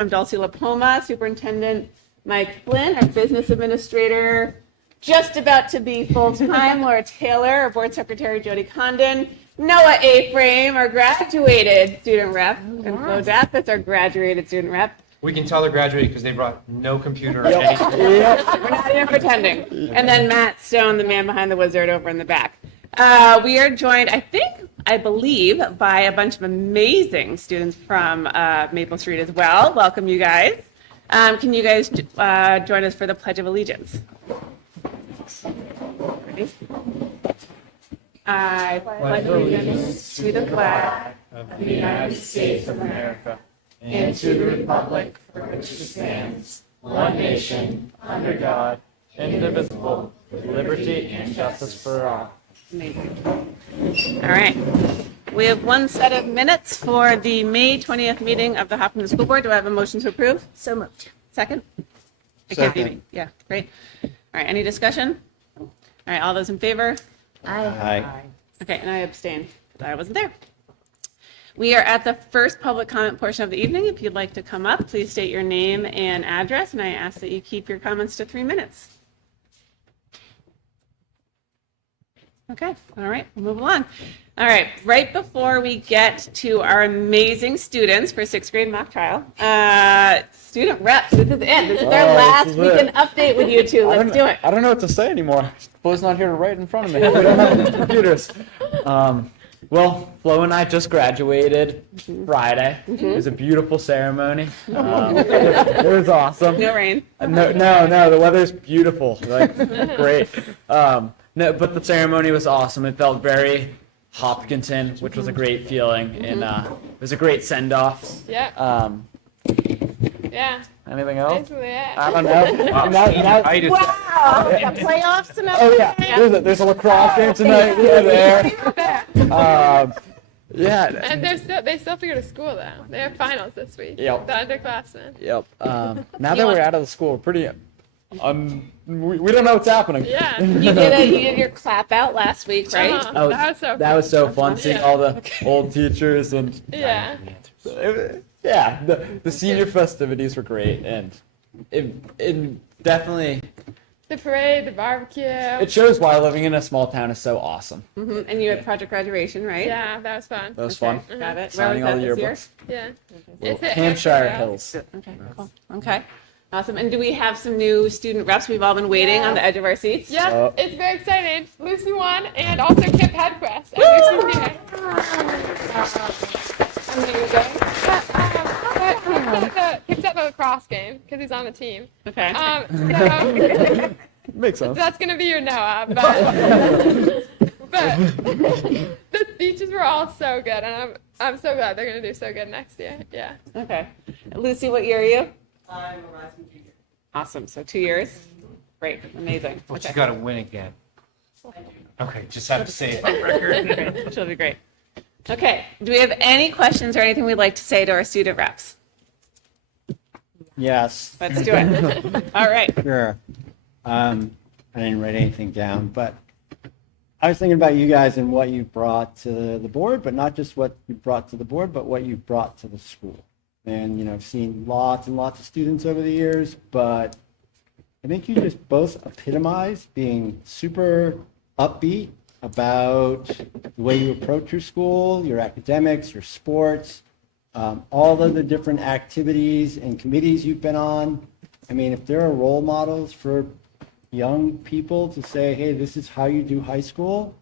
I'm Dulcie LaPoma, Superintendent Mike Flynn, our Business Administrator, just about to be full-time, Laura Taylor, our Board Secretary, Jody Condon, Noah A. Frame, our graduated student rep, and Flo Dath, that's our graduated student rep. We can tell they're graduated because they brought no computer or anything. We're not even pretending. And then Matt Stone, the man behind the wizard over in the back. We are joined, I believe, by a bunch of amazing students from Maple Street as well. Welcome, you guys. Can you guys join us for the Pledge of Allegiance? Ready? I pledge allegiance to the flag of the United States of America and to the republic for which it stands, one nation, under God, indivisible, with liberty and justice for all. Amazing. All right. We have one set of minutes for the May 20th meeting of the Hopkinton School Board. Do I have a motion to approve? So moved. Second? Second. Yeah, great. All right, any discussion? All right, all those in favor? Aye. Okay, and I abstain because I wasn't there. We are at the first public comment portion of the evening. If you'd like to come up, please state your name and address, and I ask that you keep your comments to 3 minutes. Okay, all right, we'll move along. All right, right before we get to our amazing students for 6th grade mock trial, student reps, this is it. This is our last weekend update with you two. Let's do it. I don't know what to say anymore. Flo's not here to write in front of me. We don't have any computers. Well, Flo and I just graduated Friday. It was a beautiful ceremony. It was awesome. No rain. No, the weather's beautiful. Like, great. No, but the ceremony was awesome. It felt very Hopkinton, which was a great feeling, and it was a great send-off. Yeah. Yeah. Anything else? Basically, yeah. I don't know. Wow, the playoffs tonight. Oh yeah, there's a lacrosse game tonight. We're there. Yeah. And they still have to go to school though. They have finals this week. Yep. The underclassmen. Yep. Now that we're out of the school, we're pretty. We don't know what's happening. Yeah. You did your clap out last week, right? That was so fun seeing all the old teachers and Yeah. the senior festivities were great, and it definitely The parade, the barbecue. it shows why living in a small town is so awesome. And you had project graduation, right? Yeah, that was fun. That was fun. Got it. Where was Signing all that the this year? yearbooks. Yeah. Well, It's at Hampshire Hills. Hills. Okay, cool. Okay, awesome. And do we have some new student reps? We've all been waiting on the edge of our seats. Yeah, Oh. it's very exciting. Lucy won, and also Kip Headquest. And Lucy's here. Amazing. Kip's at the lacrosse game because he's on the team. Okay. So Makes sense. that's gonna be your Noah, but the speeches were all so good, and I'm so glad they're gonna do so good next year. Yeah. Okay. Lucy, what year are you? I'm a rising junior. Awesome. So 2 years. Great. Amazing. But Okay. you got to win again. Okay, just have to say it on record. Great. She'll be great. Okay. Do we have any questions or anything we'd like to say to our student reps? Yes. Let's do it. All right. Sure. I didn't write anything down, but I was thinking about you guys and what you brought to the board, but not just what you brought to the board, but what you brought to the school. And, I've seen lots and lots of students over the years, but I think you just both epitomize being super upbeat about the way you approach your school, your academics, your sports, all of the different activities and committees you've been on. I mean, if there are role models for young people to say, hey, this is how you do high school,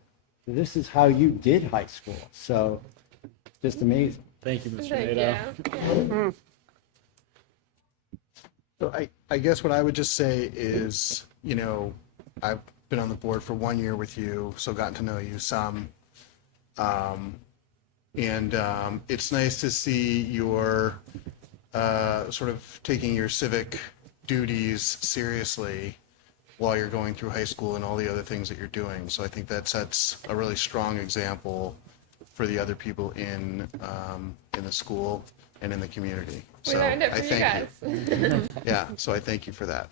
this is how you did high school. So just amazing. Thank you, Mr. Thank Nadeau. you. So I guess what I would just say is, I've been on the board for 1 year with you, so gotten to know you some. And it's nice to see your sort of taking your civic duties seriously while you're going through high school and all the other things that you're doing. So I think that sets a really strong example for the other people in the school and in the community. We So learned it I from you thank guys. you. Yeah, so I thank you for that.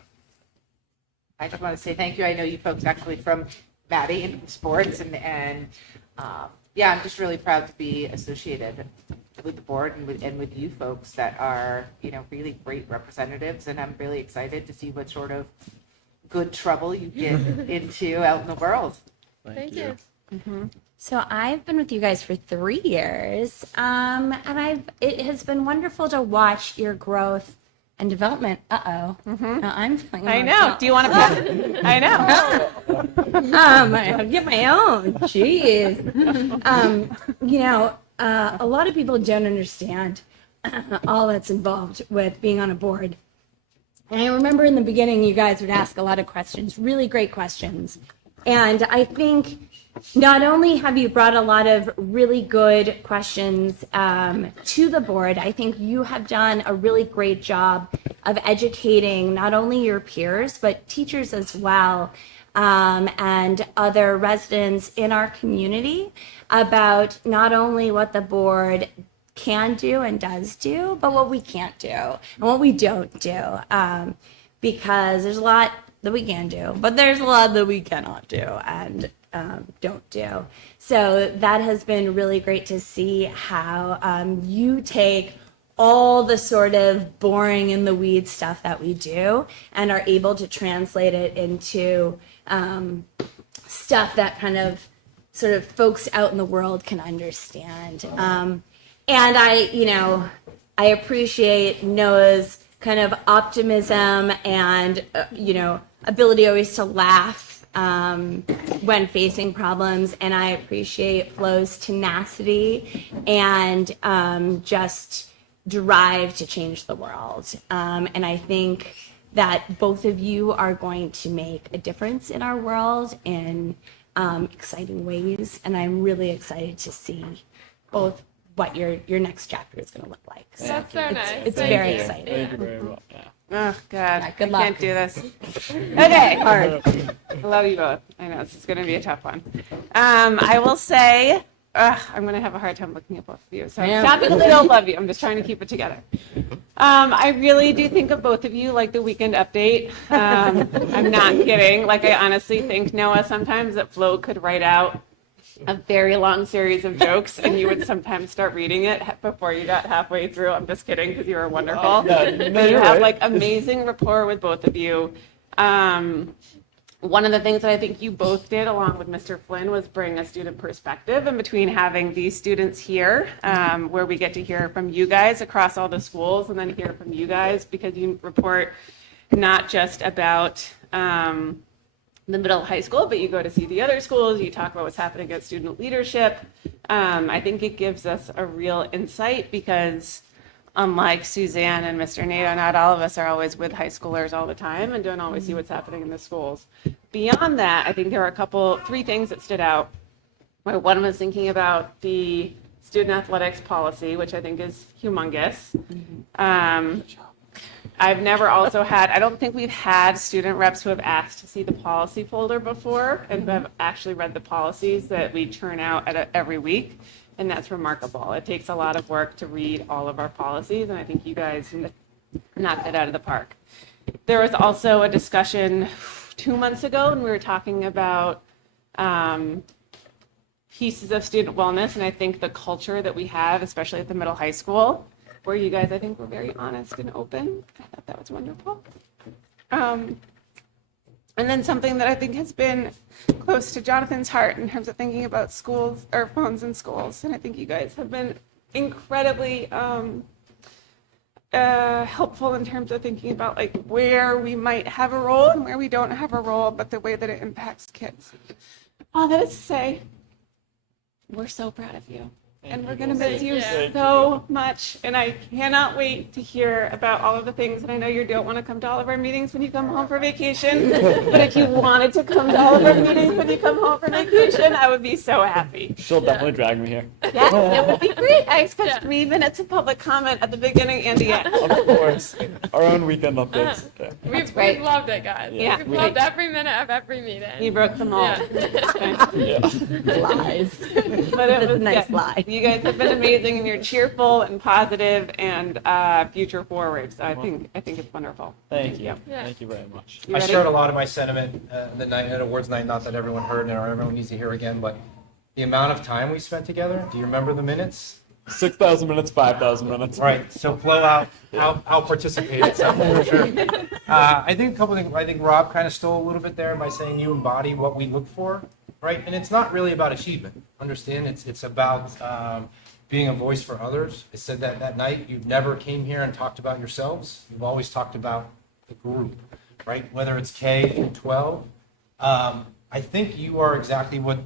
I just want to say thank you. I know you folks actually from Maddie and from sports, and yeah, I'm just really proud to be associated with the board and with you folks that are, really great representatives. And I'm really excited to see what sort of good trouble you get into out in the world. Thank you. So I've been with you guys for 3 years, and it has been wonderful to watch your growth and development. I'm feeling I know. emotional. Do you want to pass? I know. I'll get my own. Jeez. A lot of people don't understand all that's involved with being on a board. And I remember in the beginning, you guys would ask a lot of questions, really great questions. And I think not only have you brought a lot of really good questions to the board, I think you have done a really great job of educating not only your peers, but teachers as well, and other residents in our community about not only what the board can do and does do, but what we can't do and what we don't do. Because there's a lot that we can do, but there's a lot that we cannot do and don't do. So that has been really great to see how you take all the sort of boring in the weeds stuff that we do and are able to translate it into stuff that kind of sort of folks out in the world can understand. And I appreciate Noah's kind of optimism and, ability always to laugh when facing problems. And I appreciate Flo's tenacity and just drive to change the world. And I think that both of you are going to make a difference in our world in exciting ways. And I'm really excited to see both what your next chapter is going to look like. So That's so nice. it's Thank very you. exciting. Thank you very much. Yeah. Oh, God. good I luck. can't do this. Okay. Hard. I love you both. I know this is going to be a tough one. I will say, I'm going to have a hard time looking at both of you. So I know. not because I don't love you. I'm just trying to keep it together. I really do think of both of you like the weekend update. I'm not kidding. Like, I honestly think, Noah, sometimes that Flo could write out a very long series of jokes and you would sometimes start reading it before you got halfway through. I'm just kidding because you were wonderful. But you have like amazing rapport with both of you. One of the things that I think you both did along with Mr. Flynn was bring a student perspective in between having these students here, where we get to hear from you guys across all the schools and then hear from you guys because you report not just about the middle high school, but you go to see the other schools, you talk about what's happening at student leadership. I think it gives us a real insight because unlike Suzanne and Mr. Nato, not all of us are always with high schoolers all the time and don't always see what's happening in the schools. Beyond that, I think there are three things that stood out. One was thinking about the student athletics policy, which I think is humongous. I've never also had, I don't think we've had student reps who have asked to see the policy folder before and who have actually read the policies that we churn out every week. And that's remarkable. It takes a lot of work to read all of our policies. And I think you guys knocked it out of the park. There was also a discussion 2 months ago when we were talking about pieces of student wellness. And I think the culture that we have, especially at the middle high school, where you guys, I think, were very honest and open. I thought that was wonderful. And then something that I think has been close to Jonathan's heart in terms of thinking about schools or phones in schools. And I think you guys have been incredibly helpful in terms of thinking about like where we might have a role and where we don't have a role, but the way that it impacts kids. All that is to say, we're so proud of you. And we're going to miss you so much. And I cannot wait to hear about all of the things. And I know you don't want to come to all of our meetings when you come home for vacation. But if you wanted to come to all of our meetings when you come home for vacation, I would be so happy. She'll definitely drag me here. Yes, it would be great. I expect 3 minutes of public comment at the beginning and the end. Of course. Our own weekend updates. Yeah. We've loved it, guys. Yeah. We've loved every minute of every meeting. You broke them all. Yeah. Lies. But it That's a was nice good. lie. You guys have been amazing, and you're cheerful and positive and future forward. So I think it's wonderful. Thank you. Yeah. Thank you very much. You I ready? shared a lot of my sentiment the night at awards night. Not that everyone heard and or everyone needs to hear again, but the amount of time we spent together. Do you remember the minutes? 6,000 minutes, 5,000 minutes. Right. So Flo out participated something for sure. I think a couple things. I think Rob kind of stole a little bit there by saying you embody what we look for, right? And it's not really about achievement. Understand? It's about being a voice for others. I said that night. You never came here and talked about yourselves. You've always talked about the group, right? Whether it's K through 12. I think you are exactly what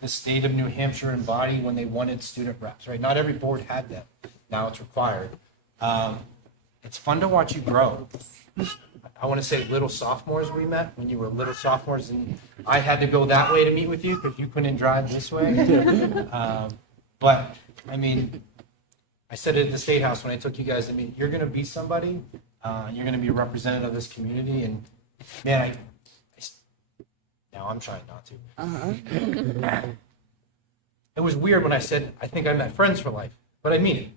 the state of New Hampshire embodied when they wanted student reps, right? Not every board had that. Now it's required. It's fun to watch you grow. I want to say little sophomores we met when you were little sophomores, and I had to go that way to meet with you because you couldn't drive this way. But I mean, I said it at the State House when I took you guys. I mean, you're going to be somebody. You're going to be a representative of this community, and man, now I'm trying not to. It was weird when I said I think I met friends for life, but I mean it.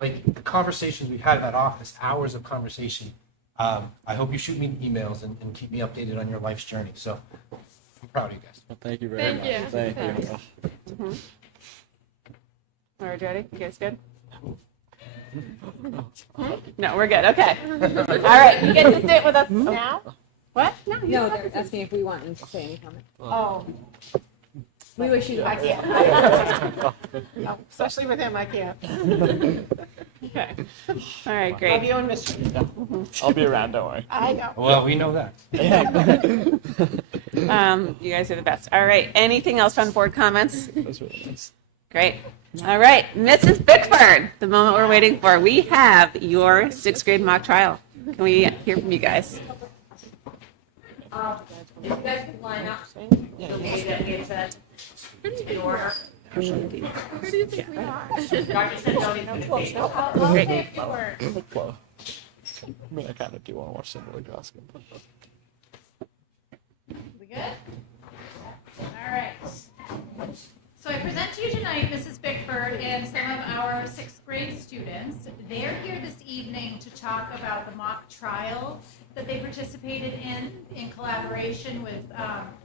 Like the conversations we had at that office, hours of conversation. I hope you shoot me emails and keep me updated on your life's journey. So I'm proud of you guys. Well, thank you very Thank much. you. Thank Thanks. you. All right, ready? You guys good? No, we're good. Okay. All right, you get to sit with us now. What? No, you No, don't have they're to sit. asking if we want them to say any comment. Oh, We wish you I luck. can't. No, especially with him, I can't. Okay. All right, great. Love you and miss you. I'll be around, don't worry. I know. Well, we know that. You guys are the best. All right. Anything else on board comments? That's really nice. Great. All right, Mrs. Bickford, the moment we're waiting for. We have your sixth grade mock trial. Can we hear from you guys? If you guys could line up. In order. Who do you think we are? Dr. Sandoni, Great. Like Flo. I mean, I kind of do want to watch Cinderella Gospel. We good? All right. So I present to you tonight Mrs. Bickford and some of our sixth grade students. They're here this evening to talk about the mock trial that they participated in collaboration with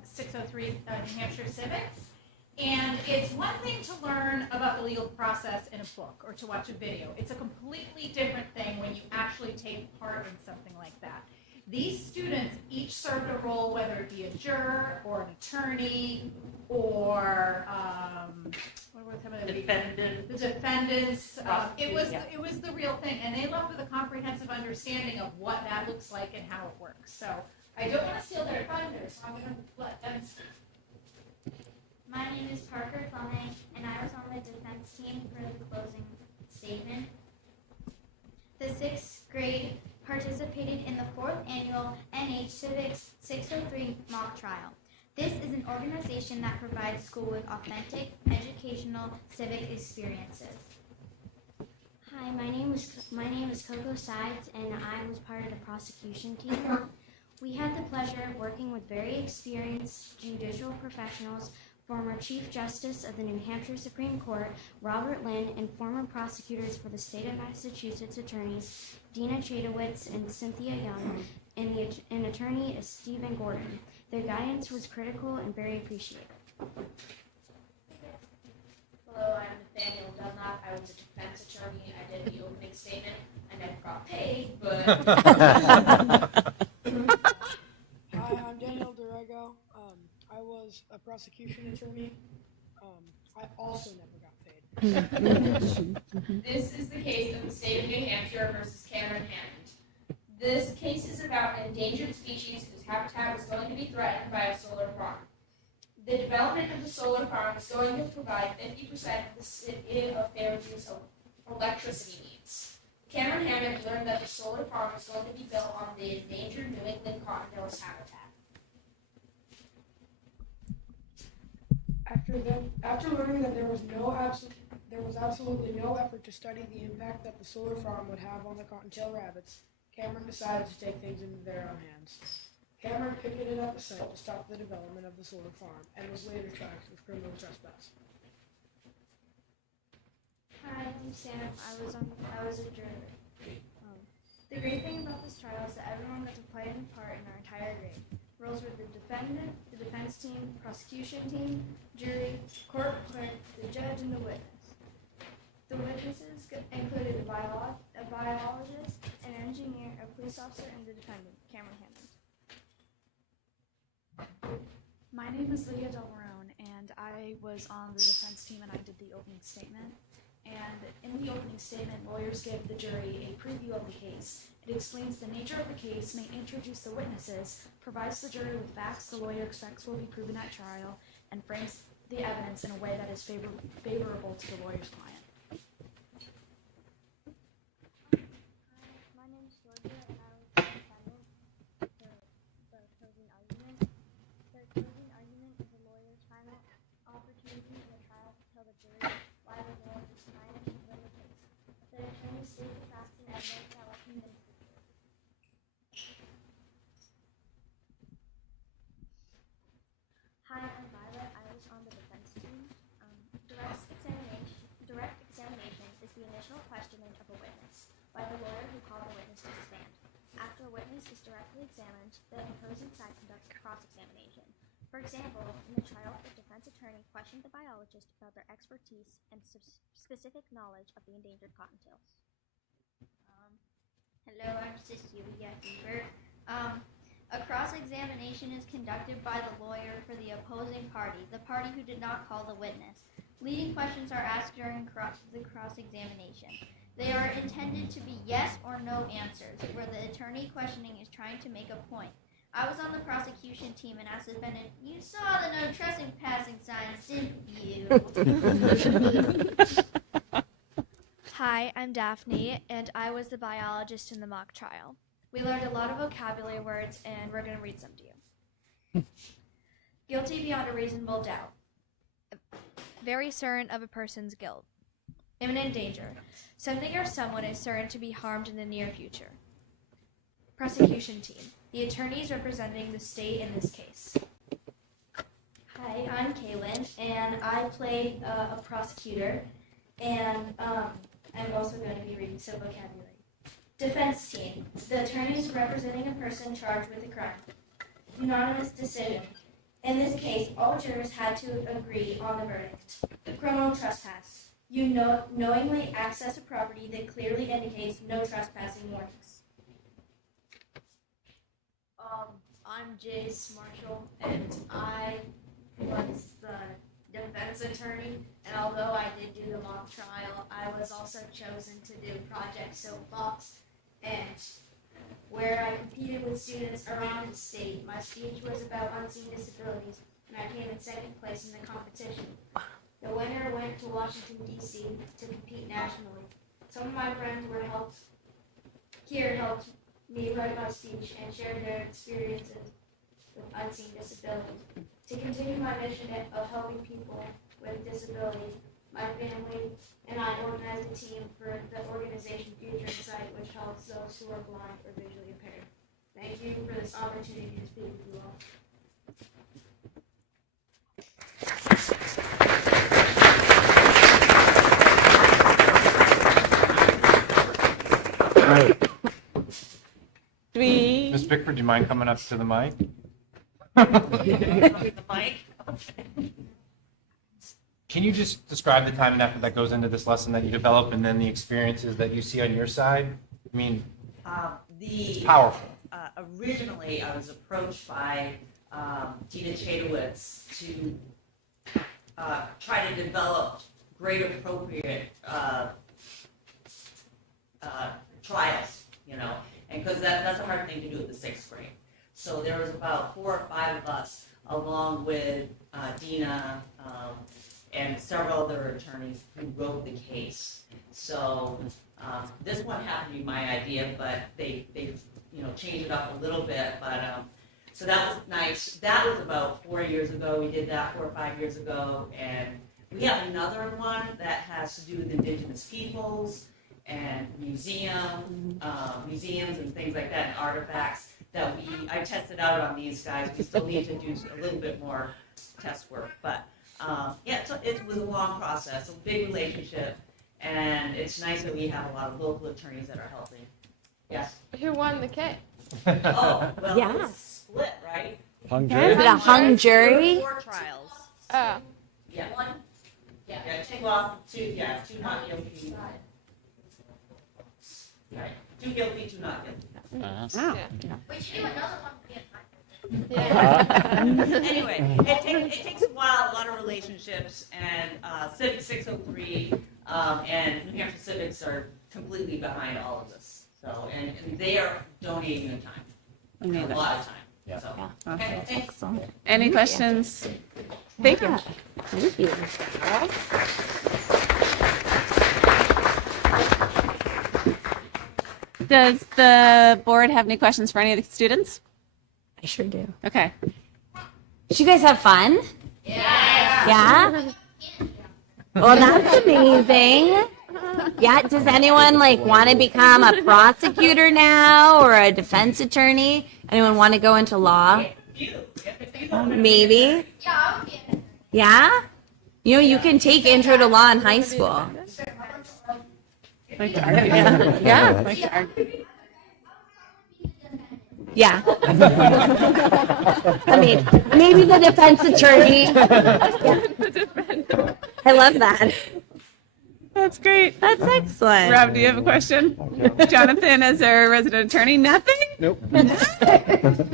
603 New Hampshire Civics. And it's one thing to learn about the legal process in a book or to watch a video. It's a completely different thing when you actually take part in something like that. These students each served a role, whether it be a juror or an attorney or what were some of the defendants. It was the real thing, and they left with a comprehensive understanding of what that looks like and how it works. So I don't want to steal their thunder, so I'm going to let them speak. My name is Parker Fleming, and I was on the defense team for the closing statement. The sixth grade participated in the 4th annual NH Civics 603 mock trial. This is an organization that provides school with authentic, educational, civic experiences. Hi, my name is Coco Sides, and I was part of the prosecution team. We had the pleasure of working with very experienced judicial professionals, former Chief Justice of the New Hampshire Supreme Court, Robert Lynn, and former prosecutors for the state of Massachusetts attorneys, Dina Chadowitz and Cynthia Young, and attorney Stephen Gordon. Their guidance was critical and very appreciated. Hello, I'm Nathaniel Dunlap. I was a defense attorney. I did the opening statement. I never got paid, but Hi, I'm Daniel Durego. I was a prosecution attorney. I also never got paid. this is the case of the state of New Hampshire versus Cameron Hammond. This case is about an endangered species whose habitat was going to be threatened by a solar farm. The development of the solar farm is going to provide 50% of the city of Fairview's electricity needs. Cameron Hammond learned that the solar farm was going to be built on the endangered New England cottontail's habitat. After learning that there was absolutely no effort to study the impact that the solar farm would have on the cottontail rabbits, Cameron decided to take things into their own hands. Cameron picketed at the site to stop the development of the solar farm and was later charged with criminal trespass. Hi, I'm Sam. I was a juror. The great thing about this trial is that everyone got to play a part in our entire grade. Roles were the defendant, the defense team, prosecution team, jury, court clerk, the judge, and the witness. The witnesses included a biologist, an engineer, a police officer, and the defendant, Cameron Hammond. My name is Lydia Del Marone, and I was on the defense team and I did the opening statement. And in the opening statement, lawyers give the jury a preview of the case. It explains the nature of the case, may introduce the witnesses, provides the jury with facts the lawyer expects will be proven at trial, and frames the evidence in a way that is favorable to the lawyer's client. My name is Georgia, and I was the defendant for the closing argument. The closing argument is the lawyer's final opportunity in the trial to tell the jury why the lawyer's client should win the case. The attorney states the facts and evidence that will convince the jury. Hi, I'm Violet. I was on the defense team. Direct examination is the initial questioning of a witness by the lawyer who called the witness to the stand. After a witness is directly examined, the opposing side conducts cross-examination. For example, in the trial, the defense attorney questioned the biologist about their expertise and specific knowledge of the endangered cottontails. Hello, I'm Cecilia Bieber. A cross-examination is conducted by the lawyer for the opposing party, the party who did not call the witness. Leading questions are asked during the cross-examination. They are intended to be yes or no answers, where the attorney questioning is trying to make a point. I was on the prosecution team and asked the defendant, "You saw the no trespassing signs, didn't you?" Hi, I'm Daphne, and I was the biologist in the mock trial. We learned a lot of vocabulary words, and we're going to read some to you. Guilty beyond a reasonable doubt. Very certain of a person's guilt. Imminent danger. Something or someone is certain to be harmed in the near future. Prosecution team. The attorneys representing the state in this case. Hi, I'm Kaylin, and I played a prosecutor, and I'm also going to be reading some vocabulary. Defense team. The attorneys representing a person charged with a crime. Unanimous decision. In this case, all jurors had to agree on the verdict. Criminal trespass. You knowingly access a property that clearly indicates no trespassing warnings. I'm Jace Marshall, and I was the defense attorney. And although I did do the mock trial, I was also chosen to do Project Soapbox, and where I competed with students around the state. My speech was about unseen disabilities, and I came in second place in the competition. The winner went to Washington, D.C. to compete nationally. Some of my friends helped me write my speech and share their experiences with unseen disabilities. To continue my mission of helping people with disabilities, my family and I organized a team for the organization Future Insight, which helps those who are blind or visually impaired. Thank you for this opportunity to speak with you all. Ms. Bickford, do you mind coming up to the mic? The mic. Can you just describe the time and effort that goes into this lesson that you develop and then the experiences that you see on your side? I mean, it's powerful. Originally, I was approached by Tina Chadowitz to try to develop grade appropriate trials, and because that's a hard thing to do at the 6th grade. So there was about 4 or 5 of us, along with Dina and several other attorneys who wrote the case. So this one happened to be my idea, but they changed it up a little bit. But so that was nice. That was about 4 years ago. We did that 4 or 5 years ago, and we have another one that has to do with Indigenous peoples and museums and things like that, and artifacts that I tested out on these guys. We still need to do a little bit more test work, but so it was a long process, a big relationship, and it's nice that we have a lot of local attorneys that are helping. Yes. Who won the case? Oh, well, Yeah. it was split, right? Hung Is jury? it a hung jury? 4 trials. Oh. Yeah. Yeah, two lost, two not guilty. Right, 2 guilty, 2 not guilty. We should do another one. Anyway, it takes a while, a lot of relationships, and Civic 603 and New Hampshire Civics are completely behind all of this. So, and they are donating their time, a lot of time. Yeah. So, okay, thanks. Any questions? Thank you. Thank you. Does the board have any questions for any of the students? I sure do. Okay. Did you guys have fun? Yeah. Well, that's amazing. Yeah. Does anyone like want to become a prosecutor now or a defense attorney? Anyone want to go into law? Maybe. Yeah. You know, you can take intro to law in high school. Yeah. Yeah. I mean, maybe the defense attorney. I love that. That's great. That's excellent. Rob, do you have a question? Jonathan, as our resident attorney, nothing? Nope.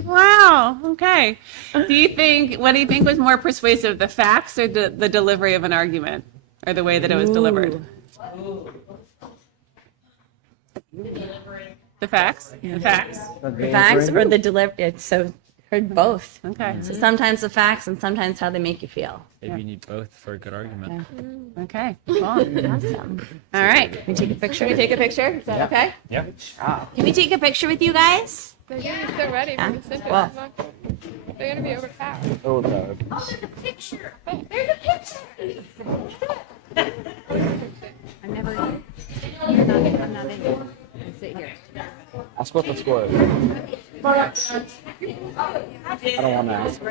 Wow. Okay. What do you think was more persuasive, the facts or the delivery of an argument, or the way that it was delivered? The facts. The facts. The facts or the delivery. So heard both. Okay. So sometimes the facts and sometimes how they make you feel. Maybe you need both for a good argument. Okay. Cool. Awesome. All right. Can we take a picture? Should we take a picture? Is that okay? Yep. Can we take a picture with you guys? They're gonna be so ready for the sentence. Well. They're gonna be overpowered. Oh, no. Oh, there's a picture. There's a picture. I'm never. I'm not in. Sit here. Ask what the score is. I don't want to ask.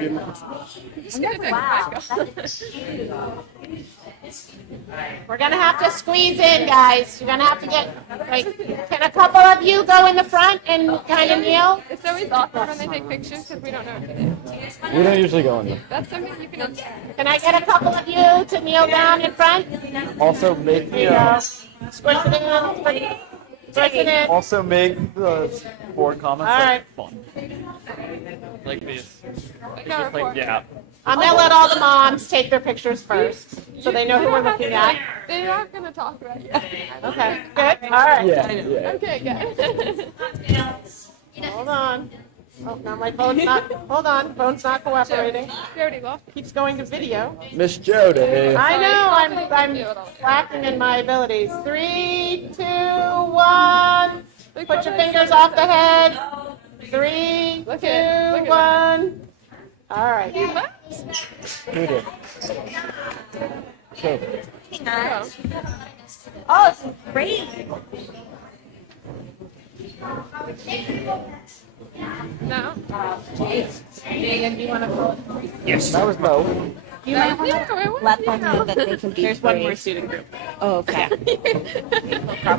We're gonna have to squeeze in, guys. You're gonna have to get, like, can a couple of you go in the front and kind of kneel? It's always awkward when they take pictures because we don't know what to do. We don't usually go in there. That's something you can. Can I get a couple of you to kneel down in front? Also, make There you go. Squish it in. Squish it in. Also, make the board comments All like fun. Like this. Yeah. I'm gonna let all the moms take their pictures first, so they know who we're looking at. They're not gonna talk about it. Okay, good. All right. Yeah. Okay, good. Hold on. Oh, now my phone's not. Hold on, phone's not cooperating. Jody lost. Keeps going to video. Miss Jody. I know. I'm lacking in my abilities. 3, 2, 1. Put your fingers off the head. 3, 2, 1. All right. Who did? Okay. Oh, it's great. No. Megan, do you want to call it? Yes. That was Bo. You might want to let them know that they can be There's one brave. more student group. Oh, okay. All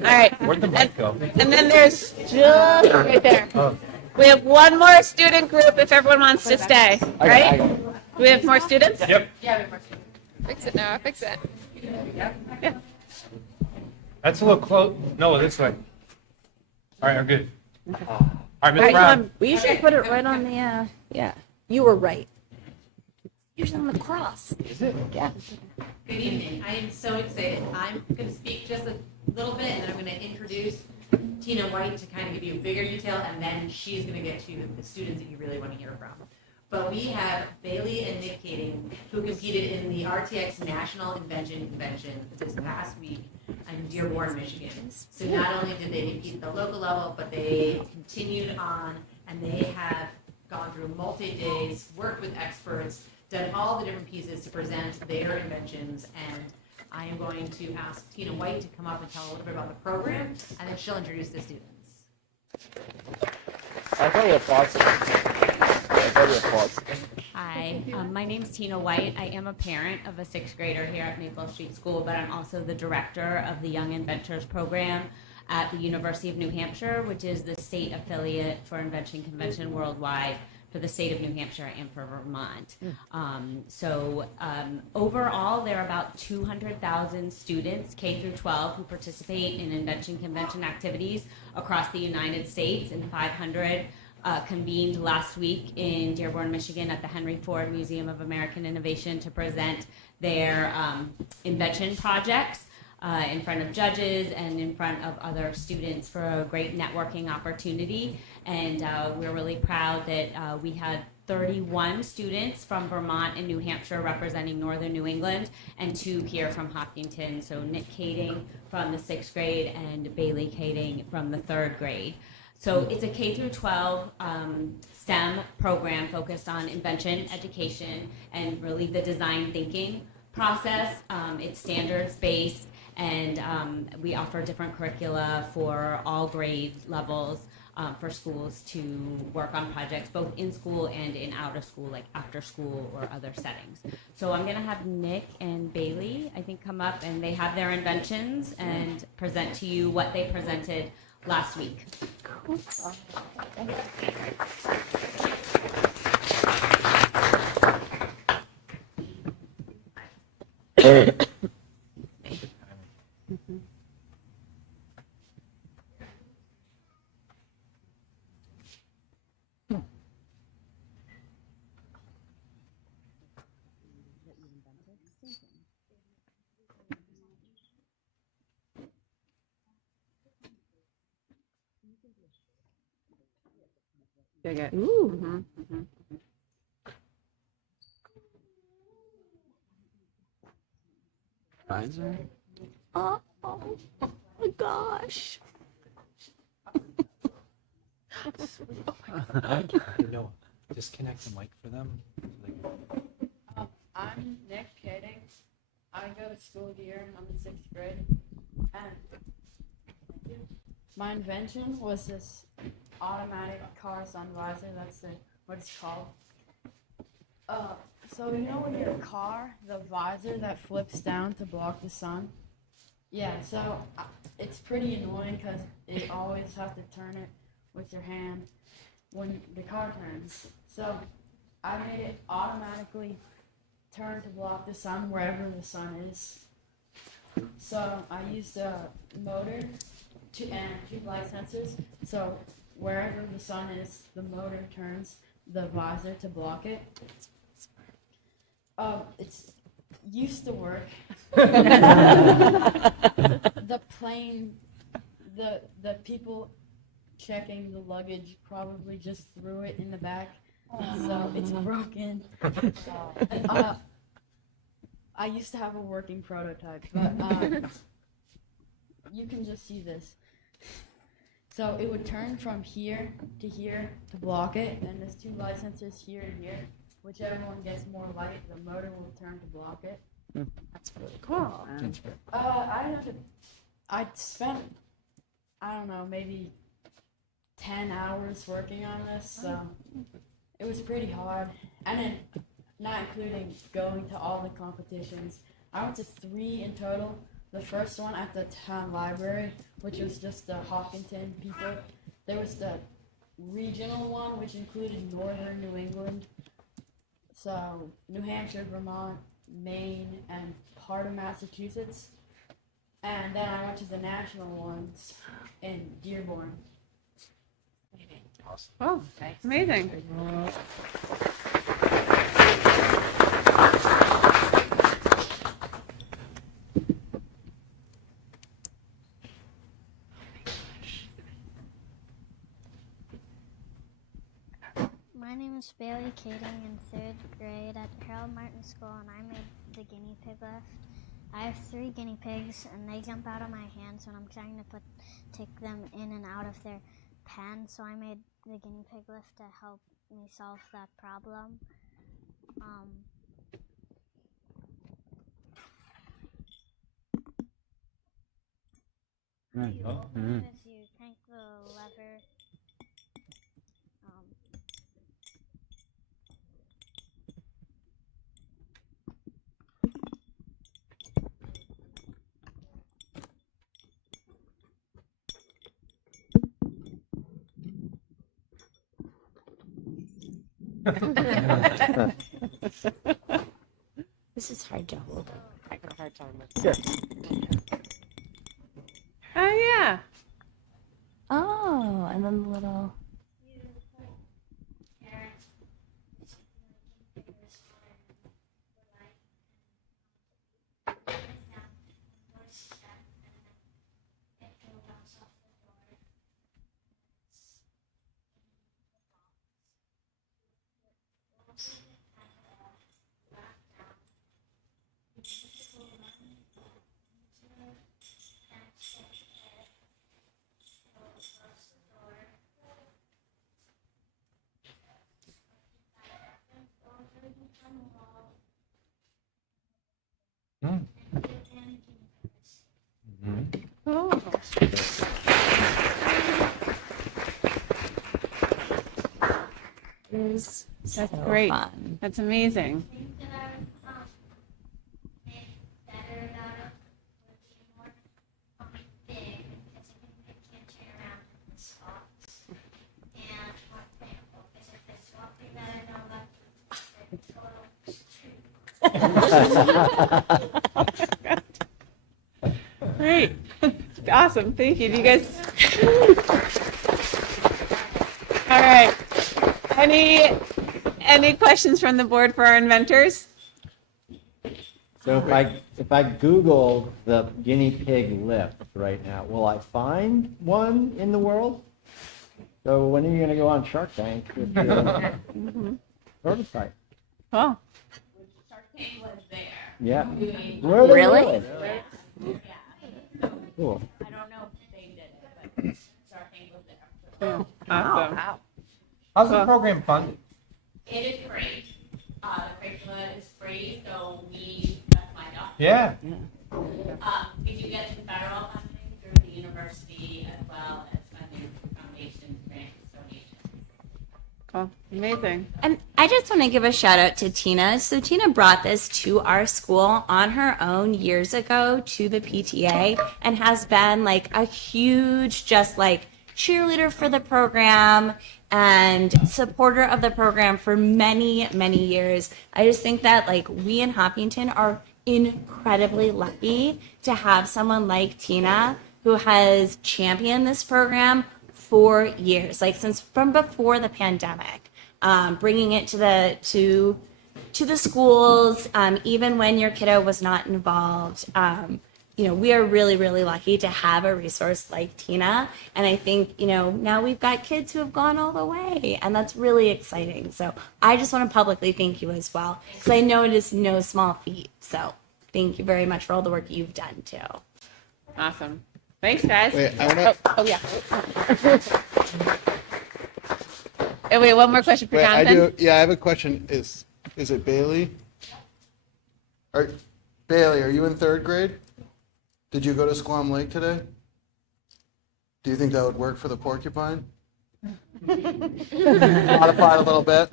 right. Where'd the mic go? And then there's just right there. We have one more student group if everyone wants to stay, right? Do we have more students? Yep. Yeah, we have more students. Fix it now. Fix it. Yeah. That's a little close. No, this way. All right, we're good. All right, Ms. Right, Brown. we usually put it right on the, yeah. You were right. Usually on the cross. Is it? Yeah. Good evening. I am so excited. I'm going to speak just a little bit, and then I'm going to introduce Tina White to kind of give you a bigger detail, and then she's going to get to the students that you really want to hear from. But we have Bailey and Nick Kading, who competed in the RTX National Invention Convention this past week in Dearborn, Michigan. So not only did they compete at the local level, but they continued on, and they have gone through multi-days, worked with experts, done all the different pieces to present their inventions, and I am going to ask Tina White to come up and tell a little bit about the program, and then she'll introduce the students. I thought you applause. Hi, my name's Tina White. I am a parent of a 6th grader here at Maple Street School, but I'm also the director of the Young Inventors Program at the University of New Hampshire, which is the state affiliate for Invention Convention Worldwide. for the state of New Hampshire and for Vermont. Overall, there are about 200,000 students, K through 12, who participate in invention convention activities across the United States, and 500 convened last week in Dearborn, Michigan at the Henry Ford Museum of American Innovation to present their invention projects in front of judges and in front of other students for a great networking opportunity. And we're really proud that we had 31 students from Vermont and New Hampshire representing Northern New England, and 2 here from Hopkinton. So Nick Kading from the 6th grade and Bailey Kading from the 3rd grade. So it's a K through 12 STEM program focused on invention, education, and really the design thinking process. It's standards-based, and we offer different curricula for all grade levels for schools to work on projects both in school and in out of school, like after school or other settings. So I'm gonna have Nick and Bailey, I think, come up, and they have their inventions and present to you what they presented last week. Dig it. Ooh. Visor. Oh my gosh. No, disconnect the mic for them. I'm Nick Kading. I go to school here. I'm in 6th grade. And my invention was this automatic car sun visor. That's what it's called. So you know in your car, the visor that flips down to block the sun? Yeah, so it's pretty annoying because you always have to turn it with your hand when the car turns. So I made it automatically turn to block the sun wherever the sun is. So I used a motor and 2 light sensors. So wherever the sun is, the motor turns the visor to block it. It's used to work. The people checking the luggage probably just threw it in the back, so it's broken. I used to have a working prototype, but you can just see this. So it would turn from here to block it, and there's 2 light sensors here and here. Whichever one gets more light, the motor will turn to block it. That's really cool. I spent, I don't know, maybe 10 hours working on this, so it was pretty hard. And then, not including going to all the competitions. I went to 3 in total. The first one at the town library, which was just the Hopkinton people. There was the regional one, which included Northern New England. So, New Hampshire, Vermont, Maine, and part of Massachusetts. And then I went to the national ones in Dearborn. Awesome. Oh, amazing. My name is Bailey Kading in 3rd grade at Harold Martin School, and I made the guinea pig lift. I have 3 guinea pigs, and they jump out of my hands when I'm trying to take them in and out of their pen, so I made the guinea pig lift to help me solve that problem. If you crank the lever, This is hard to hold. I got a hard time with it. Oh, yeah. Oh, and then the little. Oh. Is That's so great. fun. That's amazing. Great. Awesome. Thank you. Do you guys? All right. Any questions from the board for our inventors? So if I Google the guinea pig lift right now, will I find one in the world? So when are you going to go on Shark Tank with your prototype? Oh. Shark Tank was there. Yeah. Doing- Were they Really? Yeah. Cool. I don't know if they did it, but Shark Tank was there. Awesome. Wow. How's the program funded? It is free. The curriculum is free, so that's my job. Yeah. We do get some federal funding through the university as well as funding through foundations, grants, donations. Cool. Amazing. And I just want to give a shout out to Tina. So Tina brought this to our school on her own years ago to the PTA and has been like a huge just like cheerleader for the program and supporter of the program for many, many years. I just think that like we in Hopkinton are incredibly lucky to have someone like Tina who has championed this program for years, like since from before the pandemic, bringing it to the schools, even when your kiddo was not involved. We are really, really lucky to have a resource like Tina. And I think, now we've got kids who have gone all the way, and that's really exciting. So I just want to publicly thank you as well, because I know it is no small feat. So thank you very much for all the work you've done too. Awesome. Thanks, guys. Wait, I wanna- Oh, yeah. Oh, wait, one more question for Wait, I Jonathan. do. Yeah, I have a question. Is it Bailey? Bailey, are you in third grade? Did you go to Squam Lake today? Do you think that would work for the porcupine? Modify it a little bit.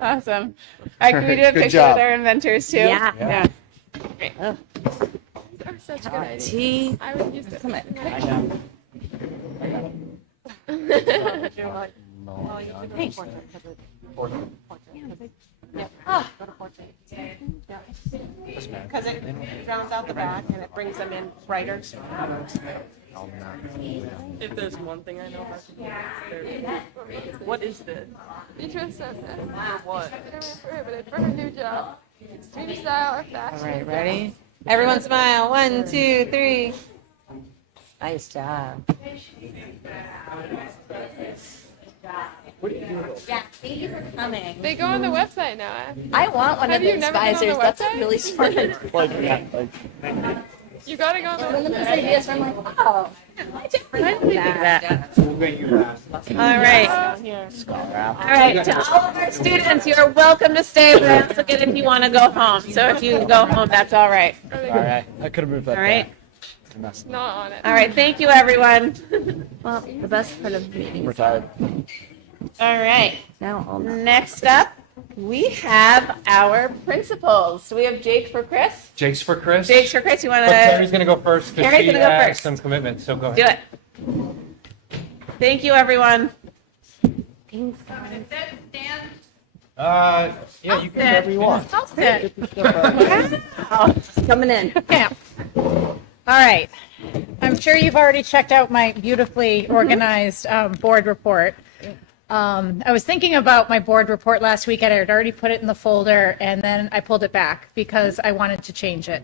Awesome. All right, can we do a Good picture job. with our inventors too? Yeah. Great. That's such a good idea. Tea. I would use it. Because it rounds out the back and it brings them in brighter. If there's one thing I know about the what is this? Beatrice said that. What? Prohibited for her new job. Street style or fashion. All right, ready? Everyone smile. 1, 2, 3. Nice job. Yeah, thank you for coming. They go on the website now. I want one Have of you those never been on the visors. That's a website? really smart idea. You gotta go on the One of those website. ideas where I'm like, oh, I didn't think of that. All right. All right. To all of our students, you are welcome to stay with us again if you want to go home. So if you go home, that's all right. All right. I could have moved that All right. back. I messed up. Not on it. All right. Thank you, everyone. Well, the best part of the meeting. I'm retired. All right. Now all done. Next up, we have our principals. So we have Jake for Chris. Jake's for Chris. Jake's for Chris. You want But Carrie's to gonna go first because Carrie's she gonna go has first. some commitments. So go do ahead. it? Thank you, everyone. Thanks. I'm gonna sit Yeah, you can do whatever you want. I'll sit. Coming in. Yeah. All right. I'm sure you've already checked out my beautifully organized board report. I was thinking about my board report last week, and I had already put it in the folder, and then I pulled it back because I wanted to change it.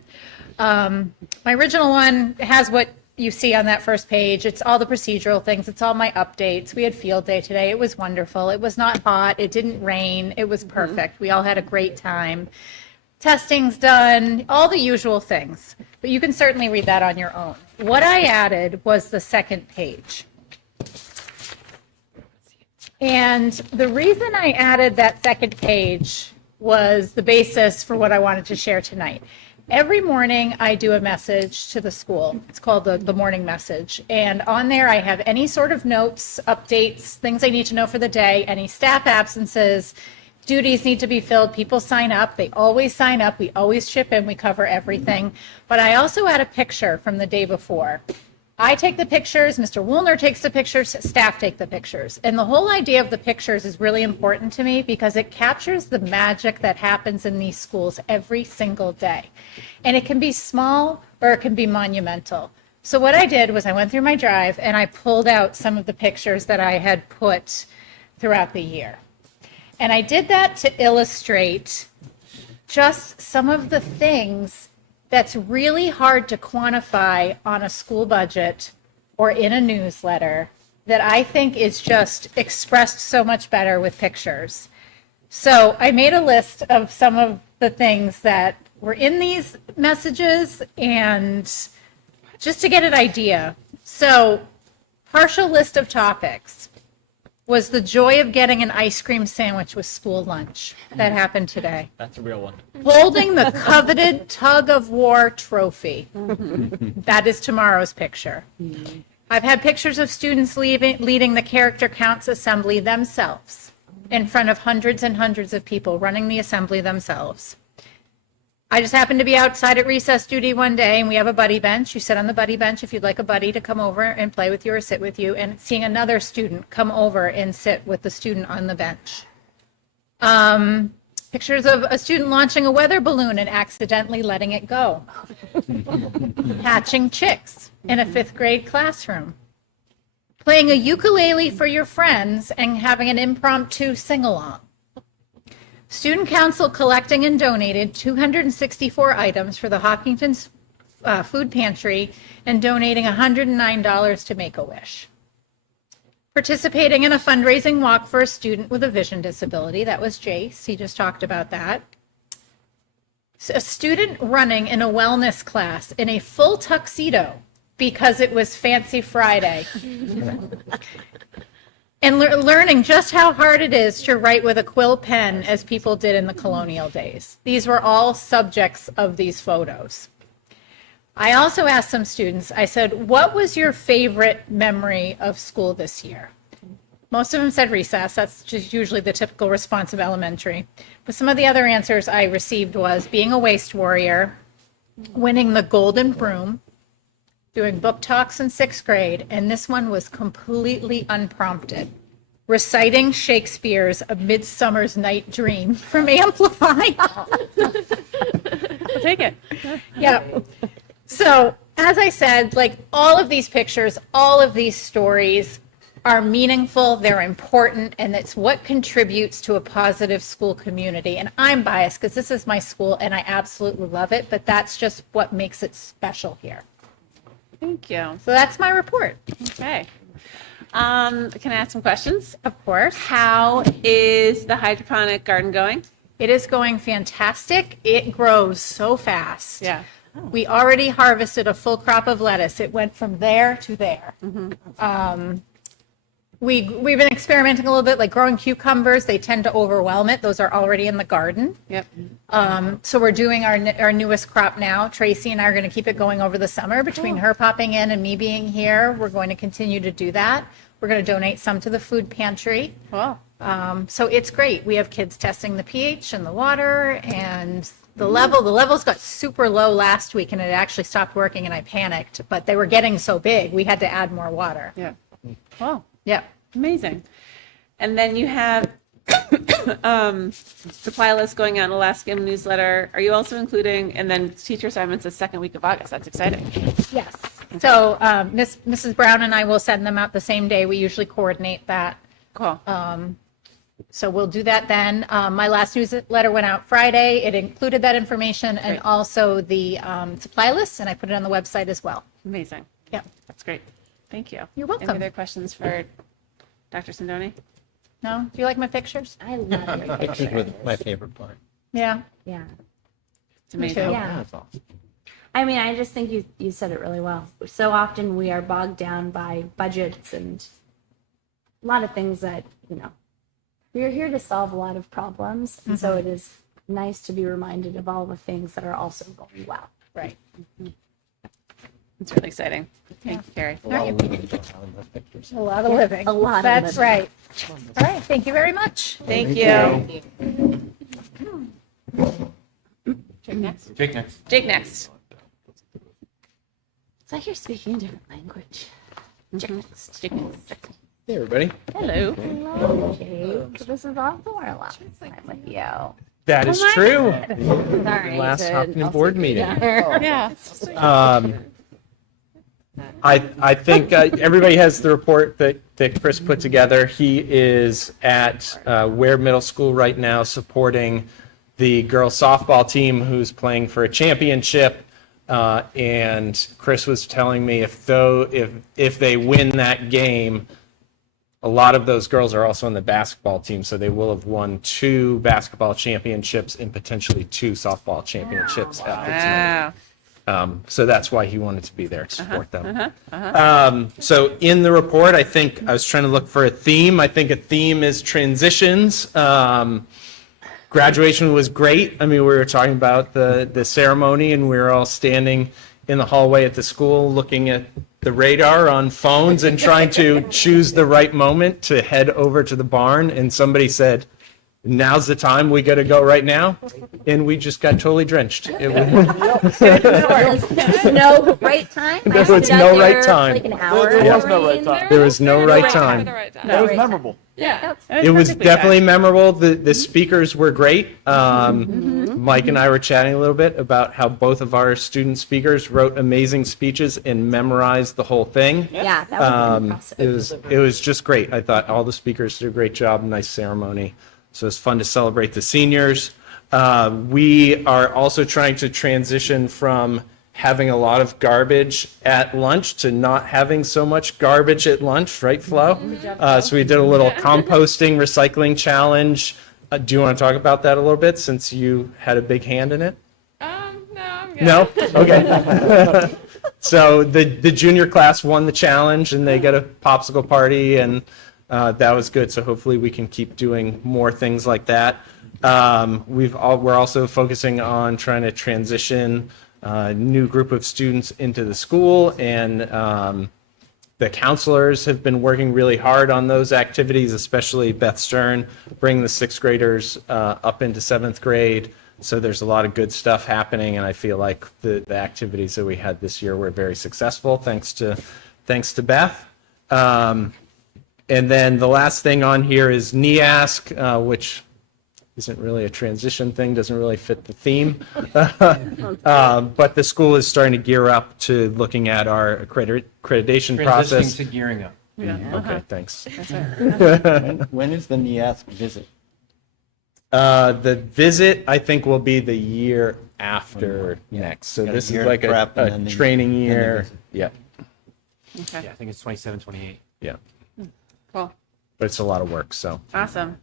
My original one has what you see on that first page. It's all the procedural things. It's all my updates. We had field day today. It was wonderful. It was not hot. It didn't rain. It was perfect. We all had a great time. Testing's done, all the usual things. But you can certainly read that on your own. What I added was the second page. And the reason I added that second page was the basis for what I wanted to share tonight. Every morning I do a message to the school. It's called the morning message. And on there I have any sort of notes, updates, things I need to know for the day, any staff absences, duties need to be filled, people sign up, they always sign up, we always chip in, we cover everything. But I also add a picture from the day before. I take the pictures, Mr. Woolner takes the pictures, staff take the pictures. And the whole idea of the pictures is really important to me because it captures the magic that happens in these schools every single day. And it can be small or it can be monumental. So what I did was I went through my drive and I pulled out some of the pictures that I had put throughout the year. And I did that to illustrate just some of the things that's really hard to quantify on a school budget or in a newsletter that I think is just expressed so much better with pictures. So I made a list of some of the things that were in these messages and just to get an idea. So partial list of topics was the joy of getting an ice cream sandwich with school lunch. That happened today. That's a real one. Holding the coveted tug of war trophy. That is tomorrow's picture. I've had pictures of students leading the character counts assembly themselves in front of hundreds and hundreds of people running the assembly themselves. I just happened to be outside at recess duty one day, and we have a buddy bench. You sit on the buddy bench if you'd like a buddy to come over and play with you or sit with you, and seeing another student come over and sit with the student on the bench. Pictures of a student launching a weather balloon and accidentally letting it go. Hatching chicks in a 5th grade classroom. Playing a ukulele for your friends and having an impromptu sing-along. Student Council collecting and donated 264 items for the Hopkinton food pantry and donating $109 to Make-A-Wish. Participating in a fundraising walk for a student with a vision disability. That was Jace. He just talked about that. A student running in a wellness class in a full tuxedo because it was Fancy Friday. And learning just how hard it is to write with a quill pen as people did in the colonial days. These were all subjects of these photos. I also asked some students, I said, what was your favorite memory of school this year? Most of them said recess. That's just usually the typical response of elementary. But some of the other answers I received was being a waste warrior, winning the golden broom, doing book talks in 6th grade, and this one was completely unprompted. Reciting Shakespeare's A Midsummer's Night Dream from Amplify. I'll take it. Yeah. So, as I said, like all of these pictures, all of these stories are meaningful, they're important, and it's what contributes to a positive school community. And I'm biased because this is my school and I absolutely love it, but that's just what makes it special here. Thank you. So that's my report. Okay. Can I ask some questions? Of course. How is the hydroponic garden going? It is going fantastic. It grows so fast. Yeah. We already harvested a full crop of lettuce. It went from there to there. We've been experimenting a little bit, like growing cucumbers. They tend to overwhelm it. Those are already in the garden. Yep. So we're doing our newest crop now. Tracy and I are going to keep it going over the summer. Between her popping in and me being here, we're going to continue to do that. We're going to donate some to the food pantry. Wow. So it's great. We have kids testing the pH and the water and the level. The levels got super low last week and it actually stopped working and I panicked, but they were getting so big we had to add more water. Yeah. Wow. Yeah. Amazing. And then you have supply list going out in Alaska newsletter. Are you also including, and then teacher assignments the second week of August? That's exciting. Yes. So Mrs. Brown and I will send them out the same day. We usually coordinate that. Cool. So we'll do that then. My last newsletter went out Friday. It included that information and Great. also the supply list, and I put it on the website as well. Amazing. Yeah. That's great. Thank you. You're welcome. Any other questions for Dr. Sindoni? No? Do you like my pictures? I love your Pictures with my favorite part. Yeah. Yeah. It's amazing. Yeah. That's awesome. I mean, I just think you said it really well. So often we are bogged down by budgets and a lot of things that, we're here to solve a lot of problems. And so it is nice to be reminded of all the things that are also going well. Right. It's really exciting. Thank you, Carrie. A lot of living going on in those pictures. A lot of living. A lot of That's living. right. All right. Thank you very much. Thank you. Jake next. Jake next. Jake next. It's like you're speaking a different language. Jake next. Jake next. Hey, everybody. Hello. Hello, Jake. This is also our last time with you. That is Oh my true. God. Sorry, Last to Hopkinton also board do meeting. that. Yeah. I think everybody has the report that Chris put together. He is at Ware Middle School right now supporting the girls softball team who's playing for a championship. And Chris was telling me if they win that game, a lot of those girls are also on the basketball team, so they will have won 2 basketball championships and potentially 2 softball championships at the team. So that's why he wanted to be there to support them. So in the report, I think I was trying to look for a theme. I think a theme is transitions. Graduation was great. I mean, we were talking about the ceremony, and we were all standing in the hallway at the school looking at the radar on phones and trying to choose the right moment to head over to the barn. And somebody said, "Now's the time. We got to go right now." And we just got totally drenched. It was, There's no right time? I There stood was out no there right time. Like an hour. There was no right time. There was no right time. It was memorable. Yeah. It was definitely memorable. The speakers were great. Mike and I were chatting a little bit about how both of our student speakers wrote amazing speeches and memorized the whole thing. Yeah, that was impressive. It was just great. I thought all the speakers did a great job. Nice ceremony. So it's fun to celebrate the seniors. We are also trying to transition from having a lot of garbage at lunch to not having so much garbage at lunch, right, Flo? So we did a little composting, recycling challenge. Do you want to talk about that a little bit since you had a big hand in it? No, I'm good. No? Okay. So the junior class won the challenge and they got a popsicle party and that was good. So hopefully we can keep doing more things like that. We're also focusing on trying to transition new group of students into the school, and the counselors have been working really hard on those activities, especially Beth Stern, bringing the 6th graders up into 7th grade. So there's a lot of good stuff happening, and I feel like the activities that we had this year were very successful, thanks to Beth. And then the last thing on here is NEASC, which isn't really a transition thing, doesn't really fit the theme. But the school is starting to gear up to looking at our accreditation process. Transitioning to gearing up. Yeah. Okay, thanks. When is the NEASC visit? The visit, I think, will be the year after next. So Got a this year is to like prep and a then the- training then the year. visit. Yep. Okay. Yeah, I think it's 27, 28. Yeah. Cool. But it's a lot of work, so. Awesome.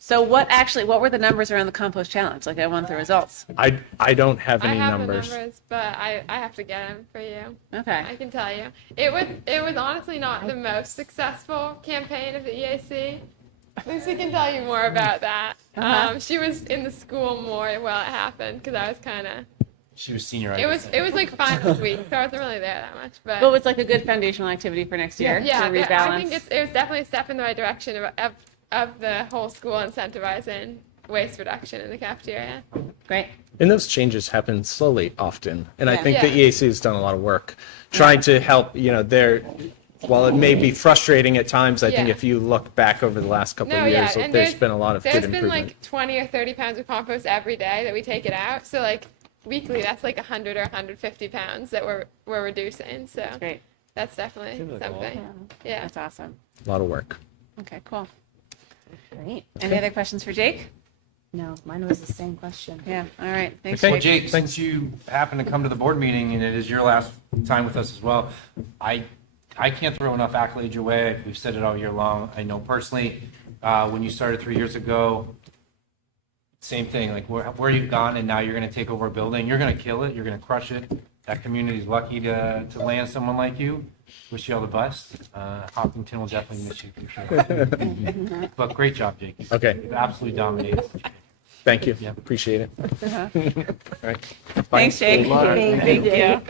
So what were the numbers around the compost challenge? Like I want the results. I don't have I any have numbers. the numbers, but I have to get them for you. Okay. I can tell you. It was honestly not the most successful campaign of the EAC. Lucy can tell you more about that. She was in the school more while it happened because I was kind of. She was senior. It was like finals week, so I wasn't really there that much. But Well, it's like a good foundational activity for next year yeah, to rebalance. I think it was definitely a step in the right direction of the whole school incentivizing waste reduction in the cafeteria. Great. And those changes happen slowly often. And I Yeah. think the Yeah. EAC has done a lot of work trying to help, while it may be frustrating at times, I think Yeah. if you look back over the last couple No, of yeah, years, and there's been a lot of good There's been improvement. like 20 or 30 pounds of compost every day that we take it out. So like weekly, that's like 100 or 150 pounds that we're reducing. So Great. that's definitely Seems like a lot. something. Yeah. That's awesome. A lot of work. Okay, cool. Great. Any other questions for Jake? No, mine was the same question. Yeah, all right. Thanks, Well, Jake. Jake, since you happen to come to the board meeting and it is your last time with us as well, I can't throw enough accolades your way. We've said it all year long. I know personally, when you started 3 years ago, same thing, like where you've gone and now you're going to take over a building. You're going to kill it. You're going to crush it. That community's lucky to land someone like you. Wish you all the best. Hopkinton will definitely miss you for sure. But great job, Jake. Okay. You've absolutely dominated. Thank you. Yeah. Appreciate it. Uh-huh. All right. Thanks, Jake. Good luck. Thank you.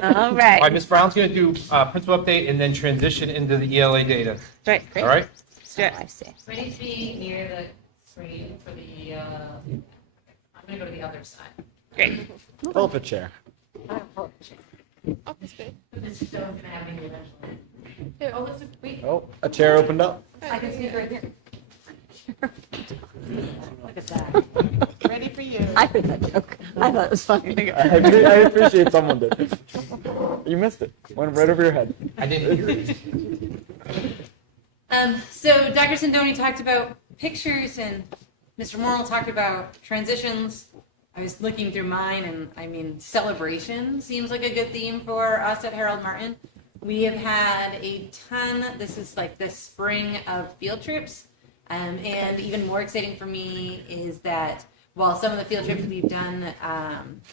All All right. right, Ms. Brown's going to do principal update and then transition into the ELA data. Right. Great. All right? Let's do it. Ready to be near the screen for the, I'm gonna go to the other side. Great. Pull up a chair. Off the screen. This is gonna have me eventually. Oh, listen, wait. Oh, a chair opened up. I can see it right here. Look at that. Ready for you. I heard that joke. I thought it was funny. I appreciate someone did. You missed it. Went right over your head. I didn't hear it. So Dr. Sindoni talked about pictures and Mr. Morrill talked about transitions. I was looking through mine and I mean, celebration seems like a good theme for us at Harold Martin. We have had a ton, this is like the spring of field trips. And even more exciting for me is that while some of the field trips we've done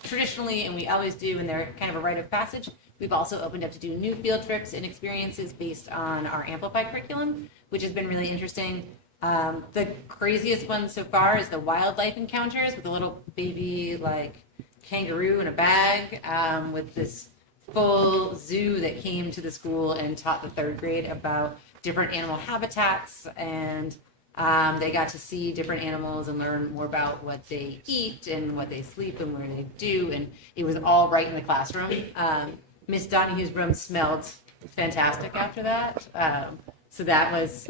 traditionally, and we always do, and they're kind of a rite of passage, we've also opened up to do new field trips and experiences based on our Amplify curriculum, which has been really interesting. The craziest one so far is the wildlife encounters with a little baby like kangaroo in a bag with this full zoo that came to the school and taught the third grade about different animal habitats, and they got to see different animals and learn more about what they eat and what they sleep and where they do, and it was all right in the classroom. Miss Donahue's room smelled fantastic after that. So that was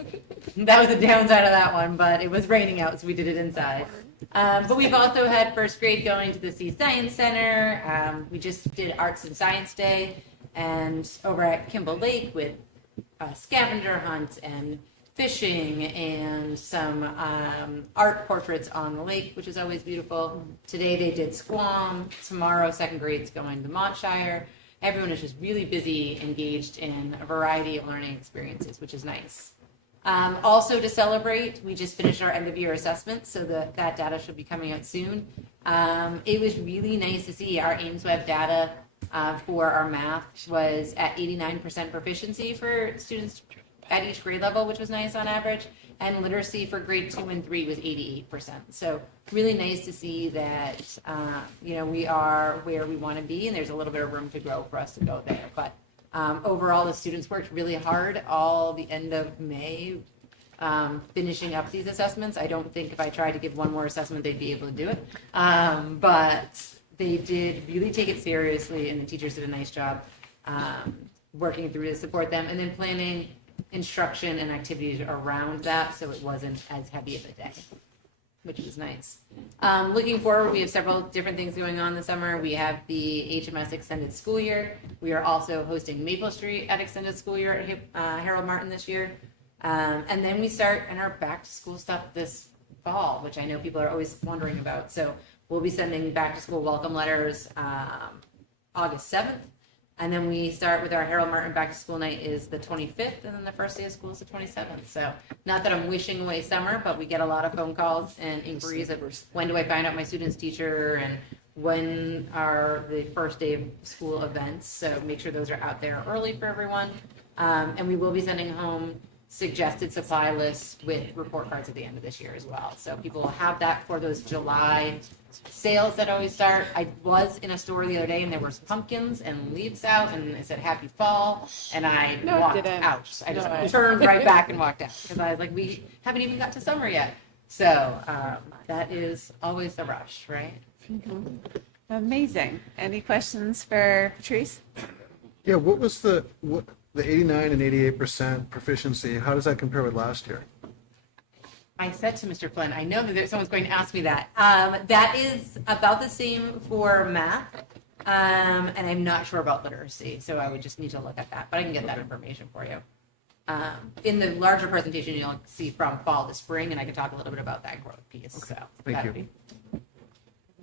the downside of that one, but it was raining out, so we did it inside. But we've also had first grade going to the Sea Science Center. We just did Arts and Science Day, and over at Kimball Lake with a scavenger hunt and fishing and some art portraits on the lake, which is always beautiful. Today they did Squam. Tomorrow, second grade's going to Montshire. Everyone is just really busy, engaged in a variety of learning experiences, which is nice. Also to celebrate, we just finished our end of year assessment, so that data should be coming out soon. It was really nice to see our AimsWeb data for our math was at 89% proficiency for students at each grade level, which was nice on average, and literacy for grade 2 and 3 was 88%. So really nice to see that we are where we want to be, and there's a little bit of room to grow for us to go there. But overall, the students worked really hard all the end of May, finishing up these assessments. I don't think if I tried to give one more assessment, they'd be able to do it. But they did really take it seriously, and the teachers did a nice job working through to support them, and then planning instruction and activities around that, so it wasn't as heavy of a day, which was nice. Looking forward, we have several different things going on this summer. We have the HMS Extended School Year. We are also hosting Maple Street at Extended School Year at Harold Martin this year. And then we start in our back to school stuff this fall, which I know people are always wondering about. So we'll be sending back to school welcome letters August 7th. And then we start with our Harold Martin back to school night is the 25th, and then the first day of school is the 27th. So not that I'm wishing away summer, but we get a lot of phone calls and inquiries of when do I find out my student's teacher and when are the first day of school events. So make sure those are out there early for everyone. And we will be sending home suggested supply lists with report cards at the end of this year as well. So people will have that for those July sales that always start. I was in a store the other day and there was pumpkins and leaves out and it said happy fall, and I walked out. I just turned right back and walked out because I was like, we haven't even got to summer yet. So that is always a rush, right? Amazing. Any questions for Patrice? Yeah, what was the 89 and 88% proficiency? How does that compare with last year? I said to Mr. Flynn, I know that someone's going to ask me that. That is about the same for math, and I'm not sure about literacy, so I would just need to look at that, but I can get that information for you. In the larger presentation, you'll see from fall to spring, and I can talk a little bit about that growth piece. So Thank that'd you. be-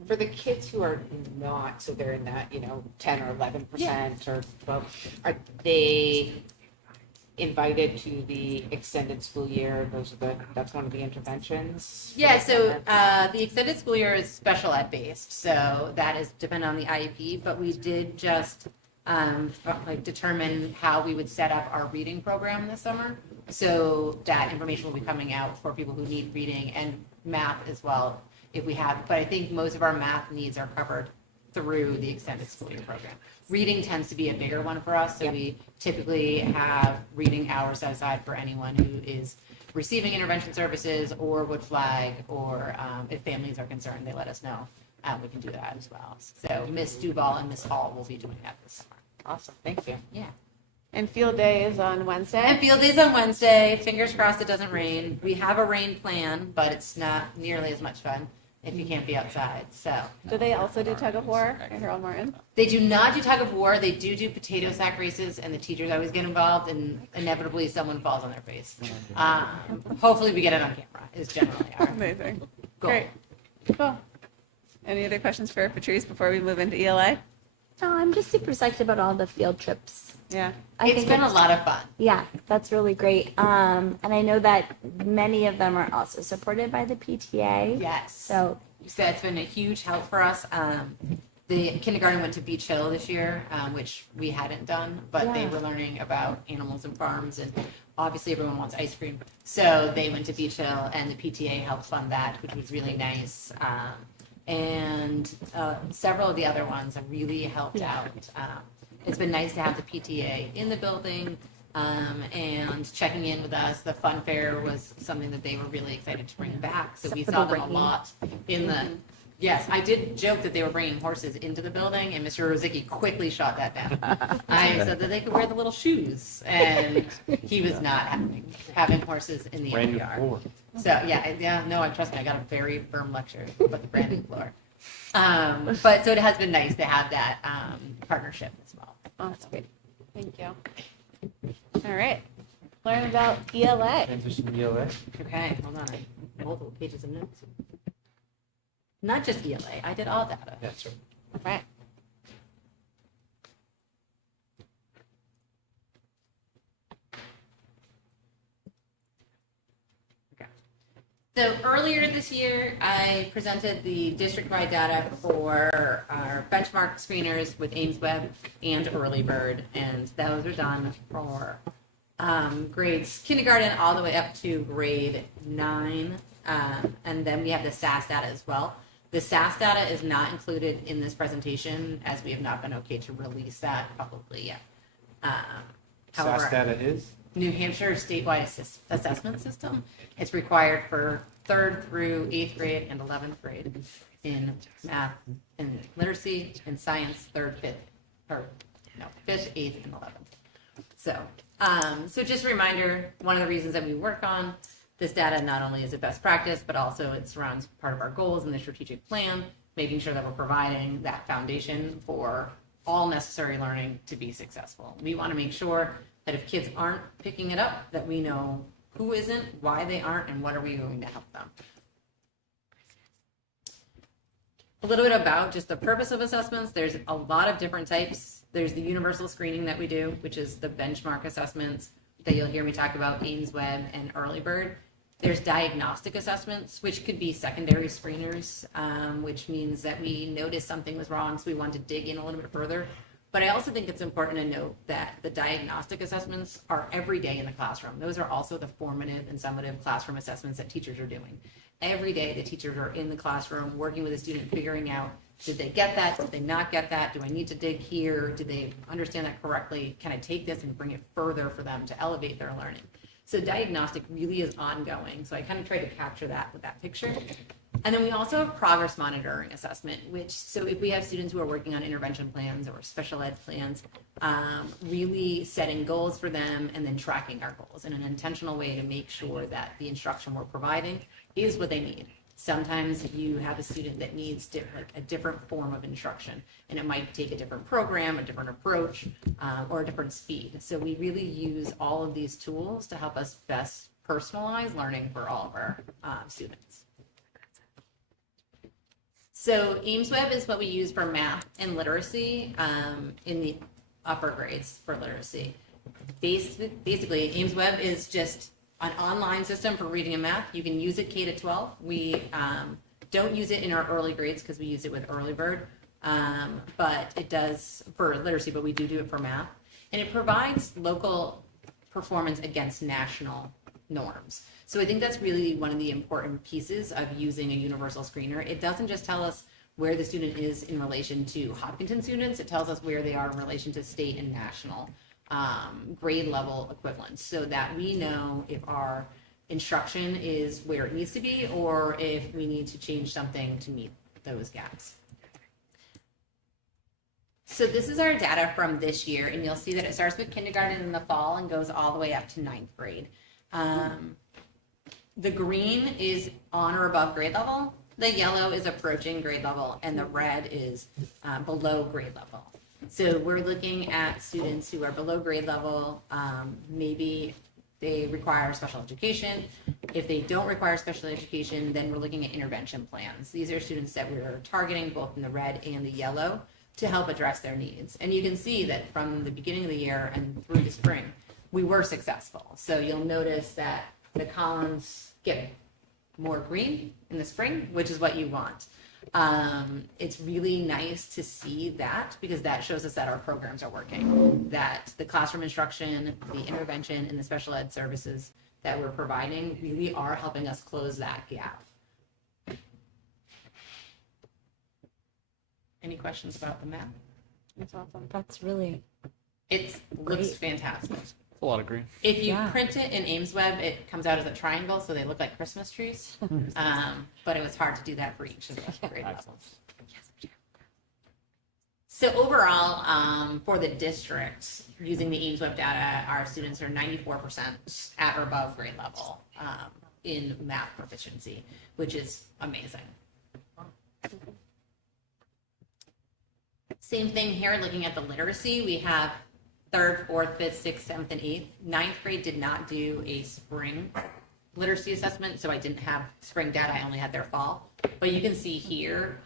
For the kids who are not, so they're in that, 10 or 11% or 12, are they invited to the extended school year? That's one of the interventions? Yeah, so the extended school year is special ed based, so that is dependent on the IEP, but we did just determine how we would set up our reading program this summer. So that information will be coming out for people who need reading and math as well, if we have. But I think most of our math needs are covered through the extended school year program. Reading tends to be a bigger one for us, so we typically have reading hours set aside for anyone who is receiving intervention services or would flag, or if families are concerned, they let us know. We can do that as well. So Miss Duval and Miss Hall will be doing that this summer. Awesome, thank you. Yeah. And field day is on Wednesday? And field day's on Wednesday. Fingers crossed it doesn't rain. We have a rain plan, but it's not nearly as much fun if you can't be outside. So. Do they also do tug of war at Harold Martin? They do not do tug of war. They do potato sack races, and the teachers always get involved, and inevitably someone falls on their face. Hopefully we get it on camera, is generally our Amazing. goal. Great. Cool. Any other questions for Patrice before we move into ELA? No, I'm just super psyched about all the field trips. Yeah. It's been a lot of fun. Yeah, that's really great. And I know that many of them are also supported by the PTA. Yes. So It's been a huge help for us. The kindergarten went to Beach Hill this year, which we hadn't done, but they Yeah. were learning about animals and farms, and obviously everyone wants ice cream. So they went to Beach Hill, and the PTA helped fund that, which was really nice. And several of the other ones have really helped out. It's been nice to have the PTA in the building and checking in with us. The fun fair was something that they were really excited to bring back, so we Except for saw the them a rain. lot in the. Yes, I did joke that they were bringing horses into the building, and Mr. Rozicki quickly shot that down. I said that they could wear the little shoes, and he was not having horses in the Brand new yard. floor. So no, trust me, I got a very firm lecture about the brand new floor. But so it has been nice to have that partnership as well. Oh, that's great. Thank you. All right. Learn about ELA. Transition to ELA. Okay, hold on. Multiple pages of notes. Not just ELA, I did all data. That's right. All right. So earlier this year, I presented the district-wide data for our benchmark screeners with AimsWeb and Early Bird, and those are done for grades kindergarten all the way up to grade 9, and then we have the SAS data as well. The SAS data is not included in this presentation, as we have not been okay to release that publicly yet. SAS However, data is? New Hampshire statewide assessment system. It's required for 3rd through 8th grade and 11th grade in math and literacy and science, 3rd, 5th, 8th, and 11th. So just a reminder, one of the reasons that we work on this data not only is it best practice, but also it surrounds part of our goals in the strategic plan, making sure that we're providing that foundation for all necessary learning to be successful. We want to make sure that if kids aren't picking it up, that we know who isn't, why they aren't, and what are we doing to help them. A little bit about just the purpose of assessments. There's a lot of different types. There's the universal screening that we do, which is the benchmark assessments that you'll hear me talk about, AimsWeb and Early Bird. There's diagnostic assessments, which could be secondary screeners, which means that we noticed something was wrong, so we want to dig in a little bit further. But I also think it's important to note that the diagnostic assessments are every day in the classroom. Those are also the formative and summative classroom assessments that teachers are doing. Every day the teachers are in the classroom working with a student, figuring out, did they get that? Did they not get that? Do I need to dig here? Did they understand that correctly? Can I take this and bring it further for them to elevate their learning? So diagnostic really is ongoing. So I kind of tried to capture that with that picture. And then we also have progress monitoring assessment, which, so if we have students who are working on intervention plans or special ed plans, really setting goals for them and then tracking our goals in an intentional way to make sure that the instruction we're providing is what they need. Sometimes you have a student that needs a different form of instruction, and it might take a different program, a different approach, or a different speed. So we really use all of these tools to help us best personalize learning for all of our students. So AimsWeb is what we use for math and literacy in the upper grades for literacy. Basically, AimsWeb is just an online system for reading and math. You can use it K to 12. We don't use it in our early grades because we use it with Early Bird, but it does for literacy, but we do it for math. And it provides local performance against national norms. So I think that's really one of the important pieces of using a universal screener. It doesn't just tell us where the student is in relation to Hopkinton students, it tells us where they are in relation to state and national grade level equivalents, so that we know if our instruction is where it needs to be or if we need to change something to meet those gaps. So this is our data from this year, and you'll see that it starts with kindergarten in the fall and goes all the way up to 9th grade. The green is on or above grade level, the yellow is approaching grade level, and the red is below grade level. So we're looking at students who are below grade level, maybe they require special education. If they don't require special education, then we're looking at intervention plans. These are students that we're targeting both in the red and the yellow to help address their needs. And you can see that from the beginning of the year and through the spring, we were successful. So you'll notice that the columns get more green in the spring, which is what you want. It's really nice to see that because that shows us that our programs are working, that the classroom instruction, the intervention, and the special ed services that we're providing really are helping us close that gap. Any questions about the map? That's awesome. That's really. It looks fantastic. A lot of green. If you print it in AimsWeb, it comes out as a triangle, so they look like Christmas trees. But it was hard to do that for each of the grade levels. So overall, for the district, using the AimsWeb data, our students are 94% at or above grade level in math proficiency, which is amazing. Same thing here, looking at the literacy, we have 3rd, 4th, 5th, 6th, 7th, and 8th. 9th grade did not do a spring literacy assessment, so I didn't have spring data, I only had their fall. But you can see here,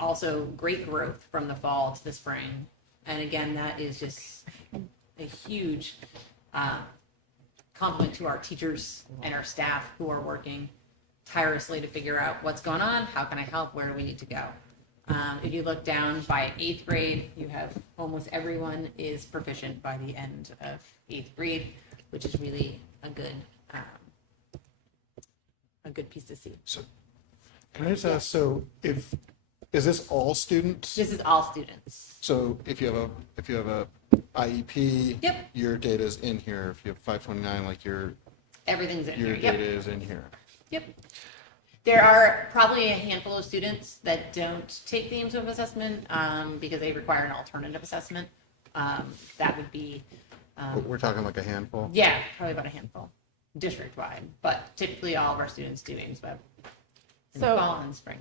also great growth from the fall to the spring. And again, that is just a huge compliment to our teachers and our staff who are working tirelessly to figure out what's going on, how can I help, where do we need to go. If you look down by 8th grade, you have almost everyone is proficient by the end of 8th grade, which is really a good piece to see. So can I just ask, so is this all students? This is all students. So if you have a IEP, Yep. your data is in here. If you have 529, like Everything's in your here. data Yep. is in here. Yep. There are probably a handful of students that don't take the AimsWeb assessment because they require an alternative assessment. That would be. But we're talking like a handful. Yeah, probably about a handful, district-wide. But typically, all of our students do AimsWeb in the fall and spring.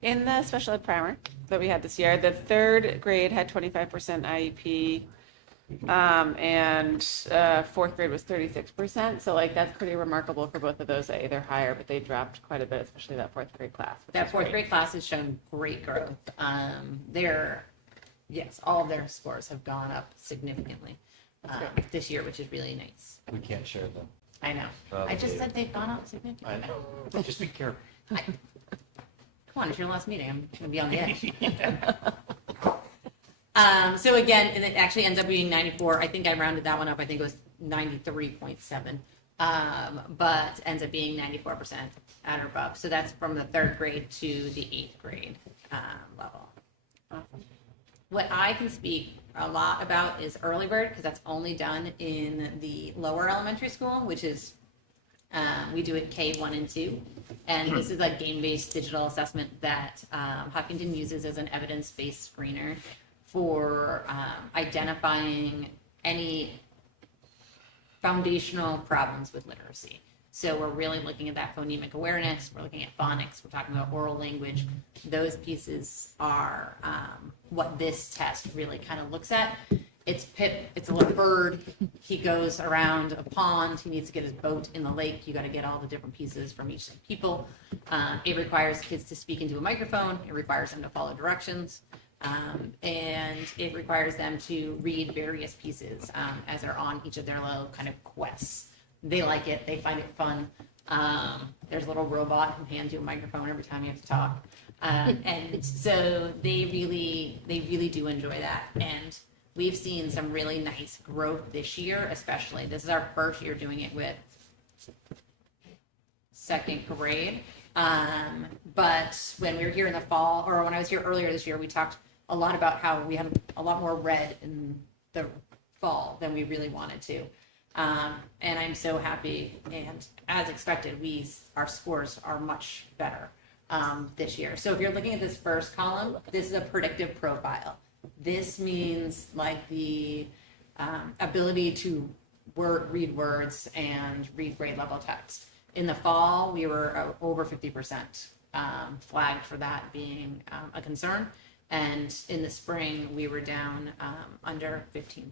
In the special ed primer that we had this year, the 3rd grade had 25% IEP, and 4th grade was 36%. So like that's pretty remarkable for both of those at either higher, but they dropped quite a bit, especially that 4th grade class. That 4th grade class has shown great growth. All of their scores have gone up significantly this year, which is really nice. We can't share them. I know. I just said they've gone up significantly. I know. Just be careful. Come on, it's your last meeting. I'm going to be on the edge. So again, and it actually ends up being 94. I think I rounded that one up. I think it was 93.7, but ends up being 94% at or above. So that's from the 3rd grade to the 8th grade level. What I can speak a lot about is Early Bird because that's only done in the lower elementary school, which is We do it K1 and 2. And this is a game-based digital assessment that Hopkinton uses as an evidence-based screener for identifying any foundational problems with literacy. So we're really looking at that phonemic awareness, we're looking at phonics, we're talking about oral language. Those pieces are what this test really kind of looks at. It's Pip, it's a little bird. He goes around a pond. He needs to get his boat in the lake. You got to get all the different pieces from each people. It requires kids to speak into a microphone. It requires them to follow directions. And it requires them to read various pieces as they're on each of their little kind of quests. They like it. They find it fun. There's a little robot who hands you a microphone every time you have to talk. And so they really do enjoy that. And we've seen some really nice growth this year, especially. This is our first year doing it with second grade. But when we were here in the fall, or when I was here earlier this year, we talked a lot about how we had a lot more red in the fall than we really wanted to. And I'm so happy, and as expected, our scores are much better this year. So if you're looking at this first column, this is a predictive profile. This means like the ability to read words and read grade level text. In the fall, we were over 50% flagged for that being a concern. And in the spring, we were down under 15%.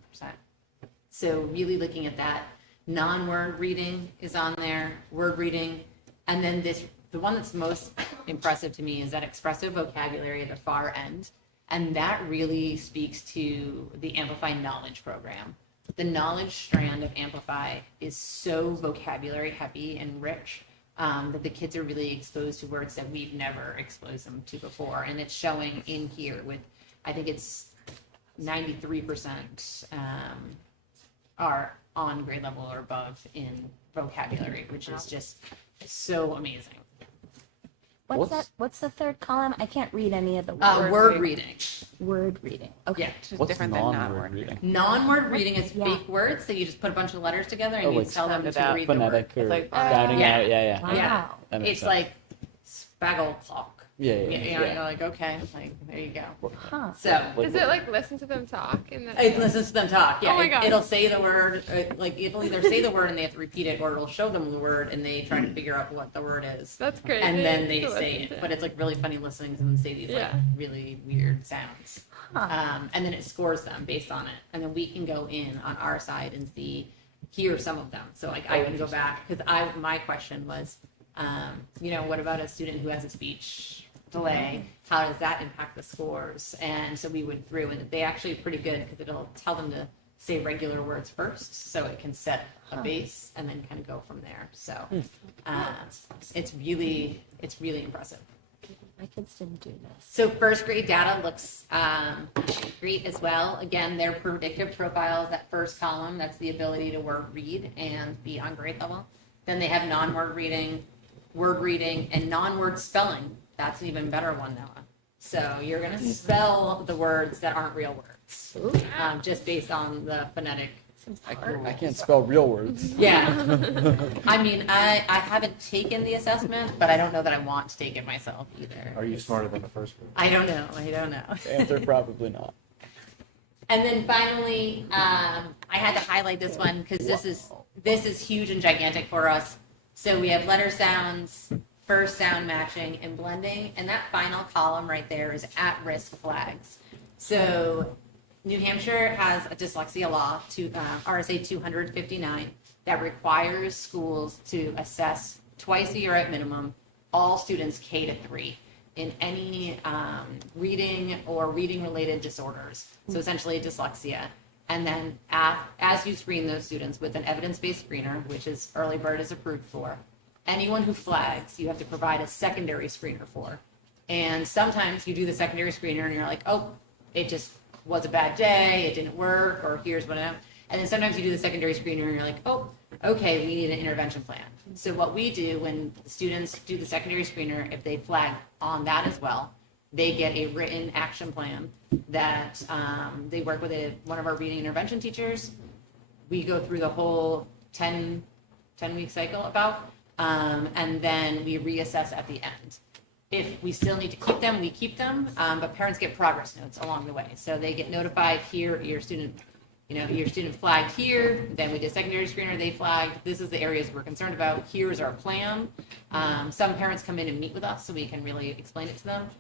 So really looking at that, non-word reading is on there, word reading, and then the one that's most impressive to me is that expressive vocabulary at the far end. And that really speaks to the Amplify Knowledge program. The knowledge strand of Amplify is so vocabulary heavy and rich that the kids are really exposed to words that we've never exposed them to before. And it's showing in here with, I think it's 93% are on grade level or above in vocabulary, which is just so amazing. What's the third column? I can't read any of the words. Word reading. Word reading. Okay. Yeah. What's non-word reading? Non-word reading is fake words, so you just put a bunch of letters together and you like tell them to read phonetic the word. or It's rounding yeah. out. Yeah. Yeah. That makes It's sense. like spaggle talk. Yeah. You're like, okay, like there you go. Huh. So Does it like listen to them talk? And then it listens to them talk. Yeah, Oh my God. It'll say the word. Like it'll either say the word and they have to repeat it, or it'll show them the word and they try to figure out what the word is. That's crazy. And then they to say listen it, to. but it's like really funny listening to them say these like Yeah. really weird sounds. And then it scores them based on it, and then we can go in on our side and hear some of them. So like I can go back because my question was, what about a student who has a speech delay? How does that impact the scores? And so we went through, and they actually are pretty good because it'll tell them to say regular words first, so it can set a base and then kind of go from there. So it's really impressive. My kids didn't do this. So first grade data looks great as well. Again, their predictive profiles, that first column, that's the ability to read and be on grade level. Then they have non-word reading, word reading, and non-word spelling. That's an even better one, Noah. So you're going to spell the words that aren't real words, just based on the phonetic. I can't spell real words. Yeah. I mean, I haven't taken the assessment, but I don't know that I want to take it myself either. Are you smarter than the first one? I don't know. The answer probably not. And then finally, I had to highlight this one because this is huge and gigantic for us. So we have letter sounds, first sound matching, and blending, and that final column right there is at-risk flags. So New Hampshire has a dyslexia law, RSA 259, that requires schools to assess twice a year at minimum all students K to 3 in any reading or reading-related disorders. So essentially dyslexia. And then as you screen those students with an evidence-based screener, which is Early Bird is approved for, anyone who flags, you have to provide a secondary screener for. And sometimes you do the secondary screener and you're like, oh, it just was a bad day, it didn't work, or here's what I'm. And then sometimes you do the secondary screener and you're like, oh, okay, we need an intervention plan. So what we do when students do the secondary screener, if they flag on that as well, they get a written action plan that they work with one of our reading intervention teachers. We go through the whole 10 10-week cycle about. And then we reassess at the end. If we still need to keep them, we keep them, but parents get progress notes along the way. So they get notified here, your student flagged here, then we did secondary screener, they flagged, this is the areas we're concerned about, here's our plan. Some parents come in and meet with us so we can really explain it to them.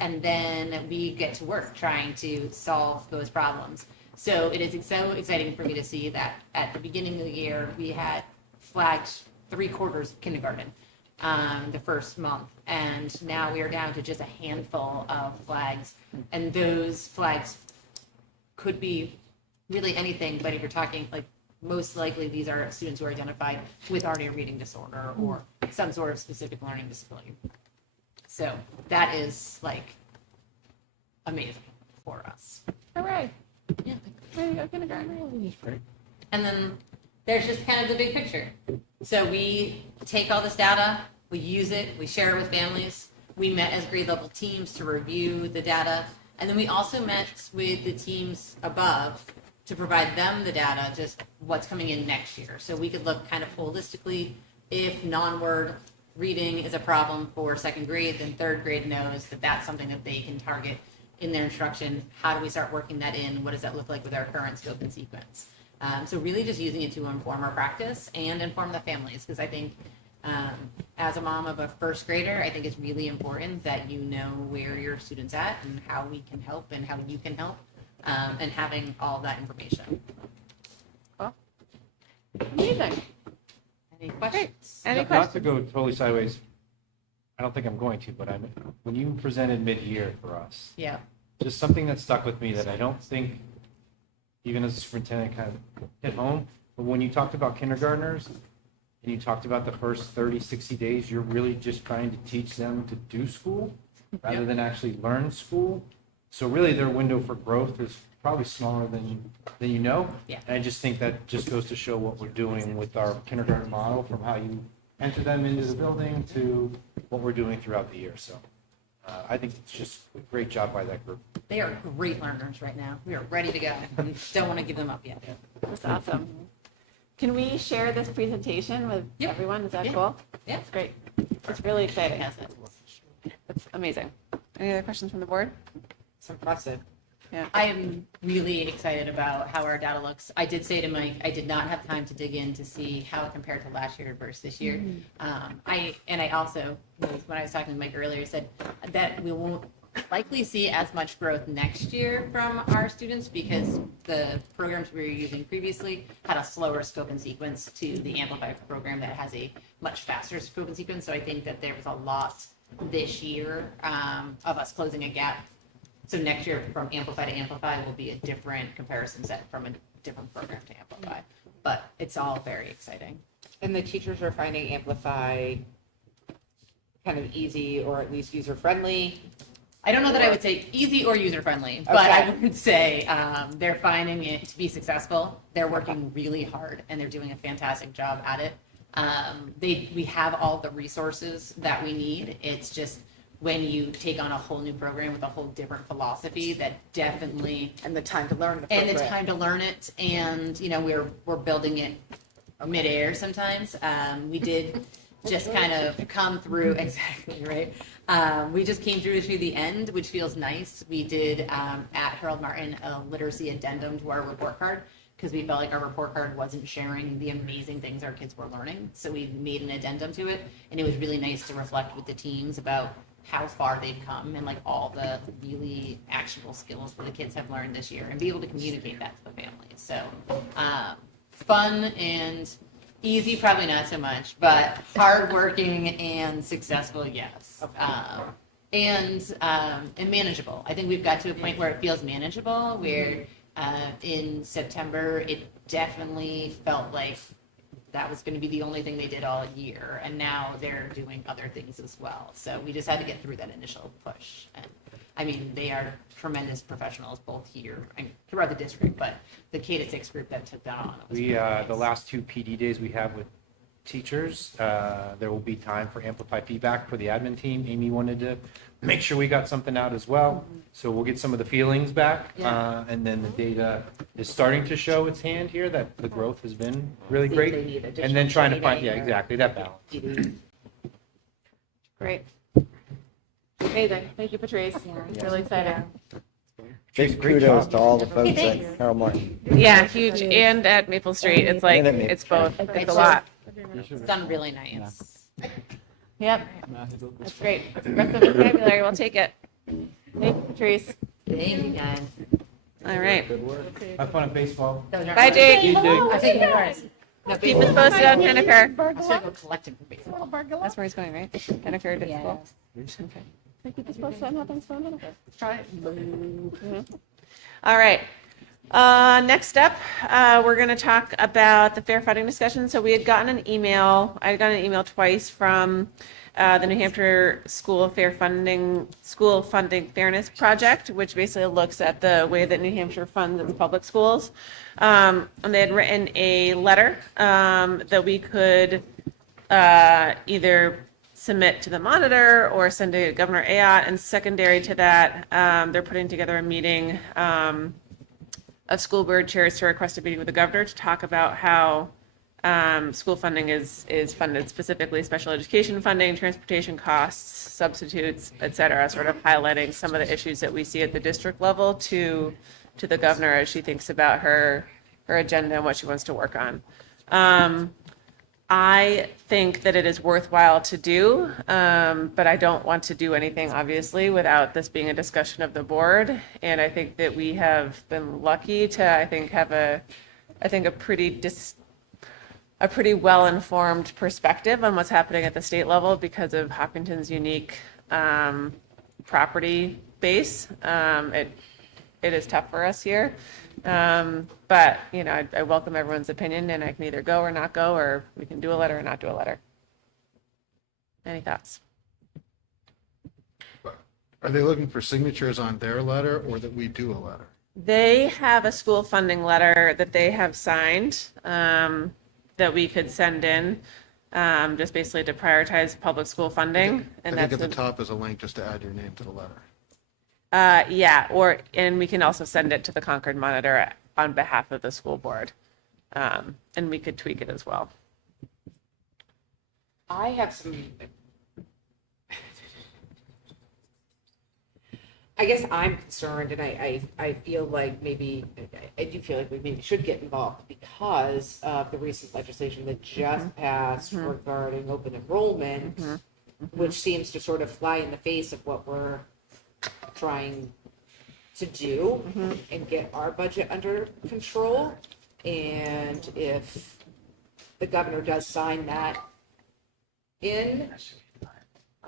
And then we get to work trying to solve those problems. So it is so exciting for me to see that at the beginning of the year, we had flagged 3/4 of kindergarten the first month. And now we are down to just a handful of flags. And those flags could be really anything, but if you're talking, like, most likely these are students who are identified with already a reading disorder or some sort of specific learning disability. So that is, like, amazing for us. Hooray. Yeah. Way to go, kindergarten. And then there's just kind of the big picture. So we take all this data, we use it, we share it with families. We met as grade level teams to review the data. And then we also met with the teams above to provide them the data, just what's coming in next year. So we could look kind of holistically. If non-word reading is a problem for second grade, then third grade knows that that's something that they can target in their instruction. How do we start working that in? What does that look like with our current scope and sequence? So really just using it to inform our practice and inform the families, because I think as a mom of a first grader, I think it's really important that you know where your student's at and how we can help and how you can help, and having all that information. Amazing. Any questions? Any Not questions? to go totally sideways, I don't think I'm going to, but when you presented mid-year for us, Yeah. just something that stuck with me that I don't think, even as a superintendent, kind of hit home. But when you talked about kindergartners and you talked about the first 30, 60 days, you're really just trying to teach them to do school rather than actually learn school. So really their window for growth is probably smaller than you know. Yeah. And I just think that just goes to show what we're doing with our kindergarten model, from how you enter them into the building to what we're doing throughout the year. So I think it's just a great job by that group. They are great learners right now. We are ready to go. We don't want to give them up yet. That's awesome. Can we share this presentation with everyone? Is that cool? Yeah. That's great. It's really exciting. It's amazing. Any other questions from the board? It's impressive. Yeah. I am really excited about how our data looks. I did say to Mike, I did not have time to dig in to see how it compared to last year versus this year. I also, when I was talking to Mike earlier, said that we won't likely see as much growth next year from our students because the programs we were using previously had a slower scope and sequence to the Amplify program that has a much faster scope and sequence. So I think that there was a lot this year of us closing a gap. So next year from Amplify to Amplify will be a different comparison set from a different program to Amplify. But it's all very exciting. And the teachers are finding Amplify kind of easy or at least user-friendly? I don't know that I would say easy or user-friendly, but I would say they're finding it to be successful. They're working really hard and they're doing a fantastic job at it. We have all the resources that we need. It's just when you take on a whole new program with a whole different philosophy, that definitely and the time to learn it, and you know we're building it midair sometimes. We did just kind of come through exactly right. We just came through to the end, which feels nice. We did at Harold Martin a literacy addendum to our report card because we felt like our report card wasn't sharing the amazing things our kids were learning. So we made an addendum to it, and it was really nice to reflect with the teams about how far they've come and like all the really actionable skills that the kids have learned this year and be able to communicate that to the families. So fun and easy, probably not so much, but hardworking and successful, yes. And manageable. I think we've got to a point where it feels manageable, where in September it definitely felt like that was going to be the only thing they did all year, and now they're doing other things as well. So we just had to get through that initial push. And I mean, they are tremendous professionals both here and throughout the district, but the K-6 group that took that on. We the last two PD days we have with teachers. There will be time for amplified feedback for the admin team. Amy wanted to make sure we got something out as well. So we'll get some of the feelings back. And then the data is starting to show its hand here, that the growth has been really See if great. they need And then additional trying to find, training or exactly, that balance. Great. Amazing. Thank you, Patrice. Really excited. Big Great kudos job. to all the folks at Carroll Martin. Yeah, huge. And at Maple Street, it's like, And at Maple it's both. Street. It's a lot. It's done really nice. Yep. That's great. Rest of the vocabulary, we'll take it. Thank you, Patrice. Thank you, guys. All right. Good work. Have fun at baseball. Bye, Jake. I think yours. No, Keep us posted on Henniker. I should go collect him for baseball. That's where he's going, right? Henniker to school. Okay. So keep us posted on how things go in Henniker. Try it. Mhm. All right. Next up, we're going to talk about the fair funding discussion. So we had gotten an email. I had gotten an email twice from the New Hampshire School Funding Fairness Project, which basically looks at the way that New Hampshire funds its public schools. And they had written a letter that we could either submit to the monitor or send to Governor Ayotte. And secondary to that, they're putting together a meeting of school board chairs to request a meeting with the governor to talk about how school funding is funded, specifically special education funding, transportation costs, substitutes, et cetera, sort of highlighting some of the issues that we see at the district level to the governor as she thinks about her agenda and what she wants to work on. I think that it is worthwhile to do, but I don't want to do anything, obviously, without this being a discussion of the board. And I think that we have been lucky to, have a pretty well-informed perspective on what's happening at the state level because of Hopkinton's unique property base. It is tough for us here. But, I welcome everyone's opinion, and I can either go or not go, or we can do a letter or not do a letter. Any thoughts? Are they looking for signatures on their letter or that we do a letter? They have a school funding letter that they have signed that we could send in, just basically to prioritize public school funding. And I think that's at the top is a link just to add your name to the letter. yeah, and we can also send it to the Concord Monitor on behalf of the school board. And we could tweak it as well. I have some, I guess I'm concerned, and I feel like maybe, I do feel like we maybe should get involved because of the recent legislation that just passed regarding open enrollment, which seems to sort of fly in the face of what we're trying to do and get our budget under control. And if the governor does sign that in,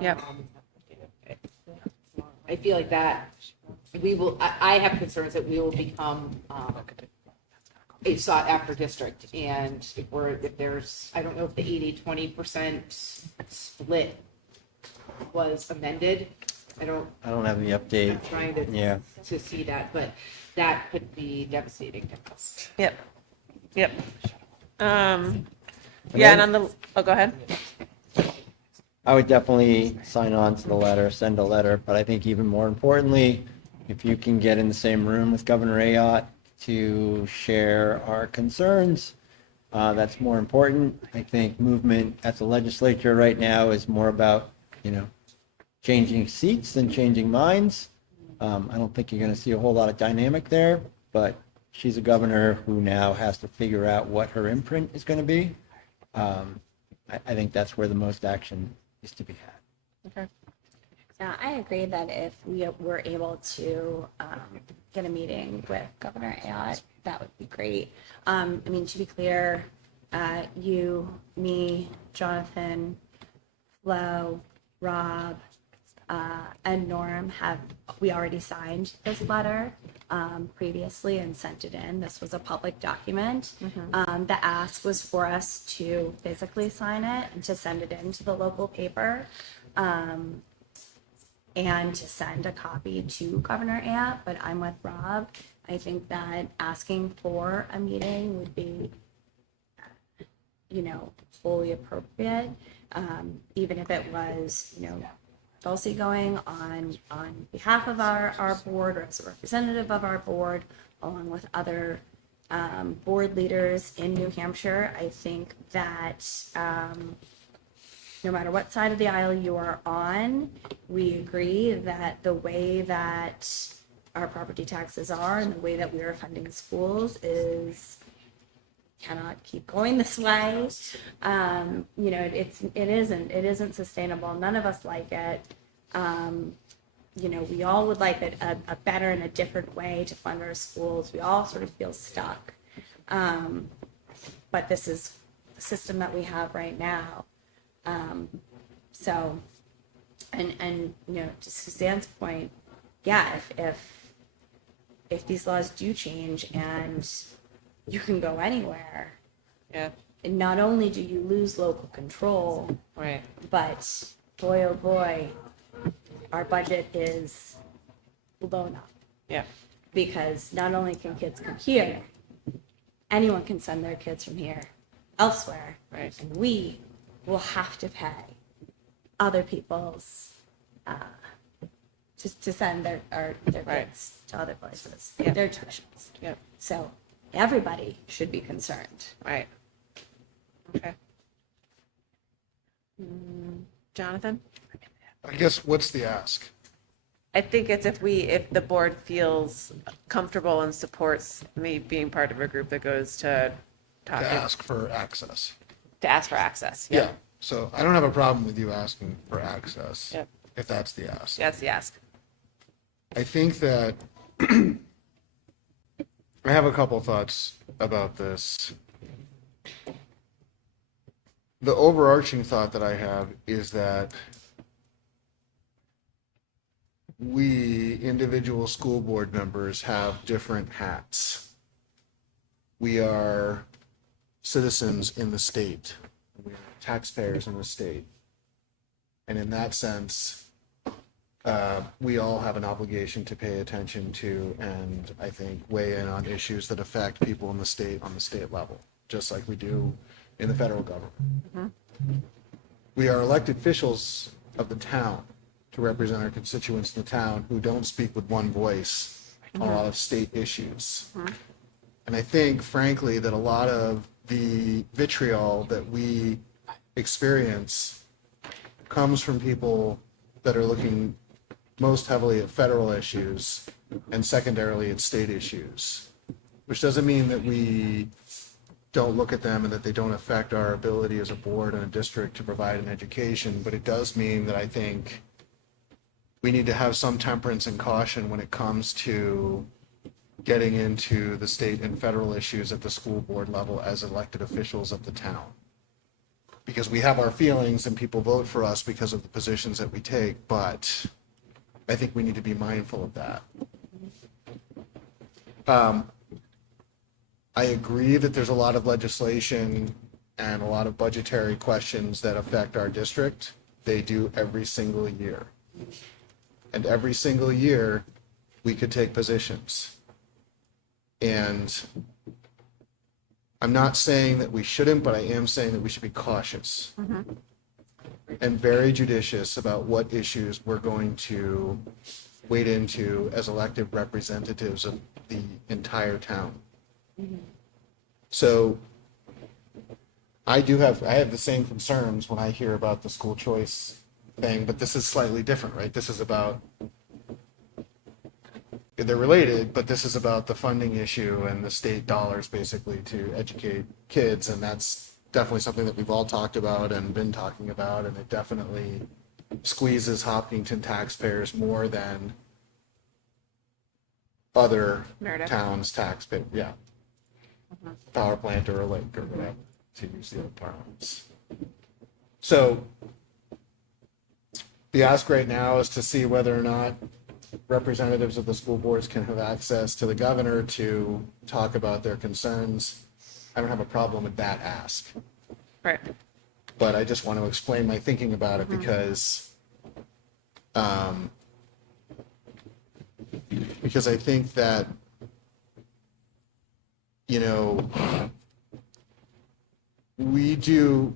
yep. I feel like that we will, I have concerns that we will become a sought after district. And if there's, I don't know if the 80-20% split was amended. I don't have the update. I'm trying to see that, but that could be devastating to us. Yep. Yeah, and on the, go ahead. I would definitely sign on to the letter, send a letter, but I think even more importantly, if you can get in the same room with Governor Ayotte to share our concerns, that's more important. I think movement at the legislature right now is more about, changing seats than changing minds. I don't think you're going to see a whole lot of dynamic there, but she's a governor who now has to figure out what her imprint is going to be. I think that's where the most action is to be had. Okay. Yeah, I agree that if we were able to get a meeting with Governor Ayotte, that would be great. To be clear, you, me, Jonathan, Flo, Rob, and Norm we already signed this letter previously and sent it in. This was a public document. The ask was for us to physically sign it and to send it into the local paper and to send a copy to Governor Ayotte, but I'm with Rob. I think that asking for a meeting would be wholly appropriate. Even if it was, Dulcie going on behalf of our board or as a representative of our board, along with other board leaders in New Hampshire. I think that no matter what side of the aisle you are on, we agree that the way that our property taxes are and the way that we are funding schools cannot keep going this way. It isn't sustainable. None of us like it. We all would like a better and a different way to fund our schools. We all sort of feel stuck. But this is the system that we have right now. To Suzanne's point, yeah, if these laws do change and you can go anywhere, yeah, and not only do you lose local control, right, but boy, oh boy, our budget is blown up. Yeah. Because not only can kids come here, anyone can send their kids from here elsewhere. Right. And we will have to pay other people's to send their kids to other places, Yep. their tuitions. Yep. So everybody should be concerned. Right. Okay. Jonathan? I guess what's the ask? I think it's if the board feels comfortable and supports me being part of a group that goes to talk To ask for access. to ask for access. Yeah. So I don't have a problem with you asking for access. Yep. If that's the ask. That's the ask. I think that I have a couple thoughts about this. The overarching thought that I have is that we individual school board members have different hats. We are citizens in the state. We are taxpayers in the state. And in that sense, we all have an obligation to pay attention to and I think weigh in on issues that affect people in the state on the state level, just like we do in the federal government. Mm-hmm. We are elected officials of the town to represent our constituents in the town who don't speak with one voice on a lot of state issues. Mhm. And I think, frankly, that a lot of the vitriol that we experience comes from people that are looking most heavily at federal issues and secondarily at state issues, which doesn't mean that we don't look at them and that they don't affect our ability as a board and a district to provide an education, but it does mean that I think we need to have some temperance and caution when it comes to getting into the state and federal issues at the school board level as elected officials of the town. Because we have our feelings and people vote for us because of the positions that we take, but I think we need to be mindful of that. I agree that there's a lot of legislation and a lot of budgetary questions that affect our district. They do every single year. And every single year, we could take positions. And I'm not saying that we shouldn't, but I am saying that we should be cautious and very judicious about what issues we're going to wade into as elected representatives of the entire town. So I have the same concerns when I hear about the school choice thing, but this is slightly different, right? This is about, they're related, but this is about the funding issue and the state dollars basically to educate kids, and that's definitely something that we've all talked about and been talking about, and it definitely squeezes Hopkinton taxpayers more than other Meredith. towns' taxpayers. Yeah. Power plant or a lake or whatever, to use the other parlance. So the ask right now is to see whether or not representatives of the school boards can have access to the governor to talk about their concerns. I don't have a problem with that ask. Right. But I just want to explain my thinking about it because I think that, you know, we do,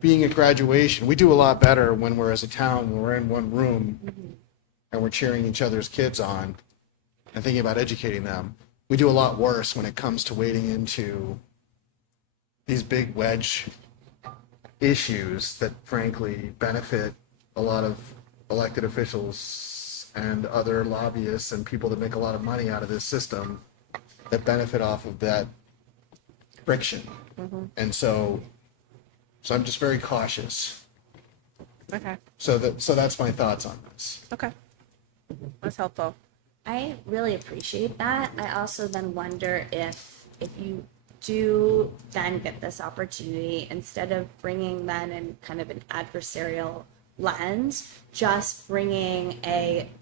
being at graduation, we do a lot better when we're as a town, when we're in one room and we're cheering each other's kids on and thinking about educating them. We do a lot worse when it comes to wading into these big wedge issues that frankly benefit a lot of elected officials and other lobbyists and people that make a lot of money out of this system that benefit off of that friction. And so I'm just very cautious. Okay. So that's my thoughts on this. Okay. That's helpful. I really appreciate that. I also then wonder if you do then get this opportunity, instead of bringing then in kind of an adversarial lens, just bringing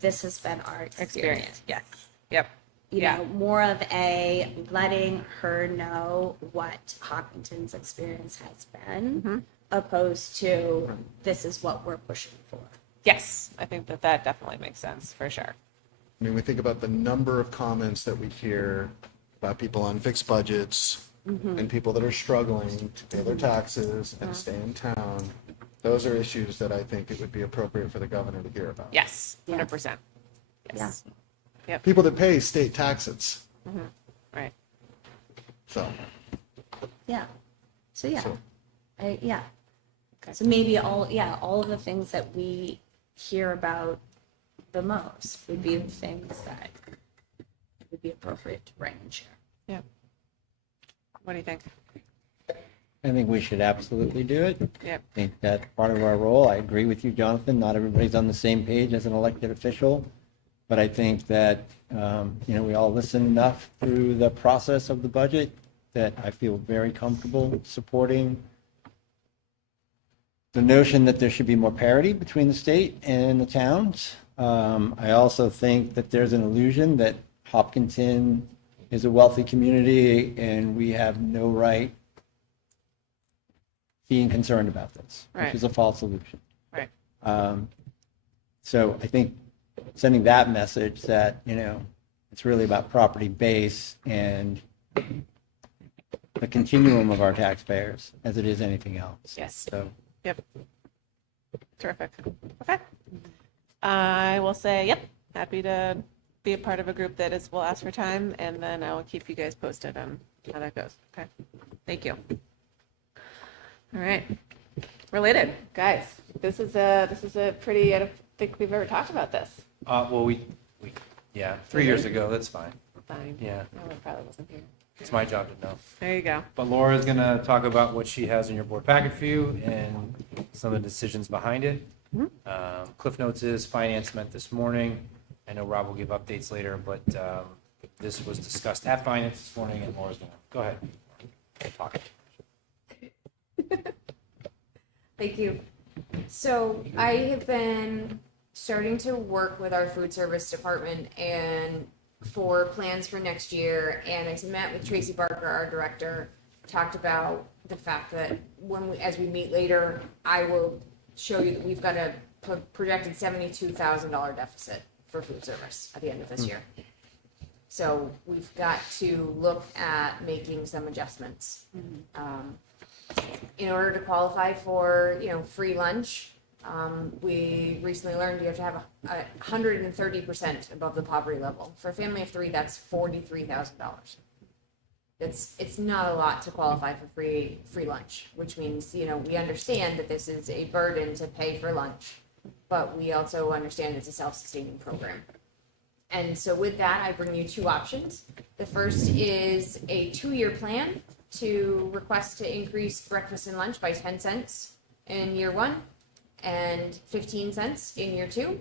this has been our experience. Yes. Yep. You know, more of a letting her know what Hopkinton's experience has been, opposed to this is what we're pushing for. Yes, I think that definitely makes sense for sure. I mean, we think about the number of comments that we hear about people on fixed budgets and people that are struggling to pay their taxes and stay in town. Those are issues that I think it would be appropriate for the governor to hear about. Yes, 100%. Yes. Yep. People that pay state taxes. Right. So. Yeah. So yeah. So- Yeah. So maybe all of the things that we hear about the most would be the things that would be appropriate to bring and share. Yeah. What do you think? I think we should absolutely do it. Yep. I think that's part of our role. I agree with you, Jonathan. Not everybody's on the same page as an elected official. But I think that, we all listen enough through the process of the budget that I feel very comfortable supporting the notion that there should be more parity between the state and the towns. I also think that there's an illusion that Hopkinton is a wealthy community and we have no right being concerned about this, Right. which is a false illusion. Right. So I think sending that message that, it's really about property base and the continuum of our taxpayers as it is anything else. Yes. So. Yep. Terrific. Okay. I will say, yep, happy to be a part of a group that will ask for time, and then I will keep you guys posted on how that goes. Okay. Thank you. All right. Related, guys. This is a pretty. I don't think we've ever talked about this. Well, yeah, 3 years ago, that's fine. Fine. Yeah. No, it probably wasn't here. It's my job to know. There you go. But Laura's gonna talk about what she has in your board packet for you and some of the decisions behind it. Cliff Notes is finance met this morning. I know Rob will give updates later, but this was discussed at finance this morning, and Laura's gonna go ahead. Talk. Thank you. So I have been starting to work with our food service department and for plans for next year. And I met with Tracy Barker, our director, talked about the fact that as we meet later, I will show you that we've got a projected $72,000 deficit for food service at the end of this year. So we've got to look at making some adjustments. In order to qualify for, free lunch, we recently learned you have to have 130% above the poverty level. For a family of three, that's $43,000. It's not a lot to qualify for free lunch, which means, we understand that this is a burden to pay for lunch, but we also understand it's a self-sustaining program. And so with that, I bring you two options. The first is a 2-year plan to request to increase breakfast and lunch by 10 cents in year 1 and 15 cents in year 2.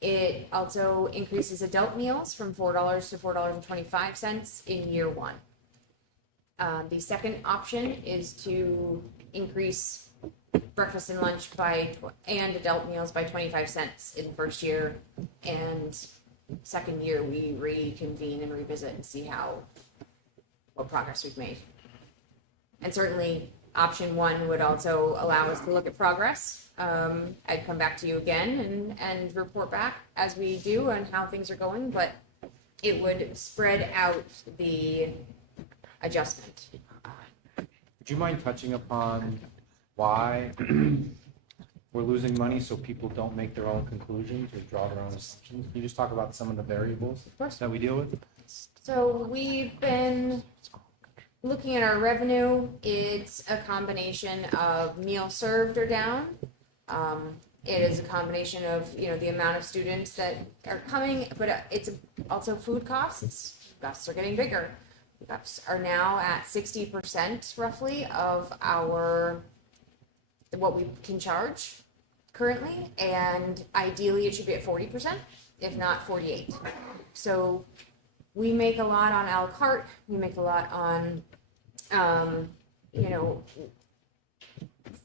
It also increases adult meals from $4 to $4.25 in year 1. The second option is to increase breakfast and lunch and adult meals by 25 cents in the first year, and second year we reconvene and revisit and see what progress we've made. And certainly option 1 would also allow us to look at progress. I'd come back to you again and report back as we do on how things are going, but it would spread out the adjustment. Would you mind touching upon why we're losing money so people don't make their own conclusions or draw their own assumptions? Can you just talk about some of the variables that we deal with? So we've been looking at our revenue. It's a combination of meals served are down. It is a combination of, the amount of students that are coming, but it's also food costs. Costs are getting bigger. Costs are now at 60% roughly of what we can charge currently, and ideally it should be at 40%, if not 48. So we make a lot on a la carte. We make a lot on,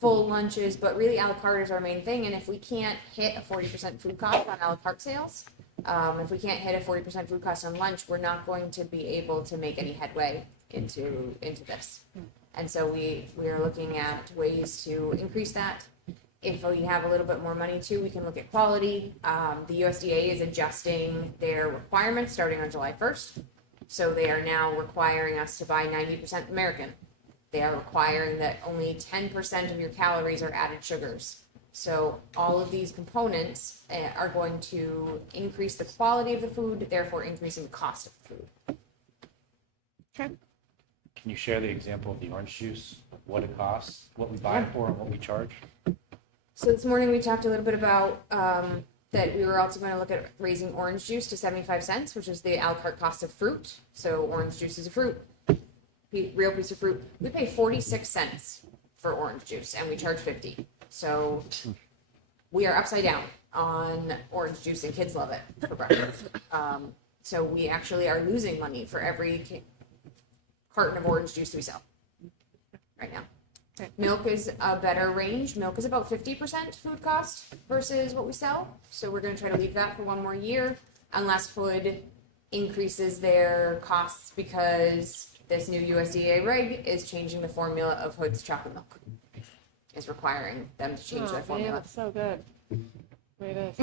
full lunches, but really a la carte is our main thing. And if we can't hit a 40% food cost on a la carte sales, if we can't hit a 40% food cost on lunch, we're not going to be able to make any headway into this. And so we are looking at ways to increase that. If we have a little bit more money too, we can look at quality. The USDA is adjusting their requirements starting on July 1st. So they are now requiring us to buy 90% American. They are requiring that only 10% of your calories are added sugars. So all of these components are going to increase the quality of the food, therefore increasing the cost of the food. Can you share the example of the orange juice, what it costs, what we buy it for, and what we charge? So this morning we talked a little bit about that we were also going to look at raising orange juice to 75 cents, which is the a la carte cost of fruit. So orange juice is a fruit, real piece of fruit. We pay 46 cents for orange juice and we charge 50. So we are upside down on orange juice and kids love it for breakfast. So we actually are losing money for every carton of orange juice we sell right now. Milk is a better range. Milk is about 50% food cost versus what we sell. So we're going to try to leave that for one more year unless Hood increases their costs because this new USDA reg is changing the formula of Hood's chocolate milk. Is requiring them to change their formula. That's so good. It is.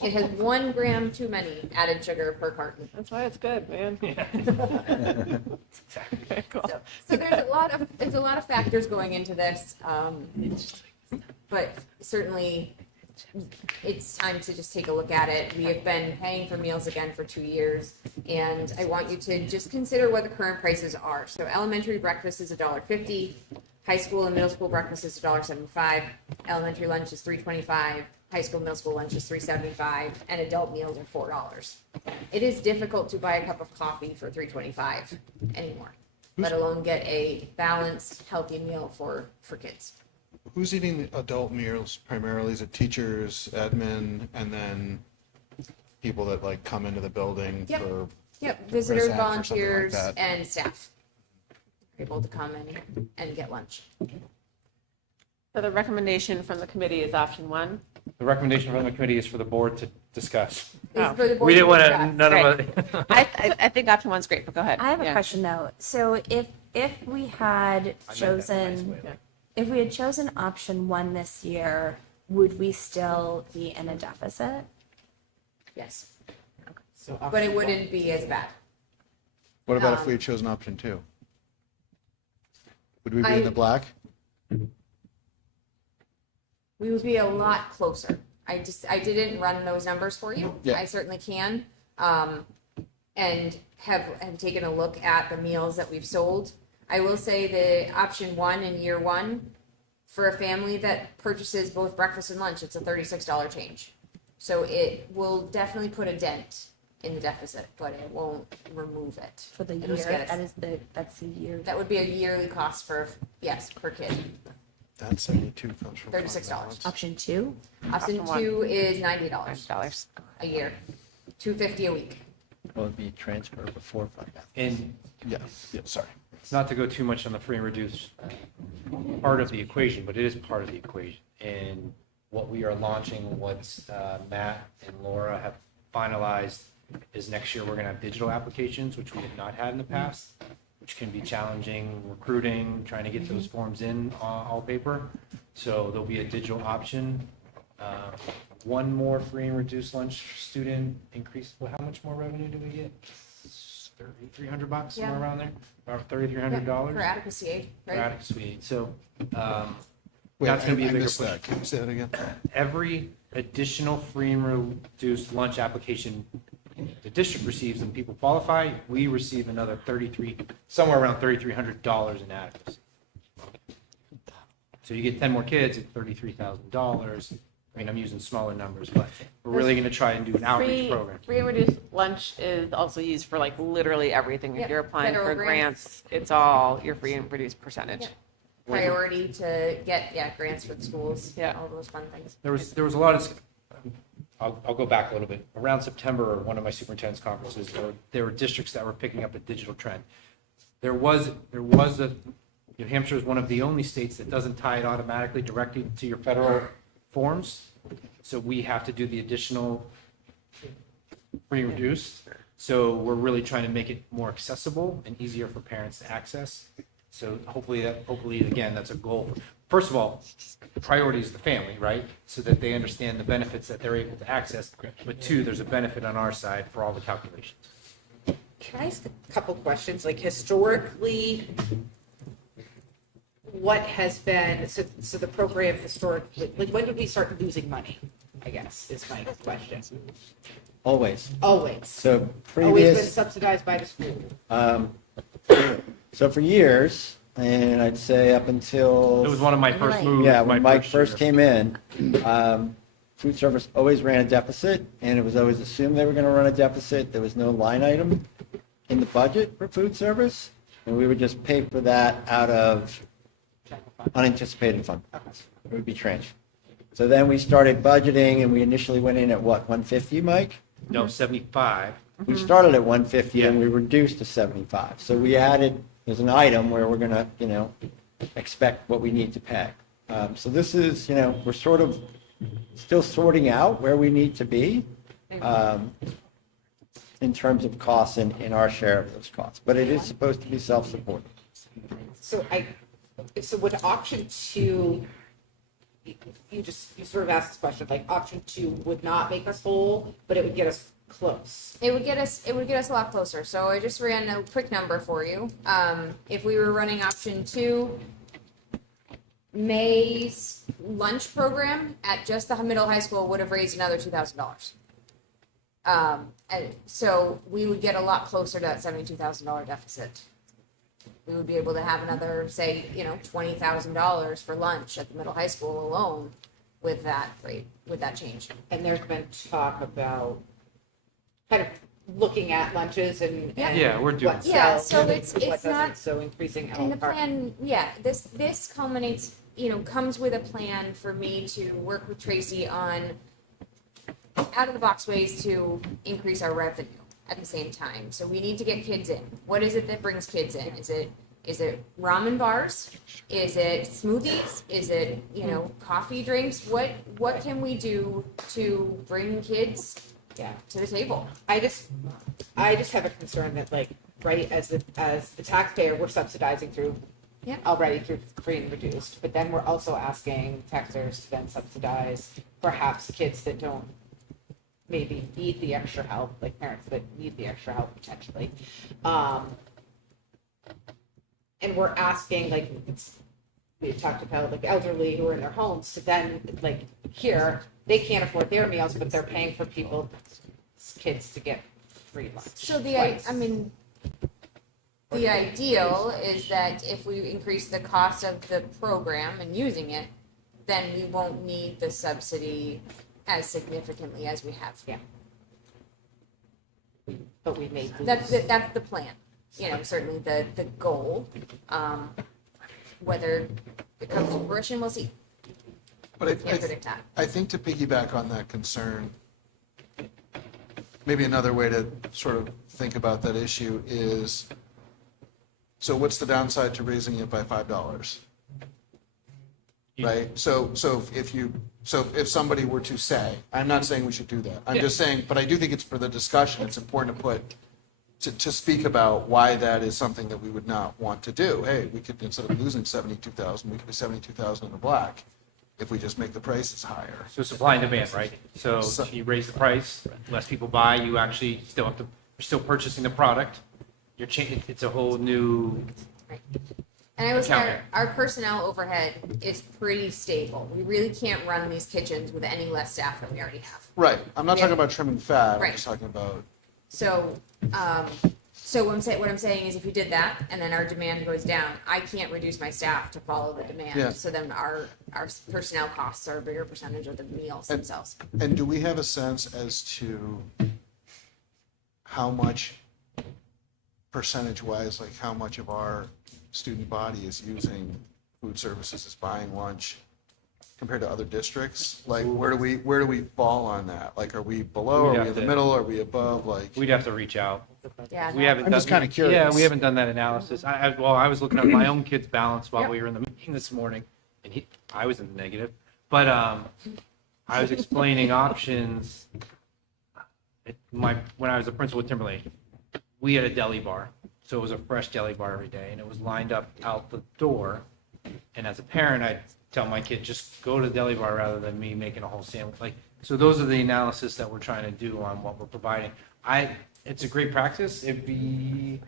It has 1 gram too many added sugar per carton. That's why it's good, man. Okay, cool. So there's a lot of factors going into this, but certainly it's time to just take a look at it. We have been paying for meals again for 2 years, and I want you to just consider what the current prices are. So elementary breakfast is $1.50. High school and middle school breakfast is $1.75. Elementary lunch is $3.25. High school, middle school lunch is $3.75, and adult meals are $4. It is difficult to buy a cup of coffee for $3.25 anymore, let alone get a balanced, healthy meal for kids. Who's eating the adult meals primarily? Is it teachers, admin, and then people that like come into the building Yep. for Visitors, Present or something like volunteers, that. and staff are able to come and get lunch. So the recommendation from the committee is option 1. The recommendation from the committee is for the board to discuss. Oh. For the board We didn't to want to, discuss. none Right. of us. I think option 1's great, but go ahead. I have a Yeah. question though. So if we had chosen, if we had chosen option 1 this year, would we still be in a deficit? Yes. So But it wouldn't be as bad. What about if we had chosen option 2? Would we be in the black? We would be a lot closer. I didn't run those numbers for you. Yeah. I certainly can. And have taken a look at the meals that we've sold. I will say the option 1 in year 1 for a family that purchases both breakfast and lunch, it's a $36 change. So it will definitely put a dent in the deficit, but it won't remove it. For the It'll year, just get us- that's the year. That would be a yearly cost per kid. That 72 comes from $36. Option 2? Option Option 2 is $90 $90. a year, $250 a week. Will it be transfer before fund? And Yeah, sorry. not to go too much on the free and reduced part of the equation, but it is part of the equation. And what we are launching, what Matt and Laura have finalized is next year we're going to have digital applications, which we have not had in the past, which can be challenging, recruiting, trying to get those forms in all paper. So there'll be a digital option. 1 more free and reduced lunch student increase. Well, how much more revenue do we get? $3,300, somewhere Yeah. around there, about $3,300 For adequacy aid, for right? adequacy aid. So Wait, that's going to be a I bigger missed push. that. Can you say that again? Every additional free and reduced lunch application the district receives and people qualify, we receive another somewhere around $3,300 in adequacy. So you get 10 more kids at $33,000. I mean, I'm using smaller numbers, but we're really going to try and do an outreach program. Free and reduced lunch is also used for like literally everything. If Yep, you're applying federal for grants, it's all your free and reduced percentage. Priority to get, grants for the schools, all those fun things. There was a lot of, I'll go back a little bit. Around September, one of my superintendent's conferences, there were districts that were picking up a digital trend. There was New Hampshire is one of the only states that doesn't tie it automatically directly to your federal forms. So we have to do the additional free and reduced. So we're really trying to make it more accessible and easier for parents to access. So hopefully, again, that's a goal. First of all, priority is the family, right? So that they understand the benefits that they're able to access. But two, there's a benefit on our side for all the calculations. Can I ask a couple questions? Like historically, what has been, so the program historically, like when did we start losing money? I guess is my question. Always. Always. So Always been previous, subsidized by the school. so for years, and I'd say up until. It was one of my first moves. Yeah, my when Mike year. first came in, food service always ran a deficit, and it was always assumed they were going to run a deficit. There was no line item in the budget for food service, and we would just pay for that out of unanticipated fund. It would be transferred. So then we started budgeting, and we initially went in at what, 150, Mike? No, 75. We started at 150 and we reduced to 75. So we added, there's an item where we're going to, expect what we need to pay. So this is, we're sort of still sorting out where we need to be in terms of costs and in our share of those costs. But it is supposed to be self-supporting. So so would option two, you sort of asked this question, like option two would not make us whole, but it would get us close. It would get us a lot closer. So I just ran a quick number for you. If we were running option 2, May's lunch program at just the middle high school would have raised another $2,000. And so we would get a lot closer to that $72,000 deficit. We would be able to have another, say, $20,000 for lunch at the middle high school alone with that rate, with that change. And there's been talk about kind of looking at lunches and Yeah, we're doing what that. Yeah, sells so and it's what doesn't, not- so increasing And the our plan, this culminates, comes with a plan for me to work with Tracy on out of the box ways to increase our revenue at the same time. So we need to get kids in. What is it that brings kids in? Is it ramen bars? Is it smoothies? Is it, coffee drinks? What can we do to bring kids to the table? I just have a concern that right as the taxpayer we're subsidizing through already through free and reduced, but then we're also asking taxpayers to then subsidize perhaps kids that don't maybe need the extra help, like parents that need the extra help potentially. And we're asking we've talked about elderly who are in their homes to then here they can't afford their meals, but they're paying for people's kids to get free lunch. So the ideal is that if we increase the cost of the program and using it, then we won't need the subsidy as significantly as we have. Yeah. But we may lose. That's the plan. Certainly the goal. Whether it comes to fruition, we'll see. But I Can't predict that. I think to piggyback on that concern, maybe another way to sort of think about that issue is, so what's the downside to raising it by $5? Right? So if somebody were to say, I'm not saying we should do that. I'm just saying, but I do think it's for the discussion, it's important to put, to speak about why that is something that we would not want to do. Hey, we could, instead of losing 72,000, we could be 72,000 in the black if we just make the prices higher. So supply and demand, right? So you raise the price, less people buy, you actually you're still purchasing the product, it's a whole new. And I will say Accounting. our personnel overhead is pretty stable. We really can't run these kitchens with any less staff than we already have. Right. I'm not Yeah. talking about trimming fat. Right. I'm just talking about. So, so what I'm saying is if you did that and then our demand goes down, I can't reduce my staff to follow the demand. Yeah. So then our personnel costs are a bigger percentage of the meals themselves. And do we have a sense as to how much, percentage-wise, like how much of our student body is using food services, is buying lunch compared to other districts? Like, where do we fall on that? Like, are we below? We'd Are we have in the to- middle? Are we above? Like, We'd have to reach out. Yeah, We haven't. I'm just done- kinda curious. Yeah, we haven't done that analysis. I was looking at my own kid's balance while we were in the meeting this morning, and I was in the negative. But I was explaining options. When I was a principal at Timberlake, we had a deli bar, so it was a fresh deli bar every day, and it was lined up out the door. And as a parent, I'd tell my kid, just go to the deli bar rather than me making a whole sandwich. Like, so those are the analysis that we're trying to do on what we're providing. It's a great practice. It'd be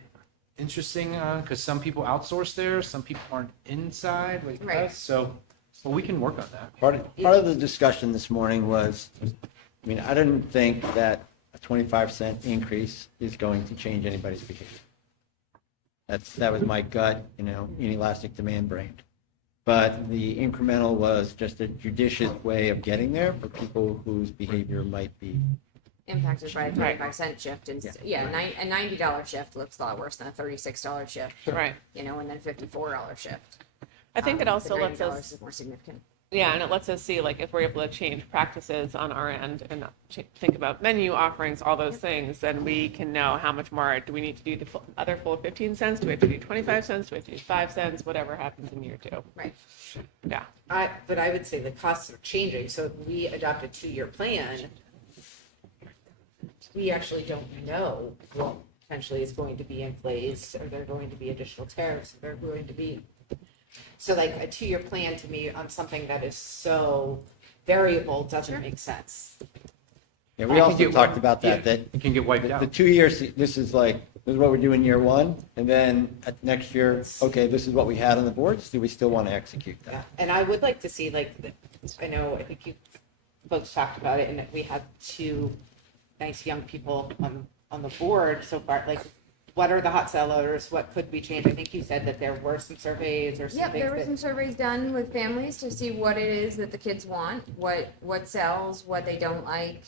interesting because some people outsource there, some people aren't inside like Right. us. So, well, we can work on that. Part of the discussion this morning was, I mean, I didn't think that a 25-cent increase is going to change anybody's behavior. That was my gut, inelastic demand brain. But the incremental was just a judicious way of getting there for people whose behavior might be. Impacted by a 25-cent shift. And a $90 shift looks a lot worse than a $36 shift. Right. And then $54 shift. I think it also the lets $90 us, is more significant. yeah, and it lets us see like if we're able to change practices on our end and think about menu offerings, all those things, then we can know how much more do we need to do the other full 15 cents? Do we have to do 25 cents? Do we have to do 5 cents? Whatever happens in year 2. Right. Yeah. But I would say the costs are changing, so if we adopt a 2-year plan, we actually don't know what potentially is going to be in place, or there are going to be additional tariffs, or there are going to be. So like a 2-year plan to me on something that is so variable doesn't make sense. Yeah, we also talked about that it can get wiped the out. 2 years, this is what we're doing year 1, and then at next year, okay, this is what we had on the boards. Do we still want to execute that? Yeah, and I would like to see I think you folks talked about it, and that we have 2 nice young people on the board so far. Like, what are the hot sellers? What could we change? I think you said that there were some surveys or some Yep, things there were that. some surveys done with families to see what it is that the kids want, what sells, what they don't like.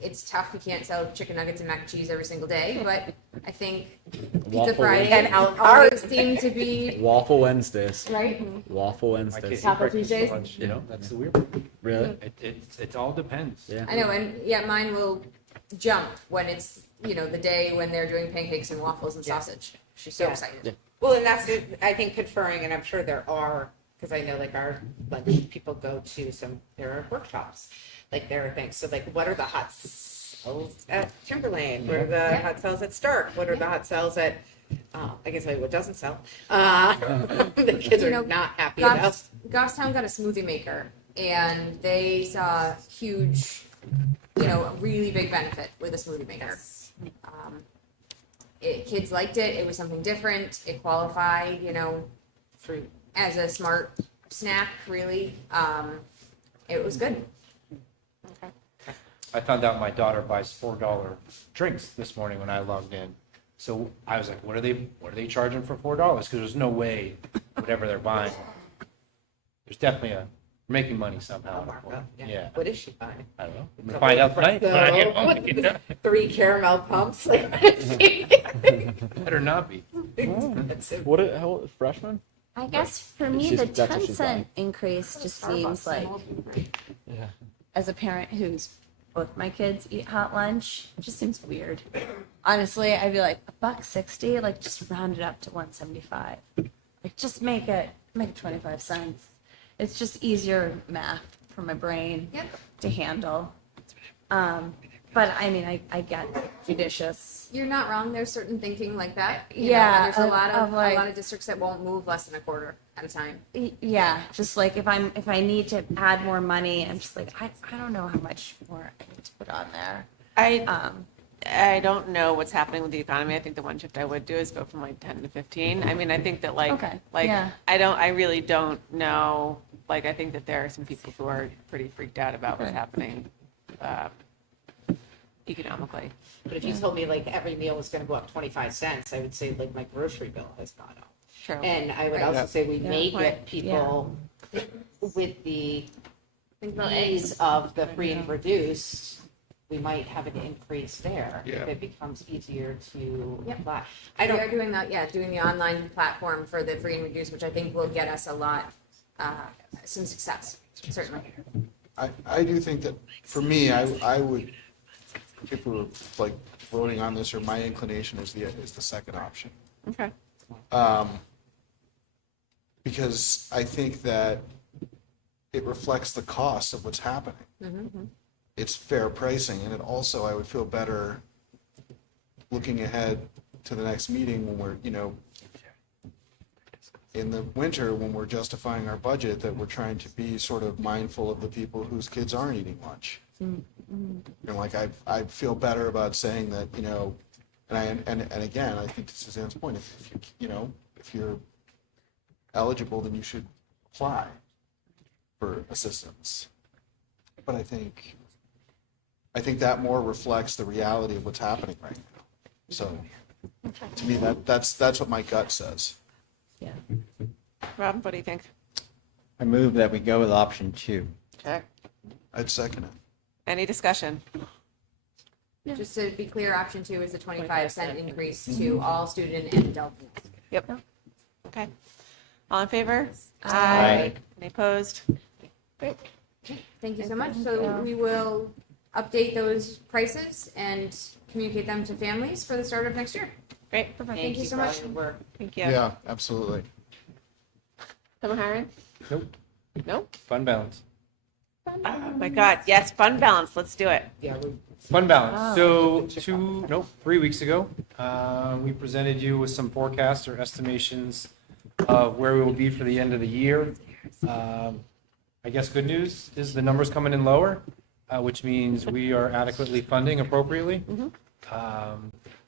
It's tough. You can't sell chicken nuggets and mac and cheese every single day, but I think Pizza Waffle Friday Wednesday. always seem to be Waffle Wednesdays. right. Waffle My Wednesdays. kids Taco eat breakfast Tuesdays? for lunch. Yeah. That's the weird part. Really? It all depends. Yeah. I know, and yeah, mine will jump when it's the day when they're doing pancakes and waffles and sausage. She's so excited. Well, and that's it, I think conferring, and I'm sure there are, because I know like our lunch people go to there are workshops, like there are things. So like, what are the hot sells at Timberlane? What are the hot sells at Stark? What are the hot sells at, I can tell you what doesn't sell. The kids are not happy about. Goffstown got a smoothie maker, and they saw huge, really big benefit with a smoothie maker. Kids liked it. It was something different. It qualified, Fruit. as a smart snack. Really, it was good. I found out my daughter buys $4 drinks this morning when I logged in. So I was like, what are they charging for $4? Because there's no way whatever they're buying. There's definitely making money somehow. Yeah. What is she buying? I don't know. We'll find out tonight. When I get home, I can know. 3 caramel pumps. Better not be. How freshman? I guess for me, She's- the that's what 10 she's cent increase just seems like, Yeah. as a parent who's both my kids eat hot lunch, it just seems weird. Honestly, I'd be like $1.60, like just round it up to 175. Like just make it 25 cents. It's just easier math for my brain to handle. But I mean, I get judicious. You're not wrong. There's certain thinking like that. And there's a lot of districts that won't move less than a quarter at a time. Yeah, just like if I need to add more money, I'm just like I don't know how much more I need to put on there. I don't know what's happening with the economy. I think the one shift I would do is go from like 10 to 15. I mean, I think that Okay, yeah. I really don't know. Like, I think that there are some people who are pretty freaked out about what's Okay. happening economically. But if you told me like every meal was gonna go up 25 cents, I would say like my grocery bill has gone up. True. And I would Right. also say we Yeah. may Point. get people with the about ease of the free and reduced, we might have an increase there. Yeah. If it becomes easier to Yep. apply. We are doing that, doing the online platform for the free and reduced, which I think will get us a lot, some success, certainly. I do think that, for me, I would, if we were like voting on this, or my inclination is the second option. Okay. Because I think that it reflects the cost of what's happening. Mm-hmm. It's fair pricing, and it also, I would feel better looking ahead to the next meeting when we're, in the winter, when we're justifying our budget, that we're trying to be sort of mindful of the people whose kids aren't eating lunch. And like, I feel better about saying that, and again, I think to Suzanne's point, if you're eligible, then you should apply for assistance. But I think that more reflects the reality of what's happening right now. So to me, that's what my gut says. Yeah. Rob, what do you think? I move that we go with option 2. Okay. I'd second it. Any discussion? Just to be clear, option 2 is the 25-cent increase to all student and adult meals. Yep. Okay. All in favor? Aye. Any opposed? Great. Thank you so much. So we will update those prices and communicate them to families for the start of next year. Great. Perfect. Thank you so much. Thank you. Yeah, absolutely. Someone hiring? Nope. Nope. Fund balance. Oh my God. Yes. Fund balance. Let's do it. Yeah. Fund balance. So 3 weeks ago, we presented you with some forecasts or estimations of where we will be for the end of the year. I guess good news is the number's coming in lower, which means we are adequately funding appropriately.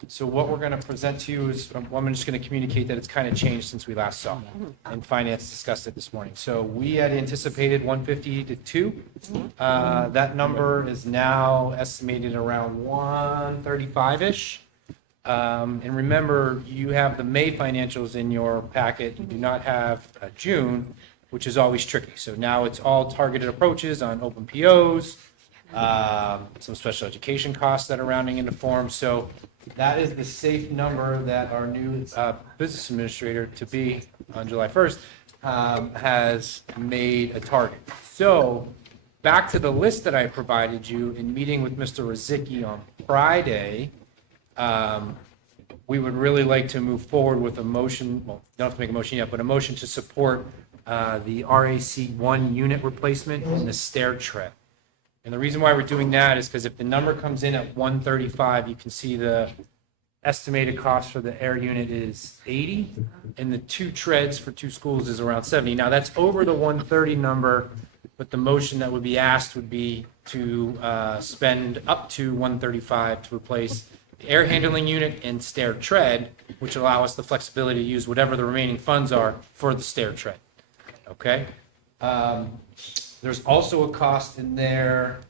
So what we're going to present to you is, I'm just going to communicate that it's kind of changed since we last saw, and finance discussed it this morning. So we had anticipated 150 to 2. That number is now estimated around 135-ish. And remember, you have the May financials in your packet. You do not have June, which is always tricky. So now it's all targeted approaches on open POs, some special education costs that are rounding into form. So that is the safe number that our new business administrator to be on July 1st has made a target. So back to the list that I provided you in meeting with Mr. Rozicki on Friday, we would really like to move forward with a motion, well, don't have to make a motion yet, but a motion to support the RAC 1 unit replacement and the stair tread. And the reason why we're doing that is because if the number comes in at 135, you can see the estimated cost for the air unit is 80, and the 2 treads for 2 schools is around 70. Now that's over the 130 number, but the motion that would be asked would be to spend up to 135 to replace the air handling unit and stair tread, which allow us the flexibility to use whatever the remaining funds are for the stair tread. Okay? There's also a cost in there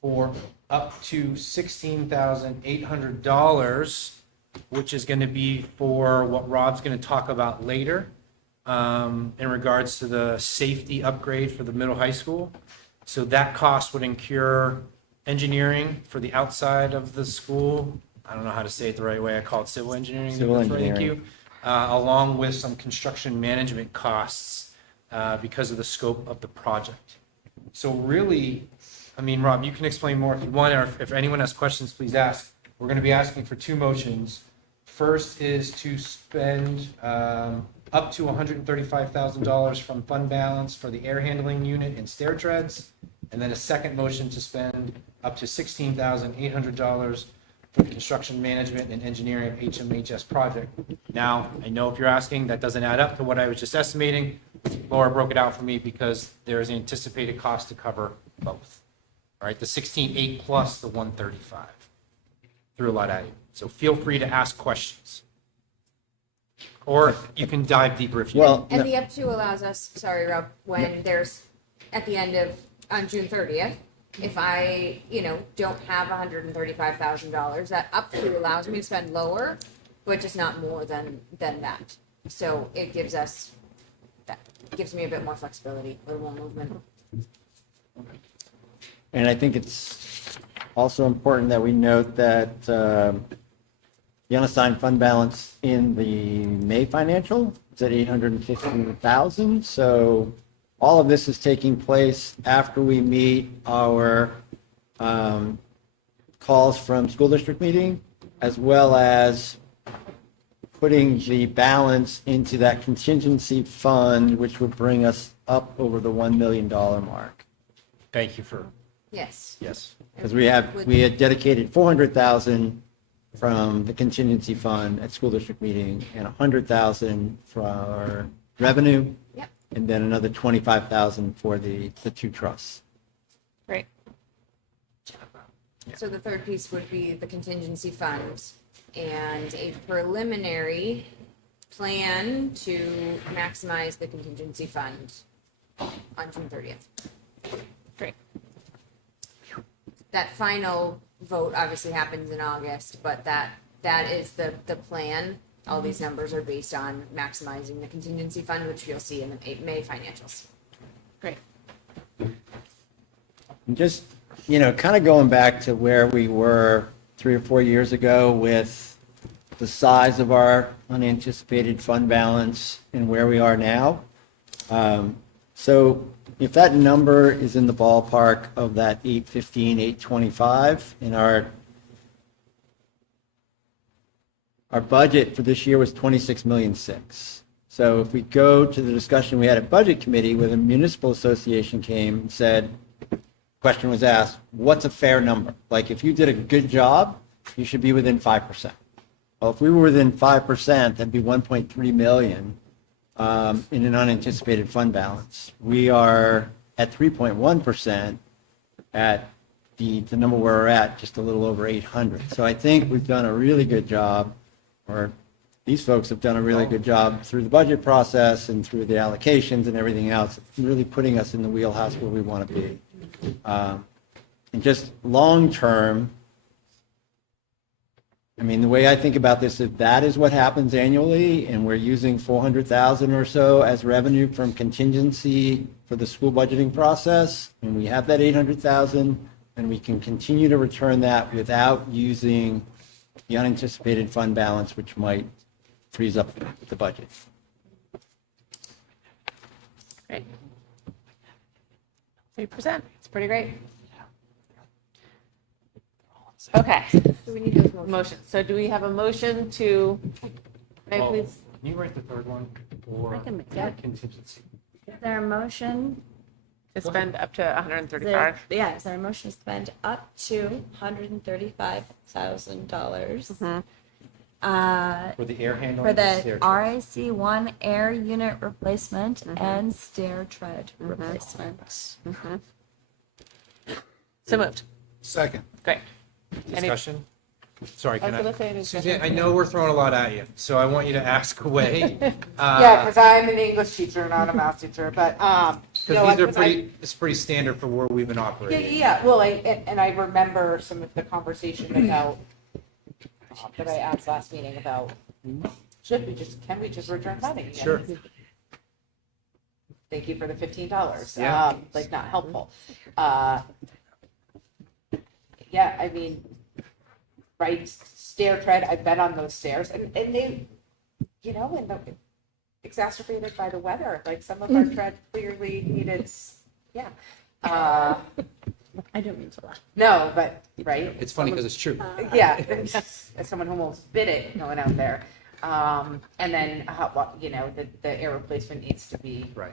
for up to $16,800, which is going to be for what Rob's going to talk about later in regards to the safety upgrade for the middle high school. So that cost would incur engineering for the outside of the school. I don't know how to say it the right way. I call it civil engineering. Civil Thank engineering. you. Along with some construction management costs because of the scope of the project. So really, I mean, Rob, you can explain more if you want, or if anyone has questions, please ask. We're going to be asking for 2 motions. First is to spend up to $135,000 from fund balance for the air handling unit and stair treads. And then a second motion to spend up to $16,800 for construction management and engineering HMHS project. Now, I know if you're asking, that doesn't add up to what I was just estimating. Laura broke it out for me because there is an anticipated cost to cover both. All right, the 16.8 plus the 135. threw a lot at you. So feel free to ask questions. Or you can dive deeper if you Well, And the up to allows us, sorry, Rob, when there's, at the end of, on June 30th, if I, don't have $135,000, that up to allows me to spend lower, but just not more than that. So it gives us, that gives me a bit more flexibility, a little more movement. And I think it's also important that we note that the unassigned fund balance in the May financial is at 815,000. So all of this is taking place after we meet our calls from school district meeting, as well as putting the balance into that contingency fund, which would bring us up over the $1 million mark. Thank you for, Yes. yes. Because we had dedicated 400,000 from the contingency fund at school district meeting and 100,000 for our revenue. Yep. And then another 25,000 for the two trusts. Great. So the third piece would be the contingency fund and a preliminary plan to maximize the contingency fund on June 30th. Great. That final vote obviously happens in August, but that is the plan. All these numbers are based on maximizing the contingency fund, which you'll see in the May financials. Great. And just, kind of going back to where we were 3 or 4 years ago with the size of our unanticipated fund balance and where we are now. So if that number is in the ballpark of that 815, 825, and our budget for this year was 26.6 million. So if we go to the discussion we had at Budget Committee where the Municipal Association came and said, question was asked, what's a fair number? Like if you did a good job, you should be within 5%. Well, if we were within 5%, that'd be 1.3 million in an unanticipated fund balance. We are at 3.1% at the number where we're at, just a little over 800. So I think we've done a really good job, or these folks have done a really good job through the budget process and through the allocations and everything else, really putting us in the wheelhouse where we want to be. And just long term, I mean, the way I think about this is that is what happens annually, and we're using 400,000 or so as revenue from contingency for the school budgeting process, and we have that 800,000, and we can continue to return that without using the unanticipated fund balance, which might freeze up the budget. Great. 3%. It's pretty great. Okay. So we need those motions. Motion. So do we have a motion to, may I Well, please? Can you write the third one or I can make that. contingency? Is there a motion? To spend up to Is 135. there, is there a motion to spend up to $135,000 For the air handling? for and the stair tread. RIC-1 air unit replacement and stair tread replacement? So moved. Second. Great. Any- Discussion? Sorry, I was can gonna say I? any Suzanne, discussion. I know we're throwing a lot at you, so I want you to ask away. Yeah, because I'm an English teacher, not a math teacher, but, Because these are it's pretty standard for where we've been operating. Yeah, well, and I remember some of the conversation about, that I asked last meeting about, can we just return funding again? Sure. Thank you for the $15, Yeah. not helpful. Yeah, I mean, right, stair tread, I've been on those stairs, and they, exacerbated by the weather, like some of our tread clearly needed, yeah. I don't mean to laugh. No, but, right? It's funny because it's true. Yeah, as someone who almost bit it going out there. And then, the air replacement needs to be. Right.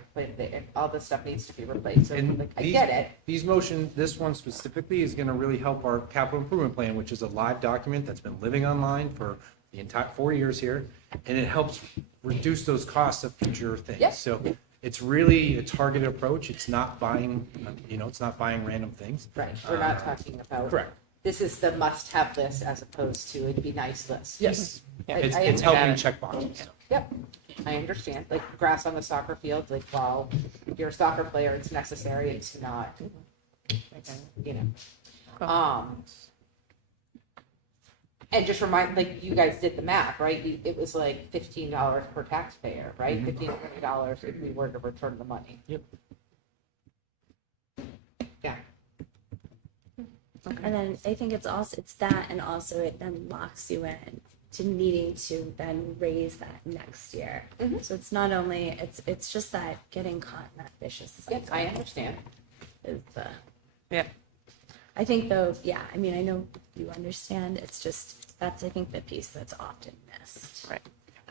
All the stuff needs to be replaced, so And like, I these- get it. These motions, this one specifically is going to really help our capital improvement plan, which is a live document that's been living online for the entire 4 years here. And it helps reduce those costs of future things. Yep. So it's really a targeted approach. It's not buying, it's not buying random things. Right, we're not talking about. Correct. this is the must-have list as opposed to it'd be nice list. Yes. It's I helping understand. check boxes. Yep, I understand. Like grass on the soccer field, like while you're a soccer player, it's necessary. It's not, you know. And just remind, like you guys did the math, right? It was like $15 per taxpayer, right? $15 if we were to return the money. Yep. Yeah. And then I think it's that, and also it then locks you in to needing to then raise that next year. So it's not only, it's just that getting caught in that vicious cycle. Yes, I understand. Is the, Yeah. I think though, yeah, I mean, I know you understand, it's just, that's, I think, the piece that's often missed. Right.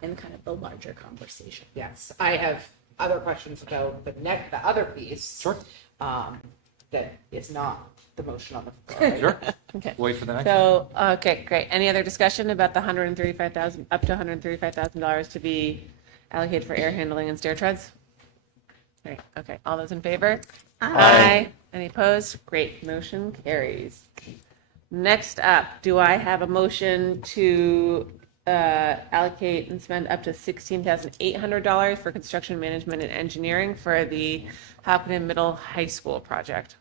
In kind of the larger conversation. Yes, I have other questions about the other piece. Sure. That is not the motion on the floor. Right? Sure. Okay. Wait for the next. So, okay, great. Any other discussion about the $135,000, up to $135,000 to be allocated for air handling and stair treads? Great, okay. All those in favor? Aye. Any opposed? Great, motion carries. Next up, do I have a motion to allocate and spend up to $16,800 for construction management and engineering for the Hopkinton Middle High School project?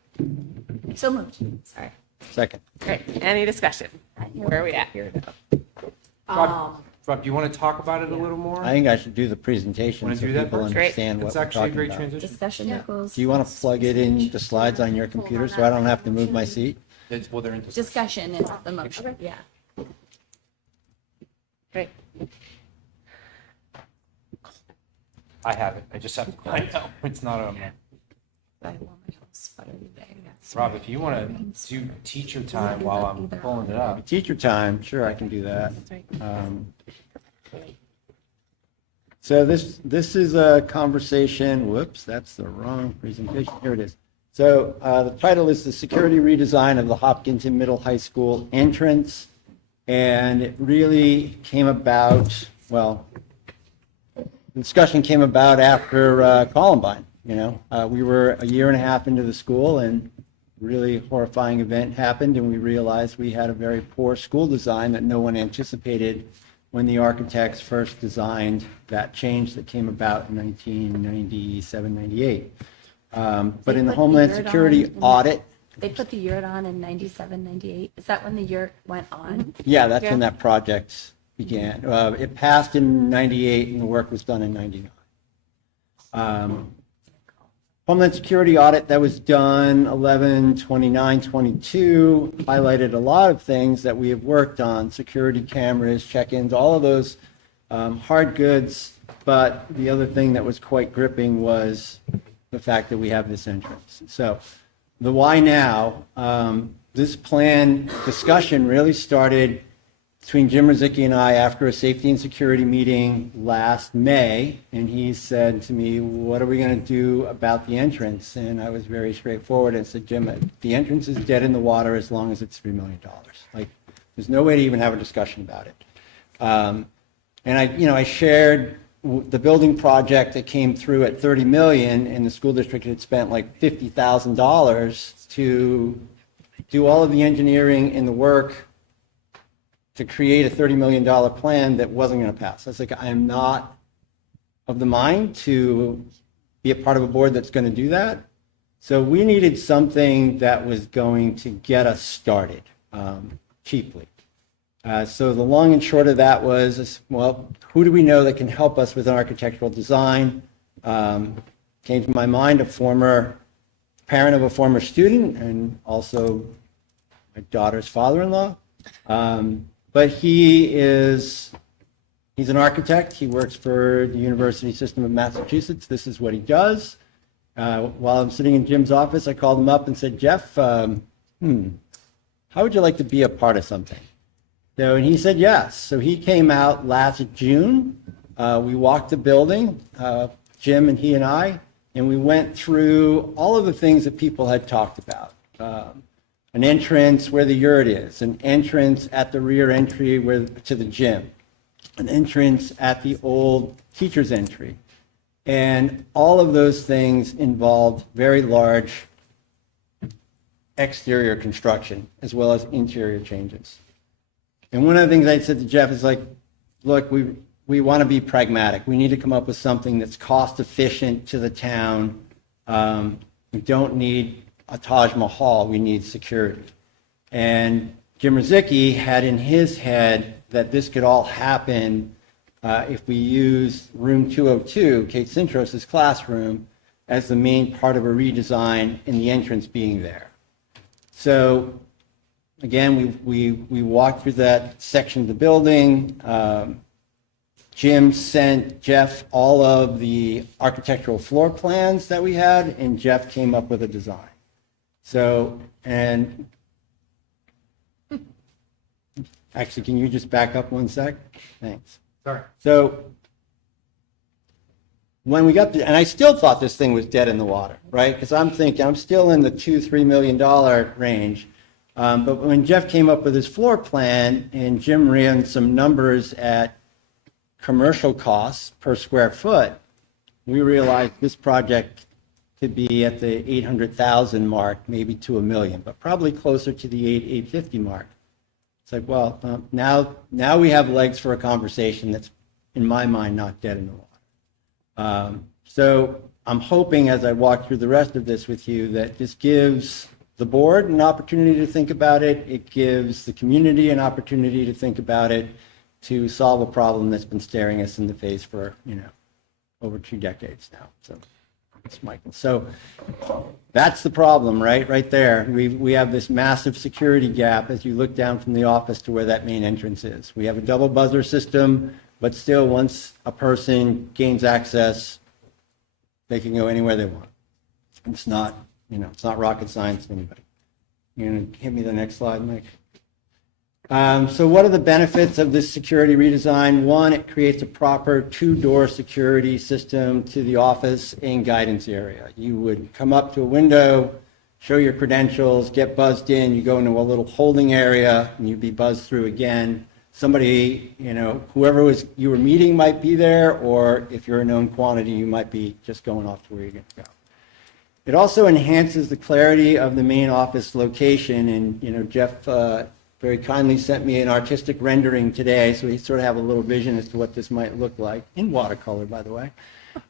So moved, sorry. Second. Great, any discussion? Where are we at? Rob, do you want to talk about it a little more? I think I should do the presentation Want so to do that people first? understand It's what we're actually a talking great about. transition. Discussion equals. Do you want to plug it in the slides on your computer so I don't have to move my seat? Well, they're in Discussion is the motion, yeah. Great. I have it. I just have to. I know it's not on there. I wore my whole sweater today. Rob, if you want to do teacher time while I'm pulling it up. Teacher time, sure, I can do that. right. So this is a conversation, whoops, that's the wrong presentation, here it is. So the title is The Security Redesign of the Hopkinton Middle High School Entrance. And it really came about, well, the discussion came about after Columbine, you know. We were a year and a half into the school and really horrifying event happened, and we realized we had a very poor school design that no one anticipated when the architects first designed that change that came about in 1997, 98. But in the Homeland Security audit, They put the yurt on in 97, 98. Is that when the yurt went on? yeah, that's when that project began. It passed in 98 and the work was done in 99. Homeland Security audit that was done 11/29/22 highlighted a lot of things that we have worked on: security cameras, check-ins, all of those hard goods. But the other thing that was quite gripping was the fact that we have this entrance. So the why now, this plan discussion really started between Jim Rizicki and I after a safety and security meeting last May, and he said to me, what are we going to do about the entrance? And I was very straightforward and said, Jim, the entrance is dead in the water as long as it's $3 million. Like, there's no way to even have a discussion about it. And I shared the building project that came through at $30 million, and the school district had spent like $50,000 to do all of the engineering and the work to create a $30 million plan that wasn't going to pass. I was like, I am not of the mind to be a part of a board that's going to do that. So we needed something that was going to get us started cheaply. So the long and short of that was, well, who do we know that can help us with an architectural design? Came to my mind a former parent of a former student and also my daughter's father-in-law. But he's an architect. He works for the University System of Massachusetts. This is what he does. While I'm sitting in Jim's office, I called him up and said, Jeff, how would you like to be a part of something? So, and he said yes. So he came out last June. We walked the building, Jim and he and I, and we went through all of the things that people had talked about. An entrance where the yurt is, an entrance at the rear entry to the gym, an entrance at the old teacher's entry. And all of those things involved very large exterior construction as well as interior changes. And one of the things I said to Jeff is like, look, we want to be pragmatic. We need to come up with something that's cost efficient to the town. We don't need a Taj Mahal, we need security. And Jim Rizicki had in his head that this could all happen if we use room 202, Kate Sintros' classroom, as the main part of a redesign and the entrance being there. So again, we walked through that section of the building. Jim sent Jeff all of the architectural floor plans that we had, and Jeff came up with a design. So, and actually, can you just back up one sec? Thanks. Sorry. So when we got to, and I still thought this thing was dead in the water, right? Because I'm thinking I'm still in the $2-3 million range. But when Jeff came up with his floor plan and Jim ran some numbers at commercial costs per square foot, we realized this project could be at the 800,000 mark, maybe to $1 million, but probably closer to the 850 mark. It's like, well, now we have legs for a conversation that's, in my mind, not dead in the water. So I'm hoping as I walk through the rest of this with you that this gives the board an opportunity to think about it. It gives the community an opportunity to think about it, to solve a problem that's been staring us in the face for, over 2 decades now. So it's Michael. So that's the problem, right there. We have this massive security gap as you look down from the office to where that main entrance is. We have a double buzzer system, but still once a person gains access, they can go anywhere they want. It's not, it's not rocket science to anybody. You're going to hit me the next slide, Mike. So what are the benefits of this security redesign? One, it creates a proper 2-door security system to the office and guidance area. You would come up to a window, show your credentials, get buzzed in, you go into a little holding area, and you'd be buzzed through again. Somebody, whoever you were meeting might be there, or if you're a known quantity, you might be just going off to where you're going to go. It also enhances the clarity of the main office location, and Jeff very kindly sent me an artistic rendering today, so we sort of have a little vision as to what this might look like, in watercolor, by the way.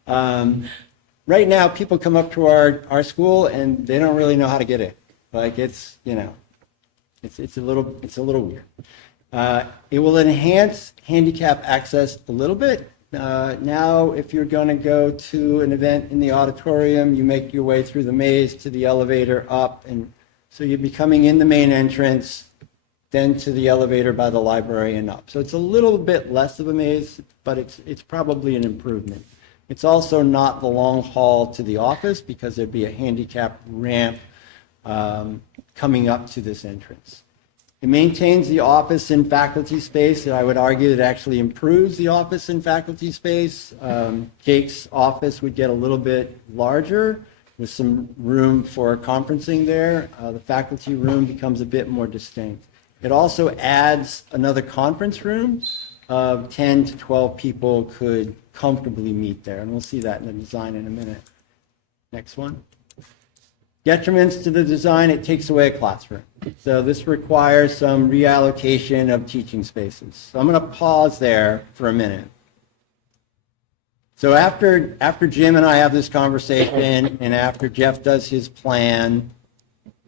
Right now, people come up to our school and they don't really know how to get in. Like it's a little weird. It will enhance handicap access a little bit. Now, if you're going to go to an event in the auditorium, you make your way through the maze to the elevator up, and so you'd be coming in the main entrance, then to the elevator by the library and up. So it's a little bit less of a maze, but it's probably an improvement. It's also not the long haul to the office because there'd be a handicap ramp coming up to this entrance. It maintains the office and faculty space, and I would argue it actually improves the office and faculty space. Jake's office would get a little bit larger with some room for conferencing there. The faculty room becomes a bit more distinct. It also adds another conference room of 10 to 12 people could comfortably meet there, and we'll see that in the design in a minute. Next one. Detriments to the design, it takes away a classroom. So this requires some reallocation of teaching spaces. So I'm going to pause there for a minute. So after Jim and I have this conversation and after Jeff does his plan,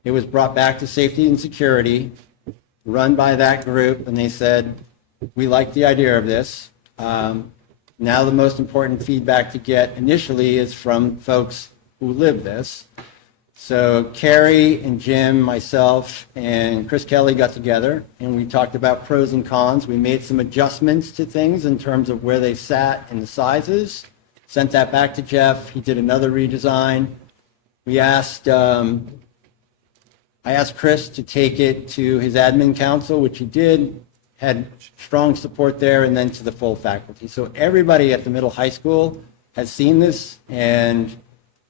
it was brought back to safety and security, run by that group, and they said, we like the idea of this. Now the most important feedback to get initially is from folks who live this. So Carrie and Jim, myself, and Chris Kelly got together, and we talked about pros and cons. We made some adjustments to things in terms of where they sat and the sizes. Sent that back to Jeff. He did another redesign. I asked Chris to take it to his admin council, which he did, had strong support there, and then to the full faculty. So everybody at the middle high school has seen this and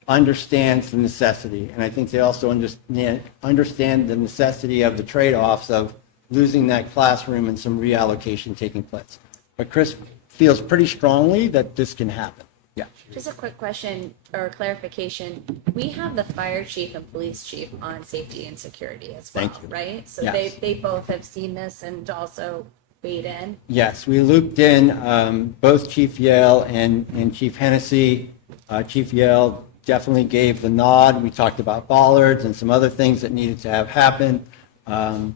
understands the necessity. And I think they also understand the necessity of the trade-offs of losing that classroom and some reallocation taking place. But Chris feels pretty strongly that this can happen. Yeah. Just a quick question or clarification. We have the fire chief and police chief on safety and security as well, Thank you. right? So Yes. they both have seen this and also weighed in. Yes, we looped in both Chief Yale and Chief Hennessy. Chief Yale definitely gave the nod. We talked about bollards and some other things that needed to have happen.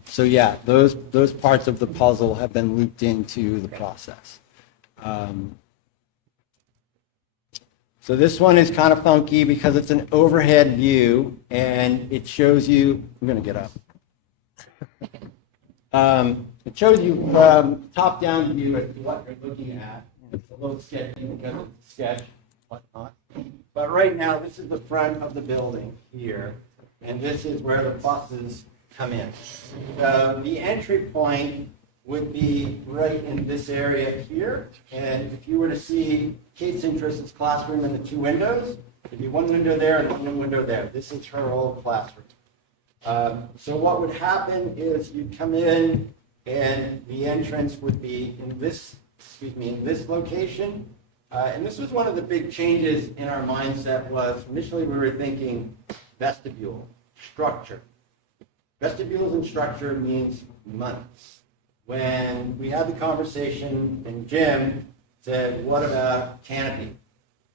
So yeah, those parts of the puzzle have been looped into the process. So this one is kind of funky because it's an overhead view and it shows you, I'm going to get up. It shows you from top-down view as to what you're looking at. It's a little sketchy because of the sketch, whatnot. But right now, this is the front of the building here, and this is where the buses come in. So the entry point would be right in this area here. And if you were to see Kate Sintress's classroom in the two windows, there'd be one window there and one window there. This is her old classroom. So what would happen is you'd come in and the entrance would be in this, in this location. And this was one of the big changes in our mindset was initially we were thinking vestibule, structure. Vestibules and structure means money. When we had the conversation and Jim said, what about canopy?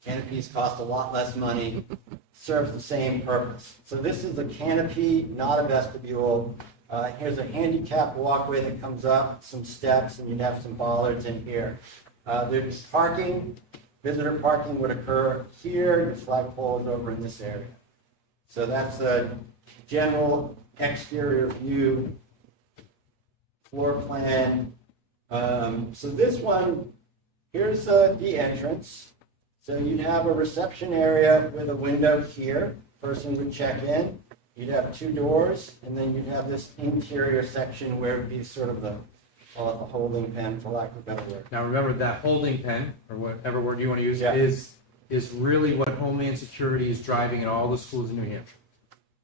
Canopies cost a lot less money, serves the same purpose. So this is a canopy, not a vestibule. Here's a handicap walkway that comes up, some steps, and you'd have some bollards in here. There's parking. Visitor parking would occur here. Your flagpole is over in this area. So that's a general exterior view, floor plan. So this one, here's the entrance. So you'd have a reception area with a window here. Person would check in. You'd have two doors, and then you'd have this interior section where it'd be sort of the, call it the holding pen, for lack of a better word. Now remember that holding pen, or whatever word you want to use, Yeah. is really what Homeland Security is driving in all the schools in New Hampshire.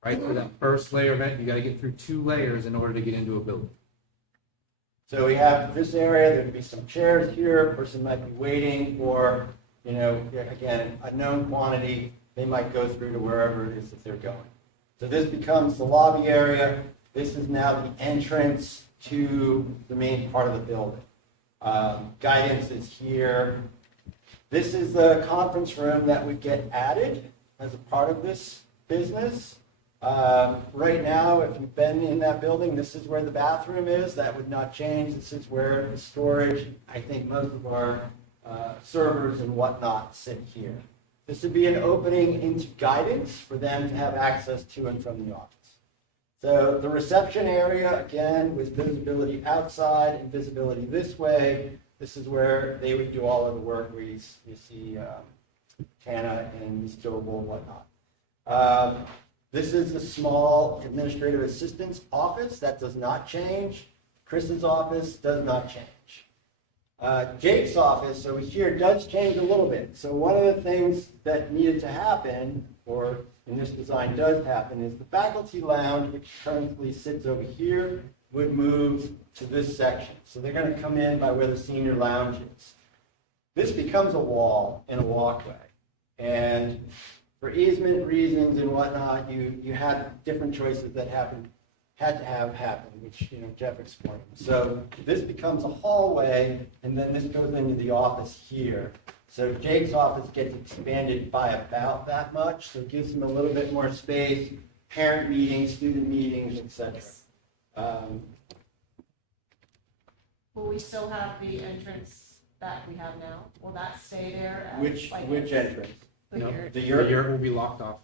Right? For that first layer of it, you got to get through 2 layers in order to get into a building. So we have this area, there'd be some chairs here, a person might be waiting, or, you know, again, a known quantity, they might go through to wherever it is that they're going. So this becomes the lobby area. This is now the entrance to the main part of the building. Guidance is here. This is the conference room that would get added as a part of this business. Right now, if you've been in that building, this is where the bathroom is. That would not change. This is where the storage, I think most of our servers and whatnot sit here. This would be an opening into guidance for them to have access to and from the office. So the reception area, again, with visibility outside and visibility this way, this is where they would do all of the work where you see Tana and Ms. Doble and whatnot. This is the small administrative assistant's office. That does not change. Chris's office does not change. Jake's office over here does change a little bit. So one of the things that needed to happen, or in this design does happen, is the faculty lounge, which currently sits over here, would move to this section. So they're going to come in by where the senior lounge is. This becomes a wall and a walkway. And for easement reasons and whatnot, you had different choices that had to have happened, which Jeff explained. So this becomes a hallway, and then this goes into the office here. So Jake's office gets expanded by about that much, so it gives him a little bit more space, parent meetings, student meetings, etc. Will we still have the entrance that we have now? Will that stay there? as, Which like, entrance? The yurt. The yurt will be locked off.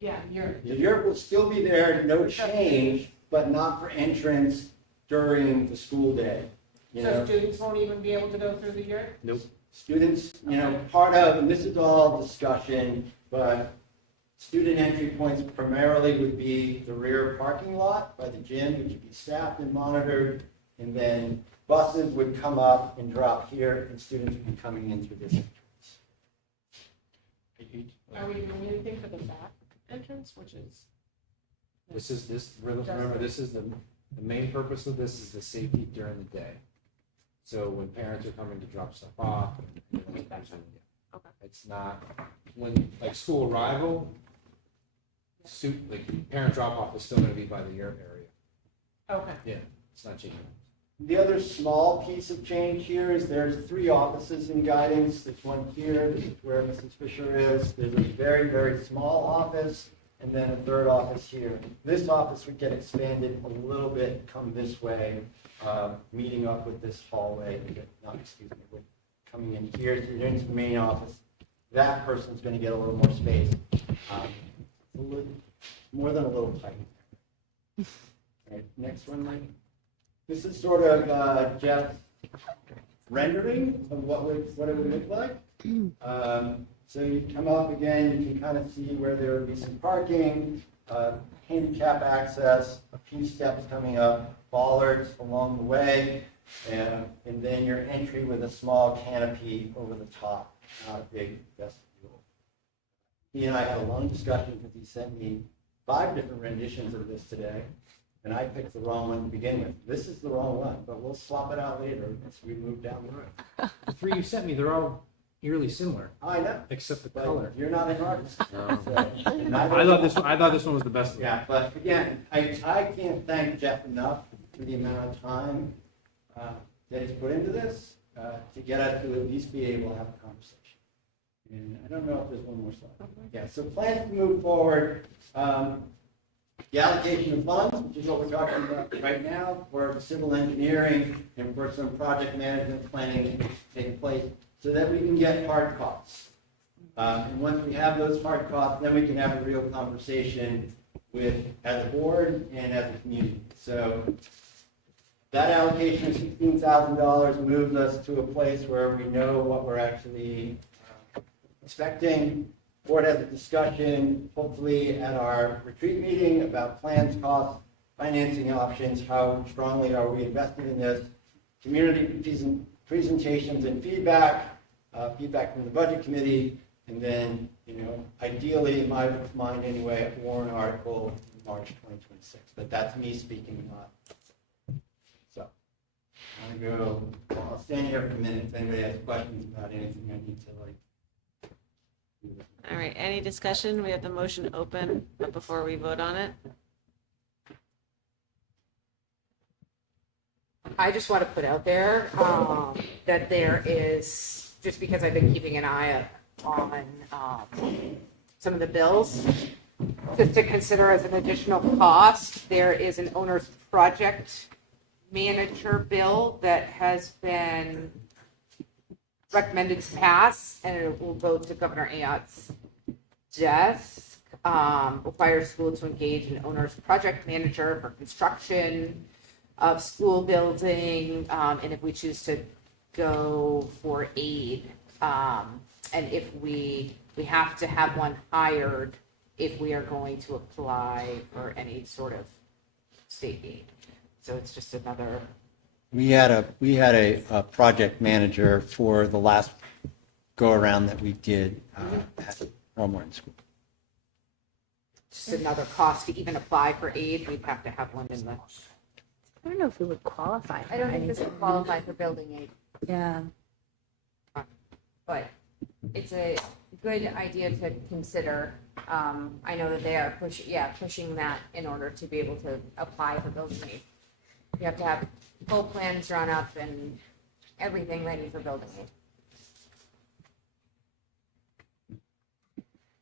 Yeah, yurt. The yurt will still be there, no change, but not for entrance during the school day. So students won't even be able to go through the yurt? Nope. Students, part of, and this is all discussion, but student entry points primarily would be the rear parking lot by the gym, which would be staffed and monitored, and then buses would come up and drop here, and students would be coming in through this entrance. Are we doing anything for the back entrance, which is? Remember, this is the main purpose of this is the safety during the day. So when parents are coming to drop stuff off. Okay. It's not, when, like, school arrival, like, parent drop-off is still gonna be by the area. Okay. Yeah, it's not changing. The other small piece of change here is there's 3 offices in guidance. There's one here, this is where Mrs. Fisher is. There's a very, very small office, and then a 3rd office here. This office would get expanded a little bit, come this way, meeting up with this hallway, with coming in here to into the main office. That person's going to get a little more space. A little, more than a little tight. All right, next one, Mike. This is sort of Jeff's rendering of what it would look like. So you come up again, you can kind of see where there would be some parking, handicap access, a few steps coming up, bollards along the way, and then your entry with a small canopy over the top, not a big vestibule. He and I had a long discussion because he sent me 5 different renditions of this today. And I picked the wrong one to begin with. This is the wrong one, but we'll swap it out later as we move down the road. The 3 you sent me, they're all eerily similar. I know. Except the But color. you're not an artist. No. So, I thought this one was the best one. Yeah, but again, I can't thank Jeff enough for the amount of time that he's put into this to get us to at least be able to have a conversation. And I don't know if there's one more slide. Yeah, so plans to move forward. The allocation of funds, which is what we're talking about right now, for civil engineering and for some project management planning to take place so that we can get hard costs. And once we have those hard costs, then we can have a real conversation as a board and as a community. So that allocation of $16,000 moves us to a place where we know what we're actually expecting. Board has a discussion, hopefully at our retreat meeting, about plans, costs, financing options, how strongly are we invested in this, community presentations and feedback, feedback from the budget committee, and then, ideally, in my mind anyway, a warrant article in March 2026. But that's me speaking, not. So, I'll stand here for a minute if anybody has questions about anything I need to All right, any discussion? We have the motion open, but before we vote on it. I just want to put out there that there is, just because I've been keeping an eye on some of the bills, just to consider as an additional cost, there is an owner's project manager bill that has been recommended to pass, and it will go to Governor Ayotte's desk. Requires school to engage an owner's project manager for construction of school building, and if we choose to go for aid, and if we have to have one hired if we are going to apply for any sort of state aid. So it's just another. We had a project manager for the last go around that we did at Earl Martin School. Just another cost to even apply for aid. We'd have to have one in the. I don't know if we would qualify. I don't think this would qualify for building aid, Yeah. but it's a good idea to consider. I know that they are pushing that in order to be able to apply for building aid. You have to have full plans drawn up and everything ready for building aid.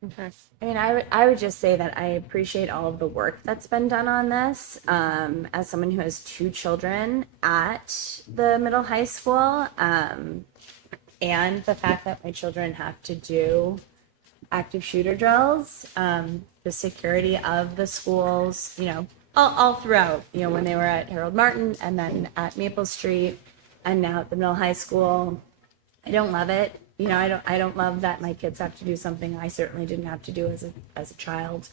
Okay. I mean, I would just say that I appreciate all of the work that's been done on this. As someone who has 2 children at the middle high school, and the fact that my children have to do active shooter drills, the security of the schools, all throughout, when they were at Harold Martin and then at Maple Street and now at the middle high school. I don't love it. I don't love that my kids have to do something I certainly didn't have to do as a child.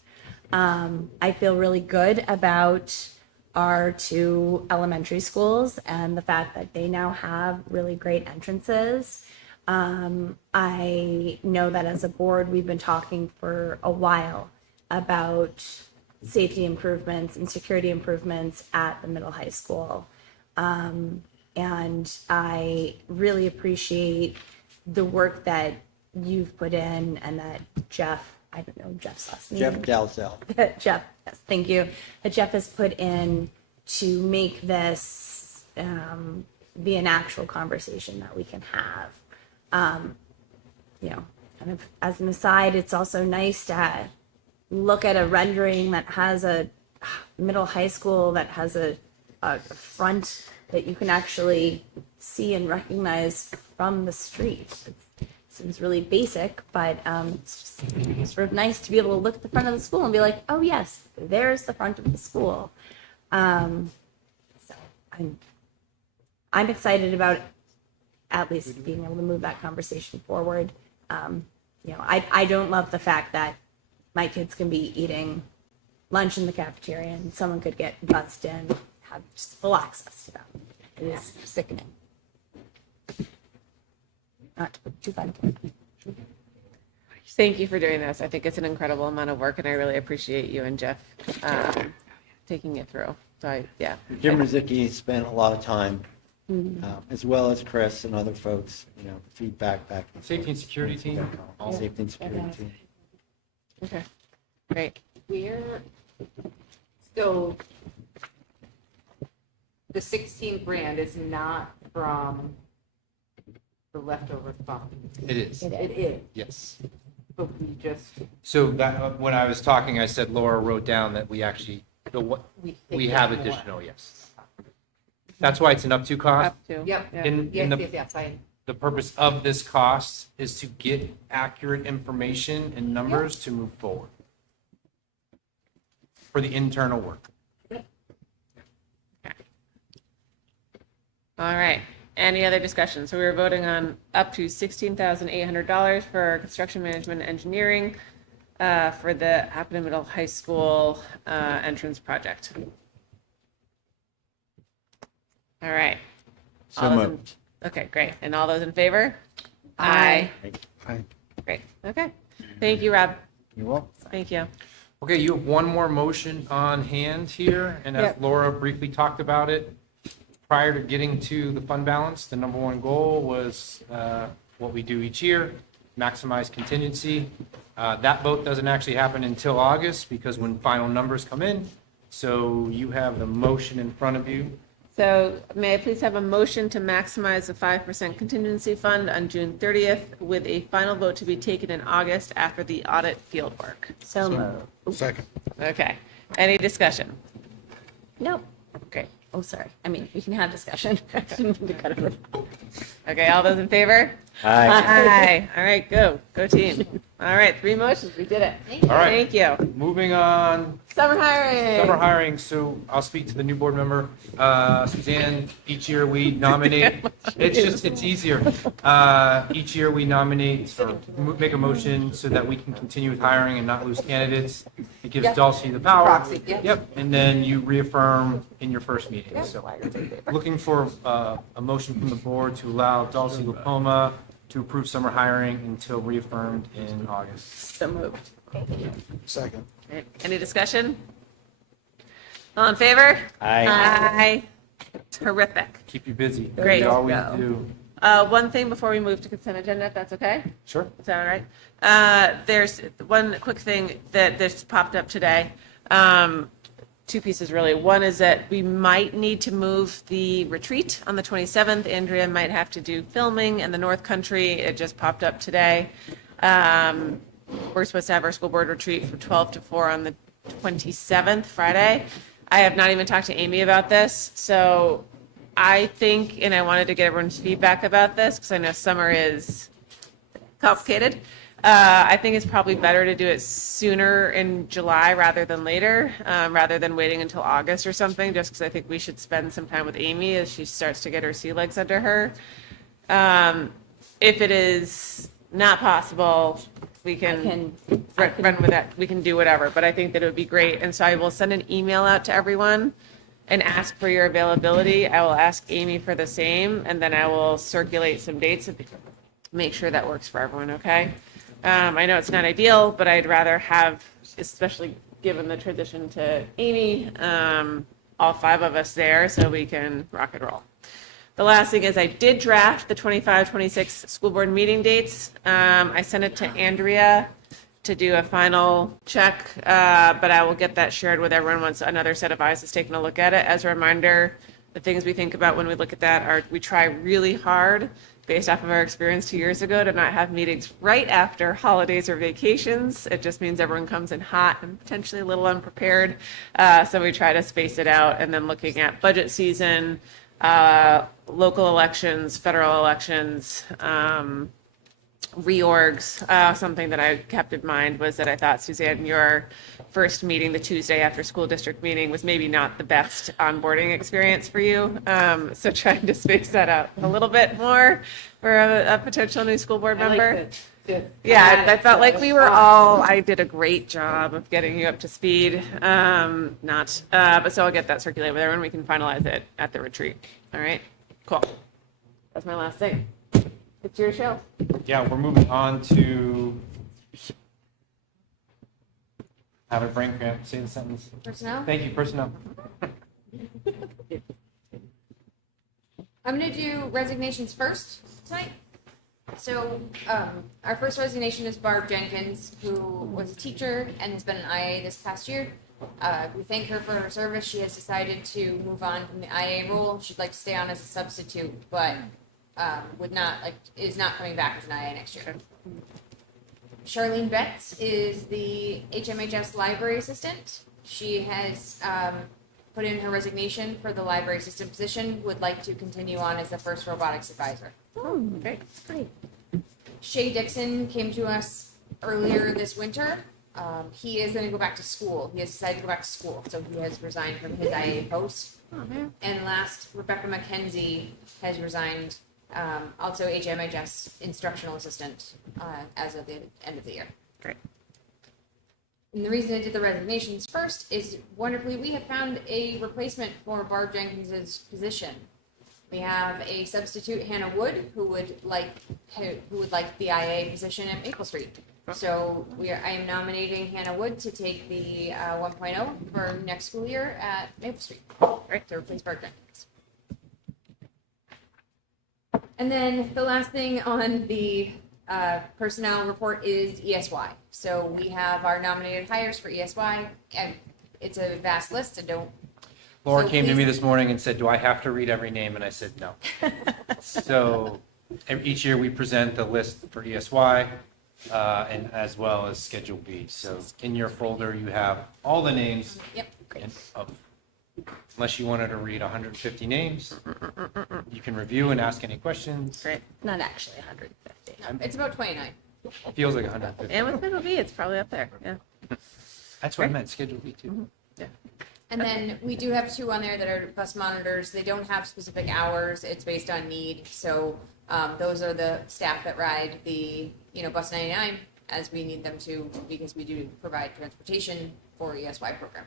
I feel really good about our 2 elementary schools and the fact that they now have really great entrances. I know that as a board, we've been talking for a while about safety improvements and security improvements at the middle high school. And I really appreciate the work that you've put in and that Jeff, I don't know Jeff's last name. Jeff Dalzell. Jeff, yes, thank you. That Jeff has put in to make this be an actual conversation that we can have. Kind of as an aside, it's also nice to look at a rendering that has a middle high school that has a front that you can actually see and recognize from the street. It seems really basic, but it's just sort of nice to be able to look at the front of the school and be like, oh yes, there's the front of the school. So I'm excited about at least being able to move that conversation forward. I don't love the fact that my kids can be eating lunch in the cafeteria and someone could get buzzed in, have just full access to them. It is sickening. Not to put too fine. Thank you for doing this. I think it's an incredible amount of work, and I really appreciate you and Jeff taking it through. So Jim Rizicki spent a lot of time, as well as Chris and other folks, feedback back. Safety and security team. Safety and security team. Okay, great. So the 16 grand is not from the leftover fund. It is. It is. Yes. But we just, So that when I was talking, I said Laura wrote down that we actually we have there's more. additional. Yes. That's why it's an up to cost. Up to. Yep. Yes, The purpose of this cost is to get accurate information and numbers to move forward for the internal work. All right. Any other discussion? So we were voting on up to $16,800 for construction management and engineering for the Hopkinton Middle High School entrance project. All right. So All those in- moved. Okay, great. And all those in favor? Aye. Aye. Great. Okay. Thank you, Rob. You're welcome. Thank you. Okay, you have one more motion on hand here, and as Yep. Laura briefly talked about it, prior to getting to the fund balance, the number one goal was what we do each year, maximize contingency. That vote doesn't actually happen until August because when final numbers come in. So you have the motion in front of you. So may I please have a motion to maximize the 5% contingency fund on June 30th with a final vote to be taken in August after the audit field work? So moved. Second. Okay. Any discussion? Nope. Great. Oh, sorry. I mean, we can have discussion. I didn't mean to cut it off. Okay, all those in favor? Aye. Aye. All right, go team. All right, 3 motions, we did it. All right. Thank you. Moving on, Summer hiring. summer hiring. So I'll speak to the new board member, Suzanne. Each year we nominate, it's easier. Each year we nominate or make a motion so that we can continue with hiring and not lose candidates. It gives Yep. Dulcie the power. Proxy, yep. Yep, and then you reaffirm in your first meeting. So looking for a motion from the board to allow Dulcie Lupoma to approve summer hiring until reaffirmed in August. So moved. Second. Okay, any discussion? All in favor? Aye. Aye. Terrific. Keep you busy. Great. We always Go. do. One thing before we move to consent agenda, if that's okay? Sure. Is that all right? There's one quick thing that just popped up today. 2 pieces really. One is that we might need to move the retreat on the 27th. Andrea might have to do filming in the North Country. It just popped up today. We're supposed to have our school board retreat from 12 to 4 on the 27th, Friday. I have not even talked to Amy about this. So I think, and I wanted to get everyone's feedback about this because I know summer is complicated. I think it's probably better to do it sooner in July rather than later, rather than waiting until August or something, just because I think we should spend some time with Amy as she starts to get her sea legs under her. If it is not possible, we can run with that. We can do whatever, but I think that it would be great. And so I will send an email out to everyone and ask for your availability. I will ask Amy for the same, and then I will circulate some dates and make sure that works for everyone, okay? I know it's not ideal, but I'd rather have, especially given the transition to Amy, all 5 of us there so we can rock and roll. The last thing is I did draft the 25-26 school board meeting dates. I sent it to Andrea to do a final check, but I will get that shared with everyone once another set of eyes has taken a look at it. As a reminder, the things we think about when we look at that are we try really hard, based off of our experience 2 years ago, to not have meetings right after holidays or vacations. It just means everyone comes in hot and potentially a little unprepared. So we try to space it out, and then looking at budget season, local elections, federal elections, reorgs. Something that I kept in mind was that I thought, Suzanne, your first meeting, the Tuesday after school district meeting, was maybe not the best onboarding experience for you. So trying to space that out a little bit more for a potential new school board member. Yeah, I felt like we were all, I did a great job of getting you up to speed. But so I'll get that circulated with everyone. We can finalize it at the retreat. All right, cool. That's my last thing. It's your show. Yeah, we're moving on to have a brain cramp. Say the sentence. Personnel? Thank you, personnel. I'm going to do resignations first tonight. So our first resignation is Barb Jenkins, who was a teacher and has been an IA this past year. We thank her for her service. She has decided to move on from the IA role. She'd like to stay on as a substitute, but is not coming back as an IA next year. Charlene Betts is the HMHS library assistant. She has put in her resignation for the library assistant position, would like to continue on as the first robotics advisor. Oh, great. That's great. Shay Dixon came to us earlier this winter. He is going to go back to school. He has decided to go back to school, so he has resigned from his IA post. Oh, man. And last, Rebecca McKenzie has resigned, also HMHS instructional assistant as of the end of the year. Great. And the reason I did the resignations first is wonderfully we have found a replacement for Barb Jenkins's position. We have a substitute, Hannah Wood, who would like the IA position at Maple Street. So I am nominating Hannah Wood to take the 1.0 for next school year at Maple Street, right, to replace Barb Jenkins. And then the last thing on the personnel report is ESY. So we have our nominated hires for ESY, and it's a vast list, so don't. Laura So came to me please- this morning and said, "Do I have to read every name?" And I said, "No." So each year we present the list for ESY and as well as Schedule B. So in your folder you have all the names. Yep. And unless you wanted to read 150 names, you can review and ask any questions. Great. Not actually 150. No, it's about 29. It feels like 150. And with Schedule B, it's probably up there. Yeah. That's what I meant, Schedule B too. Yeah. And then we do have 2 on there that are bus monitors. They don't have specific hours. It's based on need. So those are the staff that ride the bus 99 as we need them to, because we do provide transportation for ESY program.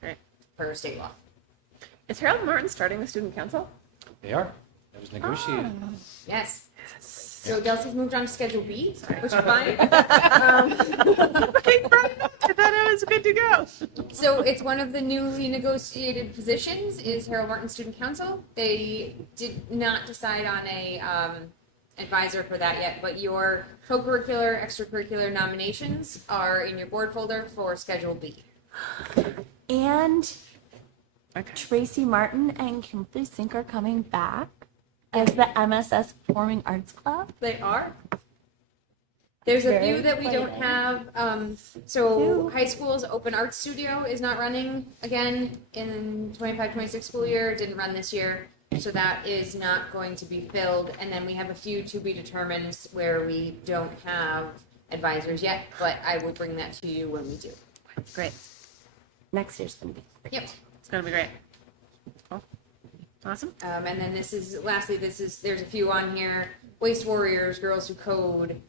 Great. Per state law. Is Harold Martin starting the student council? They are. That was negotiated. Yes. So Delsey's moved on to Schedule B, which is fine. I thought it was good to go. So it's one of the newly negotiated positions is Harold Martin Student Council. They did not decide on a advisor for that yet, but your co-curricular, extracurricular nominations are in your board folder for Schedule B. And Tracy Martin and Kimberly Sink are coming back as the MSS Performing Arts Club. They are. There's a Very few that we don't have. So high school's open art studio is not running again in 25-26 school year. It didn't run this year. So that is not going to be filled. And then we have a few to be determined where we don't have advisors yet, but I will bring that to you when we do. Great. Next year's going to be great. Yep. It's going to be great. Cool. Awesome. And then there's a few on here. Waste Warriors, Girls Who Code,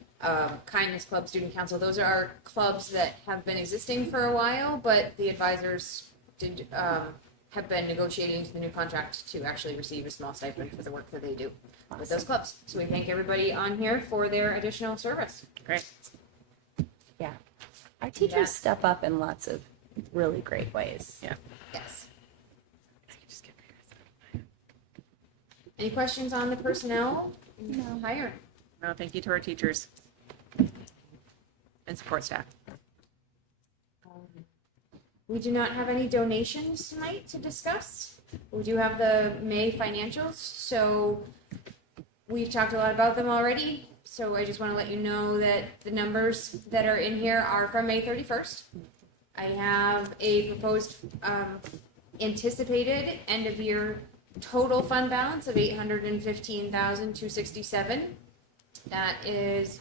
Kindness Club, Student Council. Those are our clubs that have been existing for a while, but the advisors have been negotiating into the new contract to actually receive a small stipend for the work that they do with those clubs. So we thank everybody on here for their additional service. Great. Yeah. Our teachers step up in lots of really great ways. Yeah. Yes. Any questions on the personnel hiring? No, thank you to our teachers and support staff. We do not have any donations tonight to discuss. We do have the May financials, so we've talked a lot about them already. So I just want to let you know that the numbers that are in here are from May 31st. I have a proposed anticipated end of year total fund balance of $815,267. That is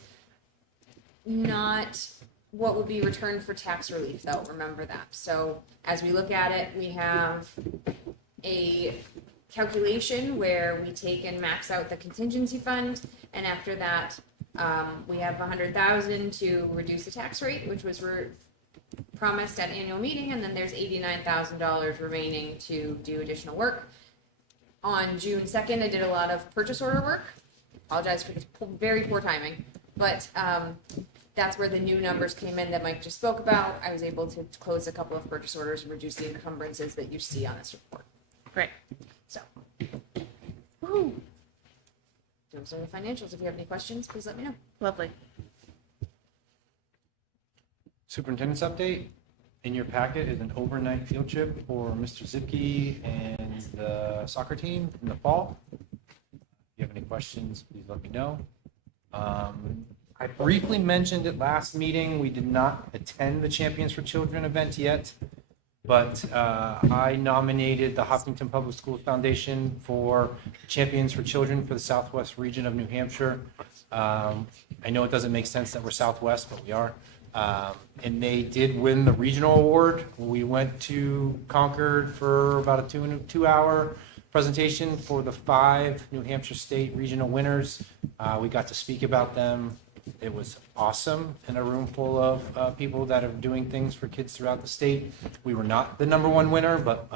not what would be returned for tax relief, though. Remember that. So as we look at it, we have a calculation where we take and max out the contingency fund, and after that, we have $100,000 to reduce the tax rate, which was promised at annual meeting, and then there's $89,000 remaining to do additional work. On June 2nd, I did a lot of purchase order work. Apologize for this very poor timing, but that's where the new numbers came in that Mike just spoke about. I was able to close a couple of purchase orders and reduce the encumbrances that you see on this report. Great. So, woohoo. Those are the financials. If you have any questions, please let me know. Lovely. Superintendent's update. In your packet is an overnight field trip for Mr. Zipke and the soccer team in the fall. If you have any questions, please let me know. I briefly mentioned it last meeting. We did not attend the Champions for Children event yet, but I nominated the Hopkinton Public Schools Foundation for Champions for Children for the Southwest region of New Hampshire. I know it doesn't make sense that we're Southwest, but we are. And they did win the regional award. We went to Concord for about a 2-hour presentation for the 5 New Hampshire State regional winners. We got to speak about them. It was awesome in a room full of people that are doing things for kids throughout the state. We were not the #1 winner, but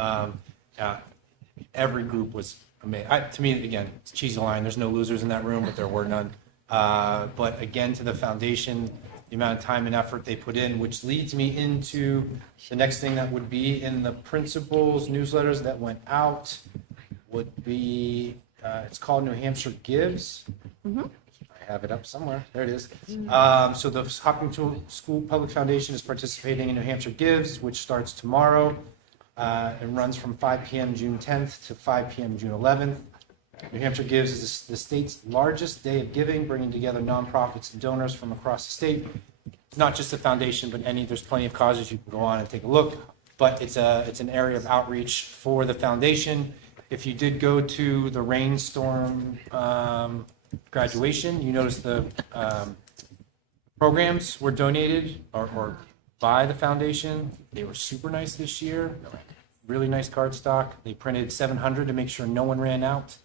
every group was amazing. To me, again, it's a cheesy line. There's no losers in that room, but there were none. But again, to the foundation, the amount of time and effort they put in, which leads me into the next thing that would be in the principals' newsletters that went out, would be, it's called New Hampshire Gives. I have it up somewhere. There it is. So the Hopkinton School Public Foundation is participating in New Hampshire Gives, which starts tomorrow and runs from 5 p.m. June 10th to 5 p.m. June 11th. New Hampshire Gives is the state's largest day of giving, bringing together nonprofits and donors from across the state. It's not just the foundation, but there's plenty of causes you can go on and take a look. But it's an area of outreach for the foundation. If you did go to the rainstorm graduation, you notice the programs were donated or by the foundation. They were super nice this year. Really nice cardstock. They printed 700 to make sure no one ran out.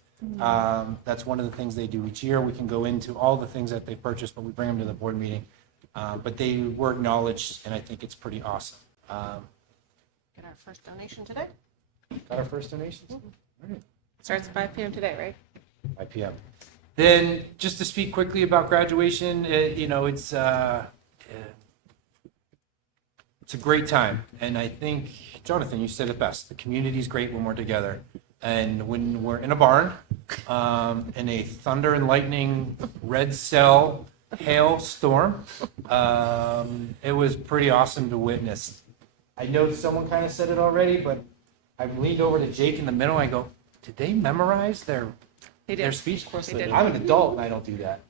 That's one of the things they do each year. We can go into all the things that they purchased, but we bring them to the board meeting. But they were acknowledged, and I think it's pretty awesome. Get our first donation today. Got our first donations? All right. Starts at 5 p.m. today, right? 5 p.m. Then, just to speak quickly about graduation, it's a great time. And I think, Jonathan, you said it best. The community is great when we're together. And when we're in a barn, in a thunder and lightning red cell hail storm, it was pretty awesome to witness. I know someone kind of said it already, but I leaned over to Jake in the middle and I go, did they memorize their speech? Of course they did. I'm an adult and I don't do that.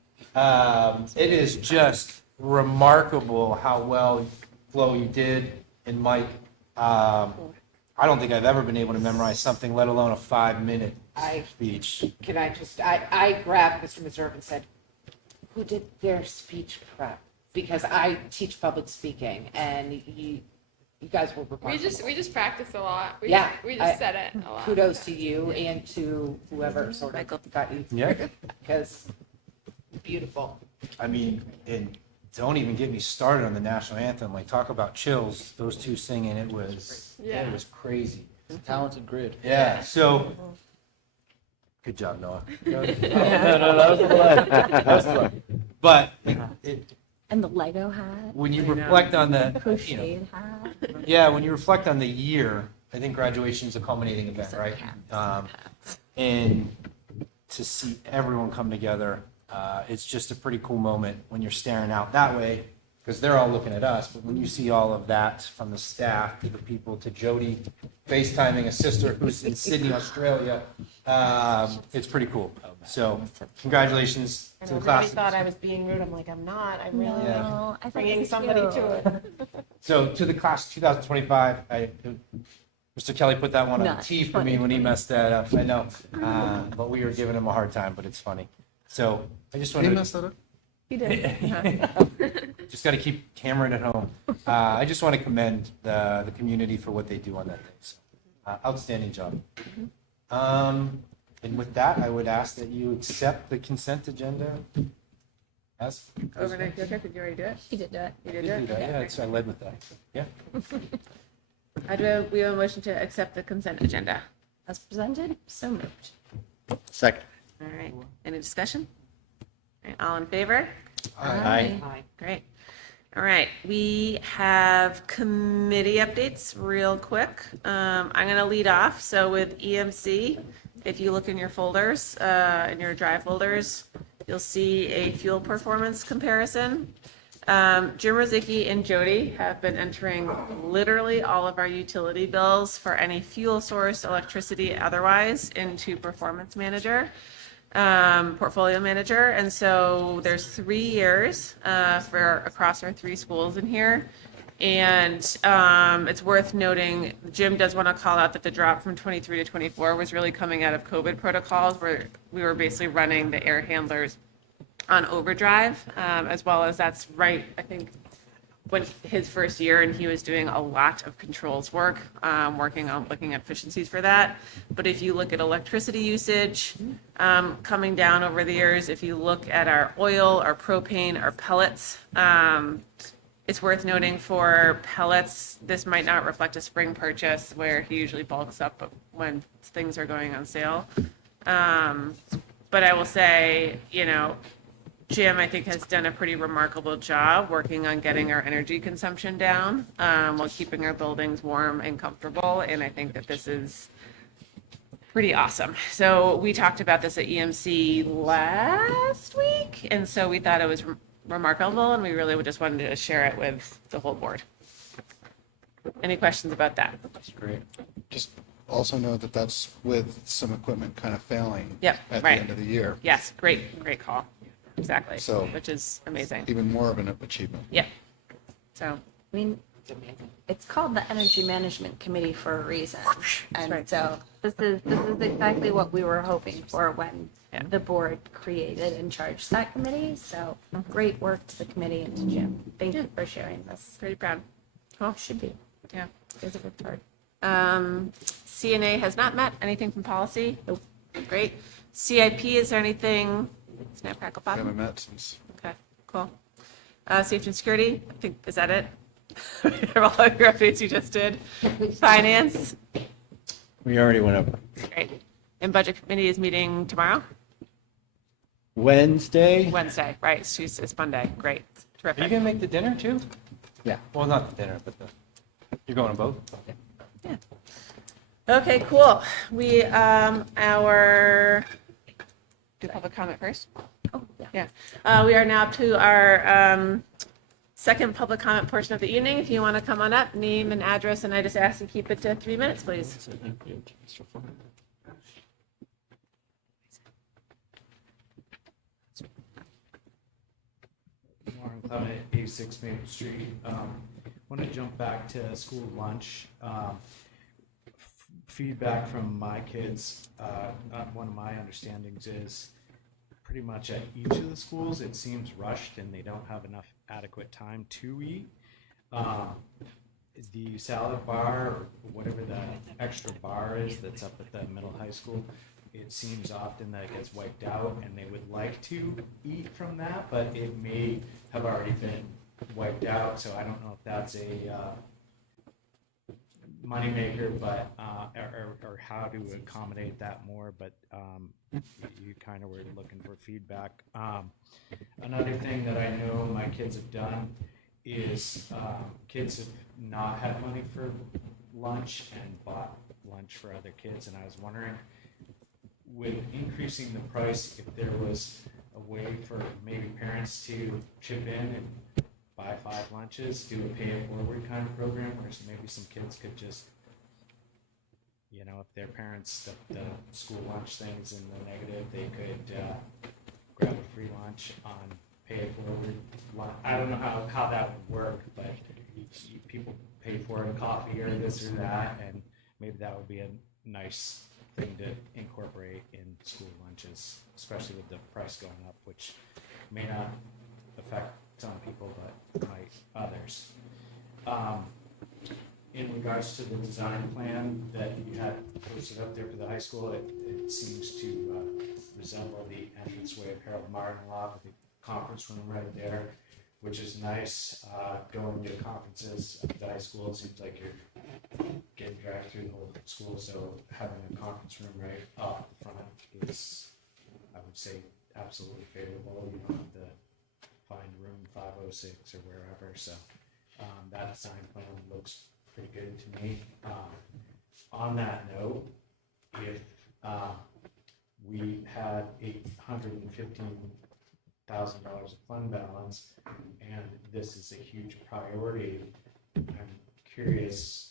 It is just remarkable how well, Flo, you did, and Mike. I don't think I've ever been able to memorize something, let alone a 5-minute speech. Can I just, I grabbed Mr. Meserve and said, who did their speech prep? Because I teach public speaking, and you guys were remarkable. We just practiced a lot. We just said it a lot. Kudos to you and to whoever sort of got you. Yeah. Because beautiful. I mean, and don't even get me started on the national anthem. Like, talk about chills. Those two singing, it was crazy. It's a talented grid. Yeah. So, good job, Noah. No, that was fun. That was fun. But And the Lego hat. when you reflect on the, Crocheted hat. yeah, when you reflect on the year, I think graduation is a culminating event, right? And to see everyone come together. It's just a pretty cool moment when you're staring out that way, because they're all looking at us. But when you see all of that, from the staff to the people to Jody FaceTiming a sister who's in Sydney, Australia, it's pretty cool. So congratulations And to the everybody class. thought I was being rude. I'm like, I'm not. I'm really Yeah. I thought bringing it was somebody cute. to it. So to the class 2025, Mr. Kelly put that one on Not the tee for me when he messed that up. I know, but we were giving him a hard time, but it's funny. So I just want Did he to. mess that up? You did. Just got to keep Cameron at home. I just want to commend the community for what they do on that day. So, outstanding job. And with that, I would ask that you accept the consent agenda. As Overnight field trip, did you already do it? He did do it. You did You do do it? that, yeah, it's- I led with that. Yeah. We have a motion to accept the consent agenda. As presented, so moved. Second. All right, any discussion? All right, all in favor? Aye. Aye. Great. All right, we have committee updates real quick. I'm going to lead off. So with EMC, if you look in your folders, in your drive folders, you'll see a fuel performance comparison. Jim Rozicki and Jody have been entering literally all of our utility bills for any fuel source, electricity, otherwise, into Performance Manager, Portfolio Manager. And so there's 3 years for across our 3 schools in here. And it's worth noting, Jim does want to call out that the drop from 23 to 24 was really coming out of COVID protocols, where we were basically running the air handlers on overdrive, as well as that's right, I think, when his first year, and he was doing a lot of controls work, working on looking at efficiencies for that. But if you look at electricity usage coming down over the years, if you look at our oil, our propane, our pellets, it's worth noting for pellets, this might not reflect a spring purchase where he usually bulks up when things are going on sale. But I will say, Jim, I think, has done a pretty remarkable job working on getting our energy consumption down while keeping our buildings warm and comfortable. And I think that this is pretty awesome. So we talked about this at EMC last week, and so we thought it was remarkable, and we really just wanted to share it with the whole board. Any questions about that? That's great. Just also know that that's with some equipment kind of failing Yep, at right. the end of the year. Yes, great call. Exactly. So- which is amazing. Even more of an achievement. Yeah. So, I mean, it's called the Energy Management Committee for a reason. And right. so this is exactly what we were hoping for when Yeah. the board created and charged that committee. So great work to the committee and to Jim. Thank you for sharing this. pretty proud. Cool. Should be. Yeah. It's a good part. CNA has not met. Anything from policy? Nope. Great. CIP, is there anything? Snap, crackle, pop? We haven't met since. Okay, cool. Safety and security, I think, is that it? All of your updates you just did. Finance, We already went over. great. And budget committee is meeting tomorrow? Wednesday? Wednesday, right, it's Monday, great, Are you terrific. gonna make the dinner too? Yeah. Well, not the dinner, but you're going to both? Yeah. Okay, cool. We, do public comment first? Oh, Yeah. We are now up to our second public comment portion of the evening. If you want to come on up, name and address, and I just ask you keep it to 3 minutes, please. Warren Clement, 86 Maple Street. Want to jump back to school lunch. Feedback from my kids, one of my understandings is pretty much at each of the schools, it seems rushed and they don't have enough adequate time to eat. The salad bar, or whatever the extra bar is that's up at the middle high school, it seems often that it gets wiped out and they would like to eat from that, but it may have already been wiped out, so I don't know if that's a moneymaker, but or how to accommodate that more, but you kind of were looking for feedback. Another thing that I know my kids have done is kids have not had money for lunch and bought lunch for other kids, and I was wondering with increasing the price, if there was a way for maybe parents to chip in and buy 5 lunches, do a pay it forward kind of program, where maybe some kids could just, you know, if their parents stuff the school lunch things in the negative, they could grab a free lunch on pay it forward. I don't know how that would work, but people pay for it, coffee or this or that, and maybe that would be a nice thing to incorporate in school lunches, especially with the price going up, which may not affect some people, but might others. In regards to the design plan that you had posted up there for the high school, it seems to resemble the entranceway of Harold Martin Law with the conference room right there, which is nice. Going to conferences at the high school, it seems like you're getting dragged through the whole school, so having a conference room right off the front is, I would say, absolutely favorable. You don't have to find room 506 or wherever, so that design plan looks pretty good to me. On that note, if we had $815,000 of fund balance, and this is a huge priority, I'm curious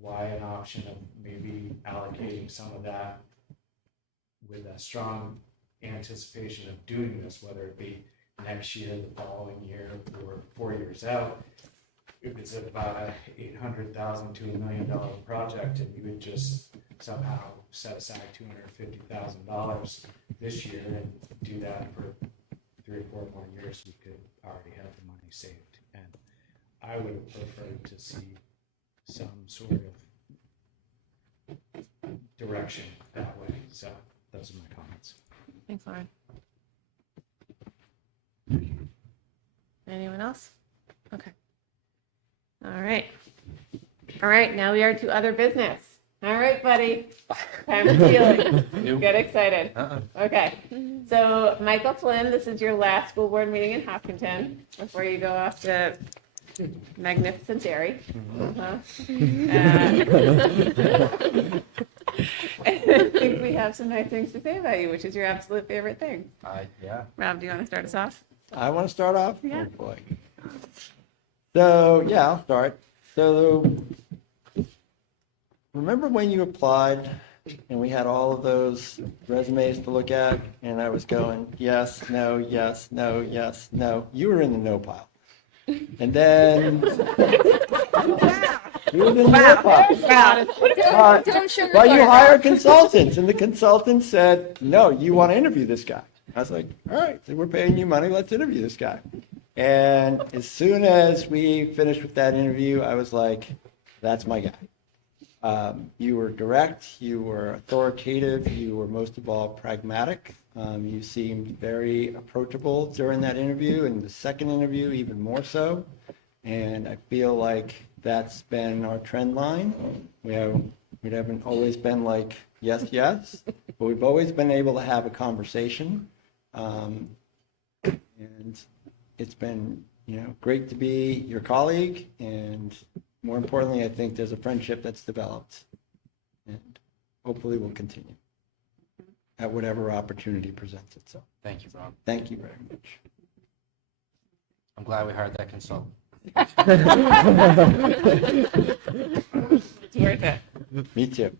why an option of maybe allocating some of that with a strong anticipation of doing this, whether it be next year, the following year, or 4 years out. If it's about a $800,000 to $1 million project, and you would just somehow set aside $250,000 this year and do that for 3 or 4 more years, we could already have the money saved. And I would have preferred to see some sort of direction that way. So those are my comments. Thanks, Lauren. Anyone else? Okay. All right. All right, now we are to other business. All right, buddy. Time for feeling. Nope. Get excited. Okay. So, Michael Flynn, this is your last school board meeting in Hopkinton before you go off to magnificent dairy. I think we have some nice things to say about you, which is your absolute favorite thing. Yeah. Rob, do you want to start us off? I want to start off? Yeah. Oh, boy. So, yeah, I'll start. So, remember when you applied and we had all of those resumes to look at, and I was going, yes, no, yes, no, yes, no. You were in the no pile. And then you were in the no pile. But you hire consultants, and the consultant said, no, you want to interview this guy. I was like, all right, so we're paying you money, let's interview this guy. And as soon as we finished with that interview, I was like, that's my guy. You were direct, you were authoritative, you were most of all pragmatic. You seemed very approachable during that interview, and the second interview even more so. And I feel like that's been our trend line. We haven't always been like, yes, yes, but we've always been able to have a conversation. And it's been, great to be your colleague, and more importantly, I think there's a friendship that's developed, and hopefully will continue at whatever opportunity presents itself. Thank you, Rob. Thank you very much. I'm glad we hired that consultant. It's worth it. Me too.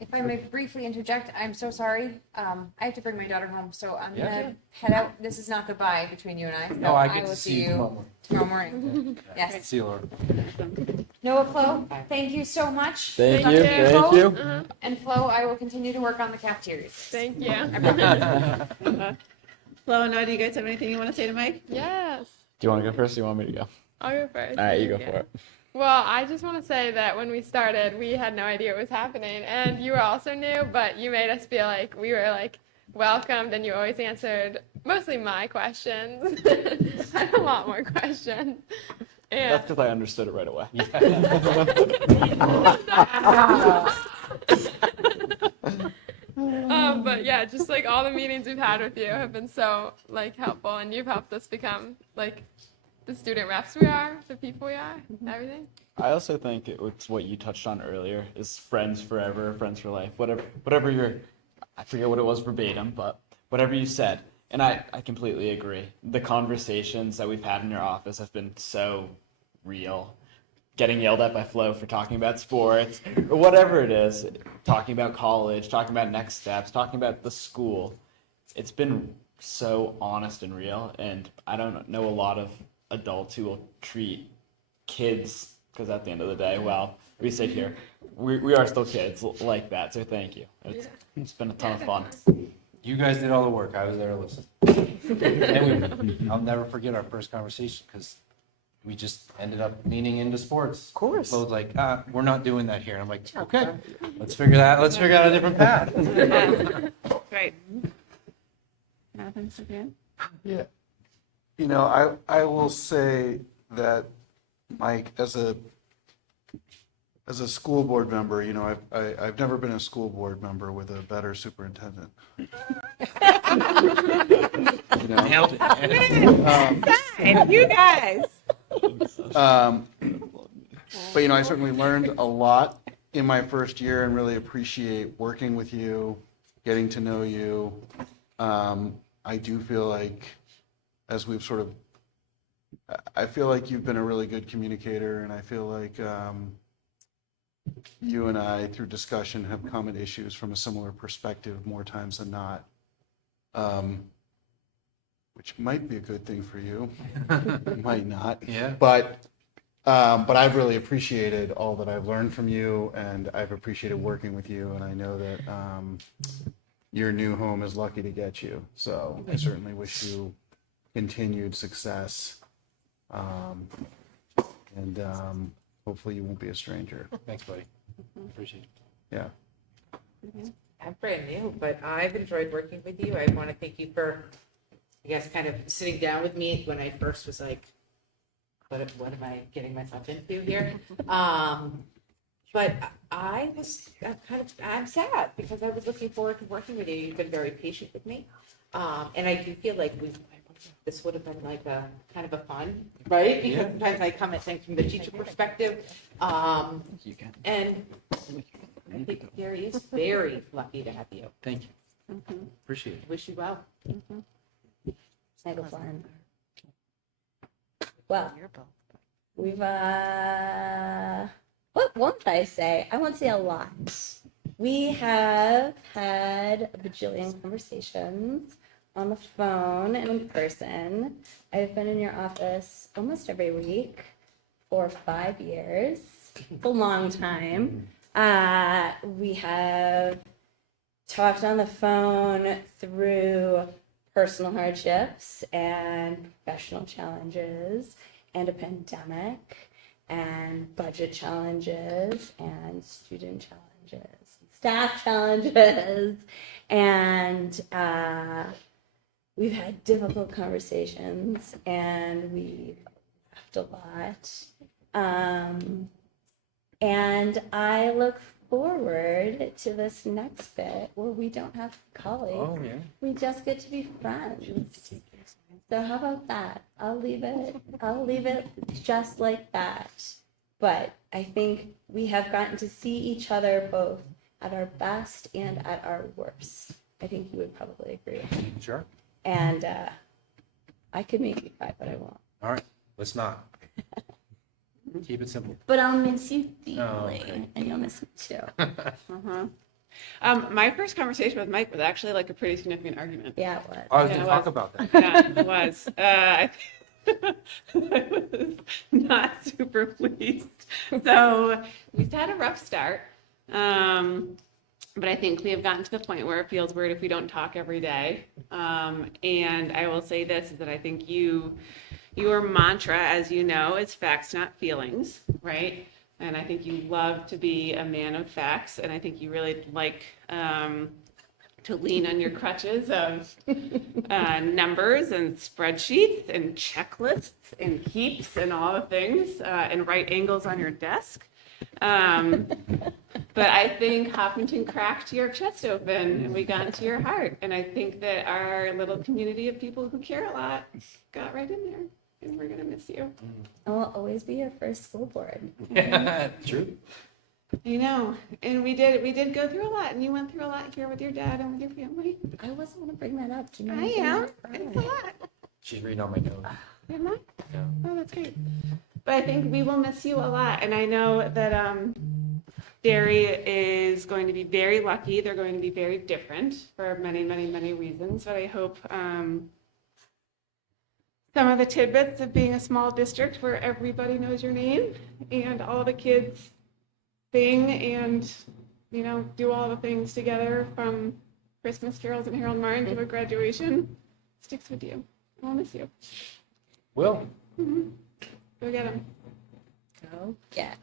If I may briefly interject, I'm so sorry. I have to bring my daughter home, so I'm Yeah. gonna head out. This is not goodbye between you and I. So No, I get will to see you tomorrow morning. Yes. See you, Laura. Noah, Flo, thank you so much. Thank Dr. you, Flo. thank you. And Flo, I will continue to work on the cafeterias. Thank you. Flo and Noah, do you guys have anything you want to say to Mike? Yes. Do you want to go first or do you want me to go? I'll go first. All right, you go Yeah. for it. Well, I just want to say that when we started, we had no idea what was happening, and you were also new, but you made us feel like we were welcomed, and you always answered mostly my questions. I had a lot more questions. And That's because I understood it right away. but yeah, just all the meetings we've had with you have been so helpful, and you've helped us become the the student reps we are, the people we are, everything. I also think it's what you touched on earlier is friends forever, friends for life, whatever I forget what it was verbatim, but whatever you said. And I completely agree. The conversations that we've had in your office have been so real. Getting yelled at by Flo for talking about sports or whatever it is, talking about college, talking about next steps, talking about the school. It's been so honest and real. And I don't know a lot of adults who will treat kids, because at the end of the day, well, we sit here, we are still kids like that. So thank you. It's been a ton of fun. You guys did all the work. I was there to listen. And I'll never forget our first conversation because we just ended up leaning into sports. Of course. Flo's like, we're not doing that here. And I'm like, okay, let's figure out a different path. Great. Jonathan, Sophia? Yeah. You know, I will say that, Mike, as a school board member, you know, I've never been a school board member with a better superintendent. You know? Nailed it. You guys. But you know, I certainly learned a lot in my first year and really appreciate working with you, getting to know you. I do feel like, as we've sort of, I feel like you've been a really good communicator, and I feel like you and I, through discussion, have come at issues from a similar perspective more times than not, which might be a good thing for you, might not. Yeah. But I've really appreciated all that I've learned from you, and I've appreciated working with you, and I know that your new home is lucky to get you. So I certainly wish you continued success, and hopefully you won't be a stranger. Thanks, buddy. Appreciate it. Yeah. I'm brand new, but I've enjoyed working with you. I want to thank you for, I guess, kind of sitting down with me when I first was like, what am I getting myself into here? But I'm sad because I was looking forward to working with you. You've been very patient with me. And I do feel like this would have been like a kind of a fun, right? Because sometimes I come at things from the teacher perspective. And I think Gary is very lucky to have you. Thank you. Appreciate it. Wish you well. So fun. Well, we've what won't I say? I won't say a lot. We have had a bajillion conversations on the phone and in person. I've been in your office almost every week for 5 years. It's a long time. We have talked on the phone through personal hardships and professional challenges and a pandemic and budget challenges and student challenges, staff challenges, and we've had difficult conversations and we've laughed a lot. And I look forward to this next bit where we don't have colleagues. Oh, yeah. We just get to be friends. So how about that? I'll leave it just like that. But I think we have gotten to see each other both at our best and at our worst. I think you would probably agree. Sure. And I could make you cry, but I won't. All right. Let's not. Keep it simple. But I'll miss you deeply, okay. and you'll miss me too. My first conversation with Mike was actually like a pretty significant argument. Yeah, it was. I was going to talk about that. Yeah, it was. I was not super pleased. So we've had a rough start. But I think we have gotten to the point where it feels weird if we don't talk every day. And I will say this, is that I think your mantra, as you know, is facts, not feelings, right? And I think you love to be a man of facts, and I think you really like to lean on your crutches of numbers and spreadsheets and checklists and heaps and all the things and right angles on your desk. But I think Hopkinton cracked your chest open and we got into your heart. And I think that our little community of people who care a lot got right in there. and we're gonna miss you. I will always be your first school board. True. I know, and we did go through a lot, and you went through a lot here with your dad and with your family. I wasn't gonna bring that up. Do you know I anything am. about that? It's a lot. She's reading on my notes. Am I? Yeah. Oh, that's great. But I think we will miss you a lot, and I know that Derry is going to be very lucky. They're going to be very different for many, many, many reasons. But I hope some of the tidbits of being a small district where everybody knows your name and all the kids sing and, you know, do all the things together from Christmas carols and Harold Martin to a graduation sticks with you. I'll miss you. Will. Go get them. Go get.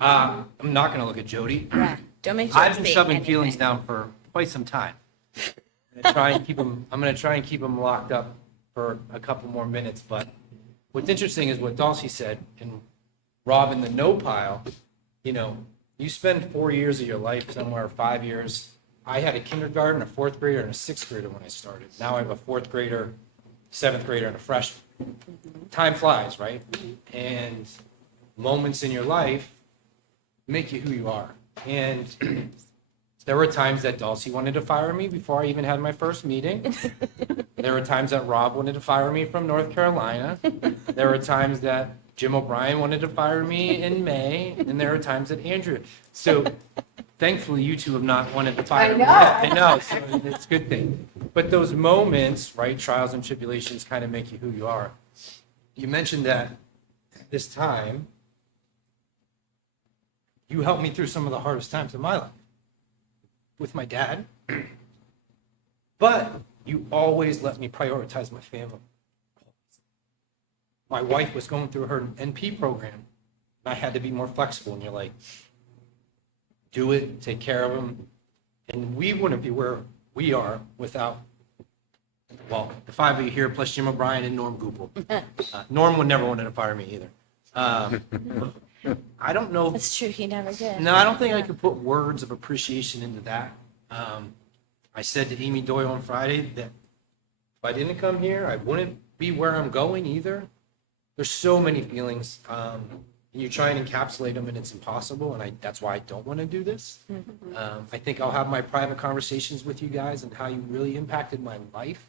I'm not going to look at Jody. Yeah. Don't make sure I've to been say shoving anything. feelings down for quite some time. I'm going to try and keep them locked up for a couple more minutes. But what's interesting is what Dulcie said, and Rob in the no pile. You know, you spend 4 years of your life somewhere, 5 years. I had a kindergarten, a fourth grader, and a sixth grader when I started. Now I have a fourth grader, seventh grader, and a freshman. Time flies, right? And moments in your life make you who you are. And there were times that Dulcie wanted to fire me before I even had my first meeting. There were times that Rob wanted to fire me from North Carolina. There were times that Jim O'Brien wanted to fire me in May, and there are times that Andrew. So thankfully, you two have not wanted to fire me. I know, so it's a good thing. But those moments, right, trials and tribulations kind of make you who you are. You mentioned that this time, you helped me through some of the hardest times of my life with my dad. But you always let me prioritize my family. My wife was going through her NP program. And I had to be more flexible. And you're like, do it, take care of them. And we wouldn't be where we are without, well, the five of you here, plus Jim O'Brien and Norm Goupel. Norm would never wanted to fire me either. I don't know. That's true. He never did. No, I don't think I could put words of appreciation into that. I said to Amy Doyle on Friday that if I didn't come here, I wouldn't be where I'm going either. There's so many feelings. And you try and encapsulate them, and it's impossible. And that's why I don't want to do this. I think I'll have my private conversations with you guys and how you really impacted my life.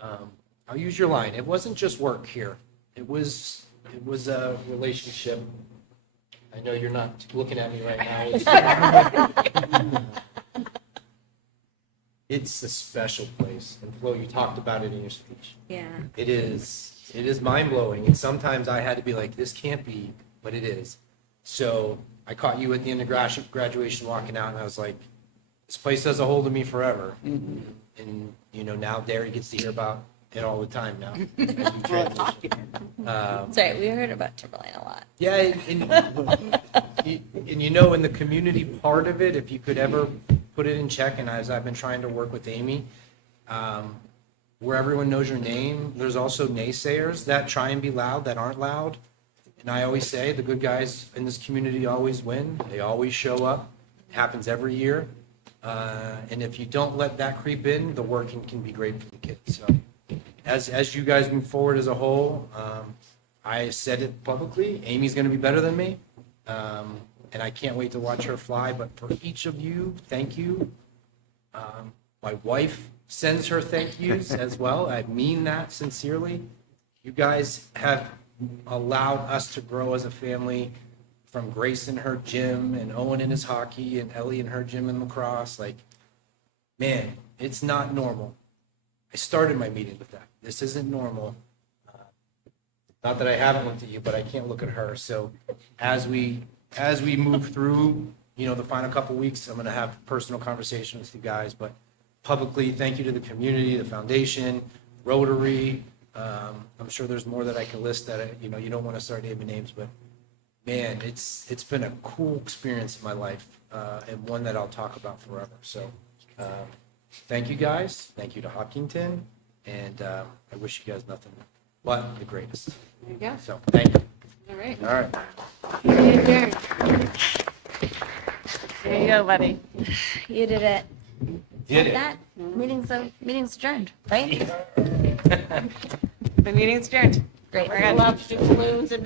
I'll use your line. It wasn't just work here. It was a relationship. I know you're not looking at me right now. It's a special place. And Flo, you talked about it in your speech. Yeah. It is mind-blowing. And sometimes I had to be like, this can't be, but it is. So I caught you at the end of graduation walking out, and I was like, this place does a hold of me forever. And, you know, now Derry gets to hear about it all the time now. As we transition. Sorry, we heard about Timberline a lot. Yeah, and you know, in the community part of it, if you could ever put it in check, and as I've been trying to work with Amy, where everyone knows your name, there's also naysayers that try and be loud that aren't loud. And I always say the good guys in this community always win. They always show up. It happens every year. And if you don't let that creep in, the work can be great for the kids. So as you guys move forward as a whole, I said it publicly, Amy's going to be better than me. And I can't wait to watch her fly. But for each of you, thank you. My wife sends her thank yous as well. I mean that sincerely. You guys have allowed us to grow as a family, from Grace and her gym, and Owen and his hockey, and Ellie and her gym and lacrosse. Like, man, it's not normal. I started my meeting with that. This isn't normal. Not that I haven't looked at you, but I can't look at her. So as we move through, you know, the final couple weeks, I'm going to have personal conversations with you guys. But publicly, thank you to the community, the foundation, Rotary. I'm sure there's more that I can list that you know you don't want to start naming names, but man, it's been a cool experience in my life, and one that I'll talk about forever. So thank you guys. Thank you to Hopkinton, and I wish you guys nothing but the greatest. There you go. So thank you. All right. All right. There you go, buddy. You did it. Did it. That meeting's adjourned, right? The meeting's adjourned. Great. I love to do balloons and